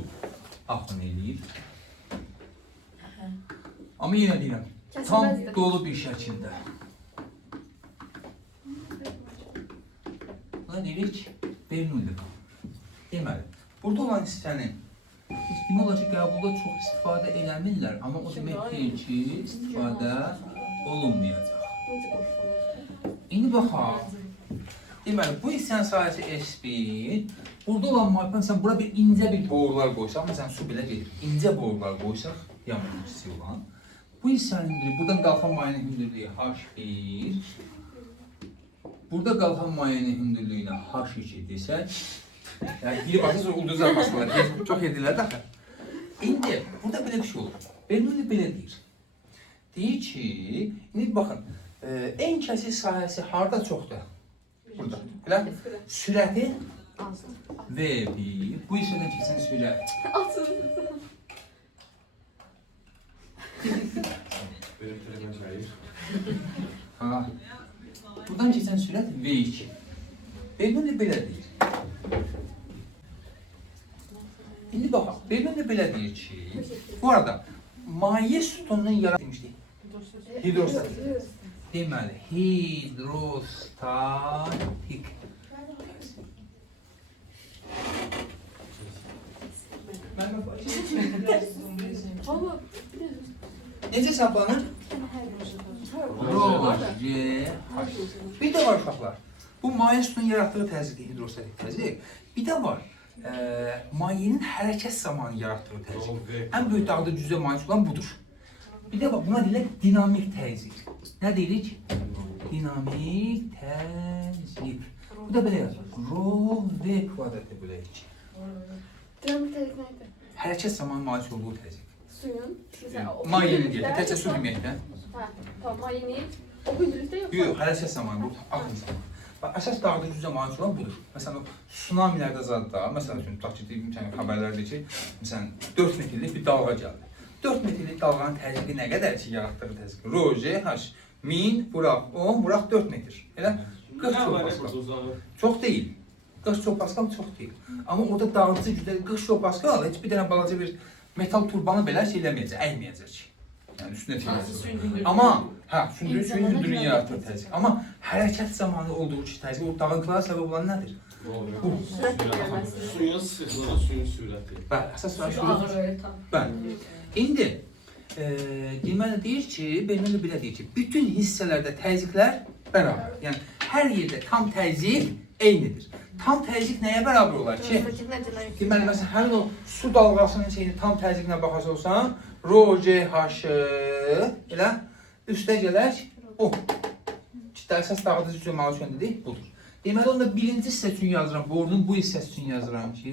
axın eləyir. Amma yenə deyirəm, tam dolu bir şəkildə. Buna deyirik, Bernoulli qanunu. Deməli, burada olan hissənin demək olar ki, qəbulda çox istifadə eləmirlər, amma o demək deyil ki, istifadə olunmayacaq. İndi baxaq. Deməli, bu hissənin sahəsi S1. Burada olan maye, məsələn, bura bir incə bir borular qoysaq, məsələn, su belə gedir. İncə borular qoysaq, yanma hissi olan. Bu hissənin hündürlüyü, buradan qalxan mayenin hündürlüyü H1. Burada qalxan mayenin hündürlüyünə H2 desək, yəni biri baxsaq ulduzlar basmalar, çox edirlər də axı. İndi burada belə bir şey olur. Bernoulli belə deyir. Deyir ki, indi baxın, en kəsik sahəsi harda çoxdur? Burada. Elə sürəti V1, bu hissədən keçən sürət. Benim telefonum çayır. Ha. Buradan keçən sürət V2. Bernoulli belə deyir. İndi baxaq, Bernoulli belə deyir ki, bu arada maye sütununun yaratılmışdır. Hidrostatik. Deməli, hidrostatik. Necə hesablanır? Rho, G, H. Bir də var uşaqlar. Bu maye sütunun yaratdığı təzyiqdir, hidrostatik təzyiq. Bir də var, mayenin hərəkət zamanı yaratdığı təzyiq. Ən böyük dağda cüzə maye olan budur. Bir də bak, buna deyirlər dinamik təzyiq. Nə deyirik? Dinamik təzyiq. Bu da belə yazılır. Rho V kvadratı bölü 2. Dinamik təzyiq nə idi? Hərəkət zamanı malik olduğu təzyiq. Suyun. Mayenin deyək, təkcə su deməyək də. Hə, tamam, mayenin. O hündürlükdə yoxsa? Yox, hərəkət zamanı, bu axın zamanı. Bax, əsas dağda cüzə malik olan budur. Məsələn, o tsunamilərdə zadda, məsələn üçün, tutaq ki, xəbərlərdir ki, məsələn, 4 metrlik bir dalğa gəldi. 4 metrlik dalğanın təzyiqi nə qədər ki, yaratdığı təzyiq? Rho, G, H, 1000, buraq 10, buraq 4 metr. Elə 40 kilopascal. Çox deyil. 40 kilopascal çox deyil. Amma orada dağıtıcı gücdə 40 kilopascal heç bir dənə balaca bir metal turbanı belə şey eləməyəcək, əyməyəcək ki. Yəni üstünə təyəcək. Amma, hə, suyun hündürlüyünü yaratır təzyiq. Amma hərəkət zamanı olduğu ki, təzyiq, o dağıntılara səbəb olan nədir? Suyun sıxlığı, suyun sürəti. Bəli, əsas sürət. Bəli. İndi deməli deyir ki, Bernoulli belə deyir ki, bütün hissələrdə təzyiqlər bərabər. Yəni hər yerdə tam təzyiq eynidir. Tam təzyiq nəyə bərabər olar ki? Deməli məsələn həmin o su dalğasının şeyini tam təzyiqinə baxacaq olsan, Rho, G, H elə üstə gələk o. İşte əsas dağıdıcı cüzə malik yönündür, budur. Deməli onda birinci hissə üçün yazıram, borunun bu hissəsi üçün yazıram ki,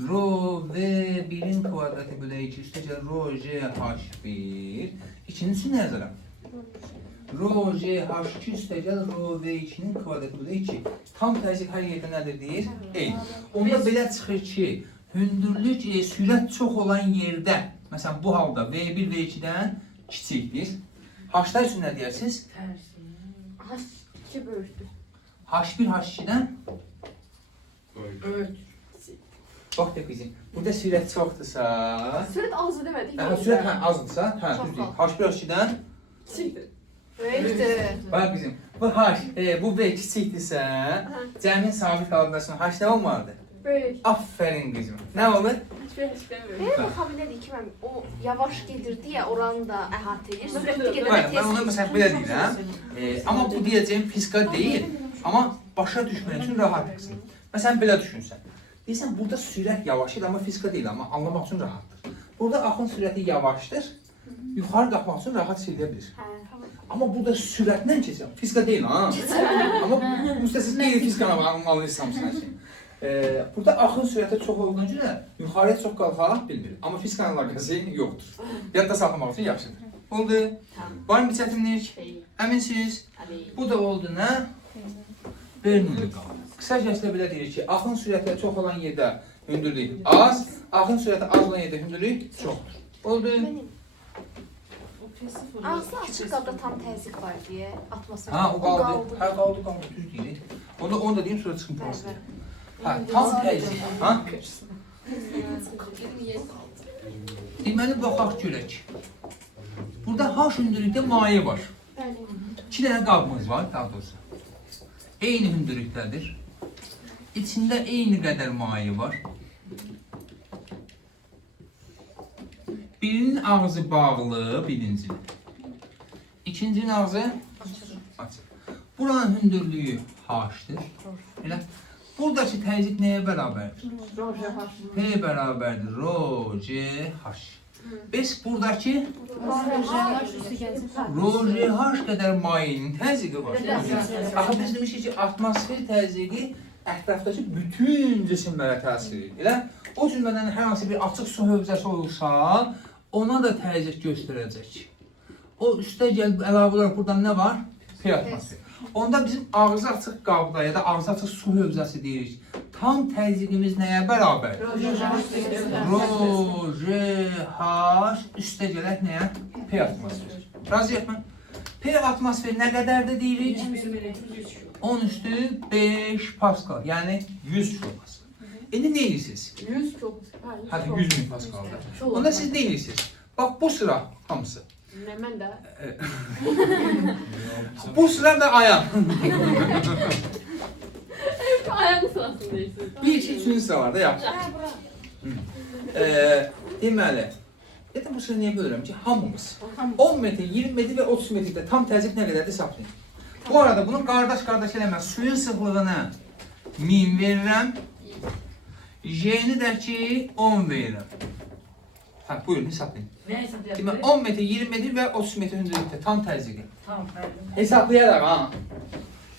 Rho V1'in kvadratı bölü 2 üstə gəlir Rho G H1. İkincisi nə yazaram? Rho G H2 üstə gəlir Rho V2'nin kvadratı bölü 2. Tam təzyiq hər yerdə nədir deyir? Eyni. Onda belə çıxır ki, hündürlük, sürət çox olan yerdə, məsələn bu halda V1 V2'dən kiçikdir. H-lar üçün nə deyirsiniz? H2 böyükdür. H1 H2'dən Böyük. bax da qızım, burada sürət çoxdursa, Sürət azı demədik. sürət azdırsa, düz deyil. H1 H2'dən Kiçikdir. Böyükdür. bax qızım, bu H, bu V kiçikdirsə, cəmin sabit qalınmasının H nə olmalıdır? Böyük. Aferin qızım. Nə olur? Hiçbir H-dən böyük. Benim baxa bilərik ki, mən o yavaş gedirdi ya, oranı da əhatə edir. Sürətli Bəli, gedəndə mən ona məsələn belə deyirəm. Amma bu deyəcəyim fiska deyil, amma başa düşmək üçün rahat qızım. Məsələn belə düşünsən. Deyirsən, burada sürət yavaşdır, amma fiska deyil, amma anlamaq üçün rahatdır. Burada axın sürəti yavaşdır, yuxarı qalxmaq üçün rahat siliyə bilir. Amma burada sürətlə keçir, fiska deyil ha. Amma bu siz qeyri-fiskanı anlayırsınız hamısına. Burada axın sürəti çox olduğuna görə yuxarıya çox qalxaq bilmir. Amma fiskanın əlaqəsi yoxdur. Yadda saxlamaq üçün yaxşıdır. Oldu. Var mı bir çətinlik? Əminsiniz? Bu da oldu nə? Bernoulli qaldı. Qısacası belə deyir ki, axın sürəti çox olan yerdə hündürlük az, axın sürəti az olan yerdə hündürlük çoxdur. Oldu. Ağzı açıq qabda tam təzyiq var deyə atmosfer. Ha, o qaldı. Hə, qaldı, düz deyir. Onu da deyim, sonra çıxım burası. Hə, tam təzyiq. Ha? Deməli, baxaq görək. Burada H hündürlükdə maye var. 2 dənə qabımız var, daha doğrusu. Eyni hündürlükdədir. İçində eyni qədər maye var. Birinin ağzı bağlı, birincinin. İkincinin ağzı açıq. Buranın hündürlüyü H'dir. Elə buradakı təzyiq nəyə bərabərdir? P bərabərdir rho c h. Bəs buradakı rho c h qədər mayenin təzyiqi var. Axı biz demişik ki, atmosfer təzyiqi ətrafdakı bütün cisimlərə təsir edir. Elə o cümlədən hər hansı bir açıq su hövzəsi olsa, ona da təzyiq göstərəcək. O üstə gəlib əlavə olaraq buradan nə var? P atmosfer. Onda bizim ağzı açıq qabda ya da ağzı açıq su hövzəsi deyirik. Tam təzyiqimiz nəyə bərabər? Rho j h üstə gələk nəyə? P atmosfer. Razıyıq mı? P atmosfer nə qədərdir deyirik? 10⁵ Pascal, yəni 100 kilopascal. İndi nə edirsiniz? 100 çok. Hadi 100.000 Pascal'da. Onda siz ne edirsiniz? Bak bu sıra hamısı. Hemen de. Bu sıra da ayağım. Ayağını sırasındayız. Bir iki üçüncü sıra var da yaxşı. Deməli, dedim bu sıra niyə bölürəm ki, hamımız 10 metr, 20 metr və 30 metrdə tam təzyiq nə qədərdir hesablayın. Bu arada bunun qardaş eləmə suyun sıxlığına 1000 verirəm. J'ni də ki 10 verirəm. Ha, buyurun hesablayın. Ne hesaplayalım? Deməli 10 metr, 20 metr və 30 metr hündürlükdə tam təzyiqi. Tamam. Hesaplayaraq ha.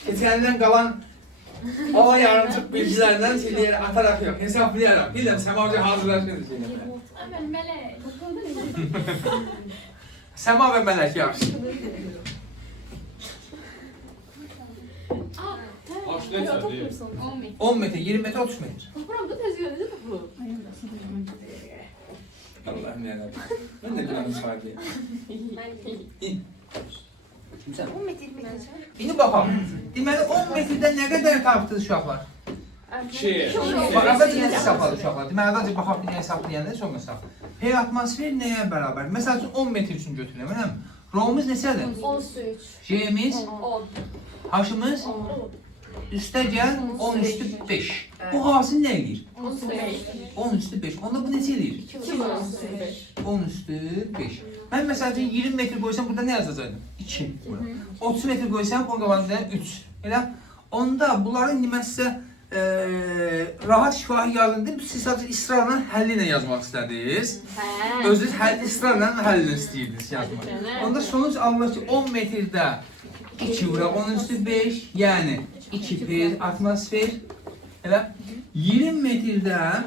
Keçəndən qalan o yarımçıq bilgilərdən şeyləri ataraq yox, hesaplayaraq. Bilirəm, Səma Hoca hazırlaşır şeylərə. Əməl mələk. Səma və Mələk yaxşı. Aşk ne tabii. 10 metr, 20 metr, 30 metr. Buramda tezgah değil mi bu? Allah'ım yarabbim. Ben de planım sahibi. İn. Kimsən? 10 metr mi? İndi baxaq. Deməli 10 metrdə nə qədər tapdınız uşaqlar? Şey. Bax, əvvəlcə nə hesapladı uşaqlar? Deməli əvvəlcə baxaq bir hesablayanda sonra hesab. P atmosfer nəyə bərabər? Məsəl üçün 10 metr üçün götürürəm, eləmi? R'miz neçədir? 13. J'miz, 10. H'ımız 10. üstə gəl 10⁵. Bu hansı nə edir? 10⁵. Onda bu neçə edir? 10⁵. Mən məsəl üçün 20 metr qoysam burada nə yazacaqdım? 2. 30 metr qoysam burada var 3. Elə onda bunları indi mən sizə rahat şifahi yazın. Siz sadəcə israrla həlli ilə yazmaq istədiniz. Özünüz israrla həllini istəyirdiniz yazmaq. Onda sonuç alınır ki 10 metrdə 2 vura 10⁵, yəni 2 P atmosfer. Elə 20 metrdə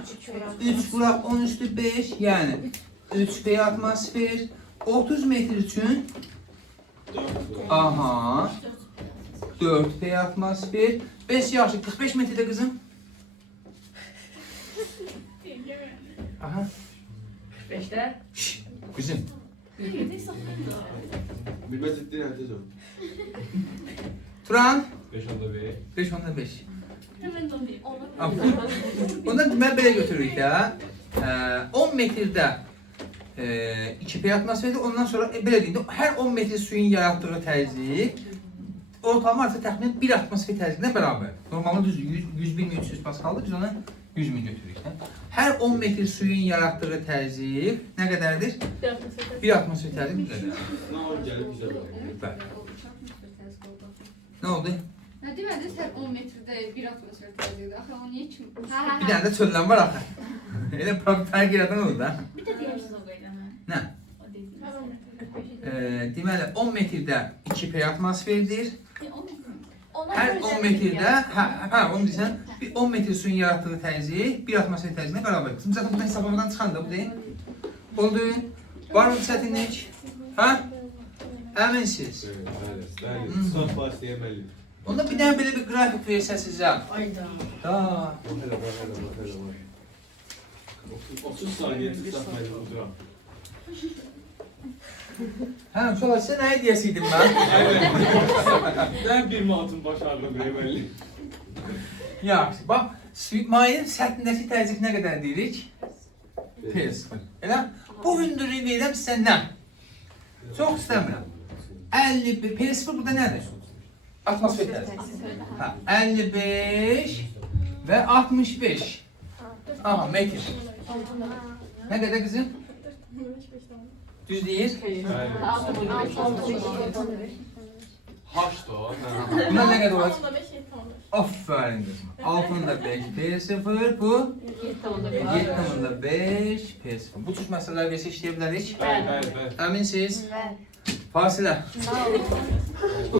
3 vura 10⁵, yəni 3 P atmosfer. 30 metr üçün aha 4 P atmosfer. 5 yaxşı 45 metrdə qızım. Aha. 5'te. Qızım. Bilmez ettiğin herkes o. Turan 5 onda bir. 5 onda 5. Hemen donayım. Ondan deməli belə götürürük də. 10 metrdə 2 P atmosferdir. Ondan sonra belə deyim də hər 10 metr suyun yaratdığı təzyiq ortalama artıq təxminən 1 atmosfer təzyiqinə bərabər. Normalde düz 100.300 Pascal'dır. Biz ona 100.000 götürürük. Hər 10 metr suyun yaratdığı təzyiq nə qədərdir? 1 atmosfer təzyiq qədər. Ne var gelip güzel olur. Bəli. Nə oldu? Nə demədiniz hər 10 metrdə 1 atmosfer təzyiqdir. Axı o niyə kim? Bir dənə də çöldən var axı. Elə fərq yaradan oldu da. Bir də deyirsiz o belə. Nə? Deməli 10 metrdə 2 P atmosferdir. Hər 10 metrdə, onu deyirsən, 10 metr suyun yaratdığı təzyiq 1 atmosfer təzyiqinə bərabərdir. Şimdi zaten buradan hesablamadan çıxan da bu deyil. Oldu. Var mı çətinlik? Ha? Əminsiz. Bəli. Sınıf başlayaməli. Onda bir dənə belə bir qrafik versə sizə. Ayda. Da. 30 saniye tutmayı unuturam. Hə, sonra sizə nə hediyəsiydim mən? Ben bir mantın başardım deməli. Yaxşı, bax, mayenin səthindəki təzyiq nə qədər deyirik? P0. Elə? Bu hündürlüyü verirəm sizə nə? Çox istəmirəm. 51, P0 burada nədir? Atmosfer təzyiq. Hə, 55 və 65. Aha, metr. Nə qədər qızım? Düz deyir. Haş da o. Buna nə qədər olacaq? Tamamda 5, 7 tamamda. Aferin qızım. Altında 5 P0, bu 7 tamamda 5. 7,5 P0. Bu cür məsələlər versə işləyə bilərik. Bəli, bəli, bəli. Əminsiniz? Bəli. Fasilə. Sağ olun.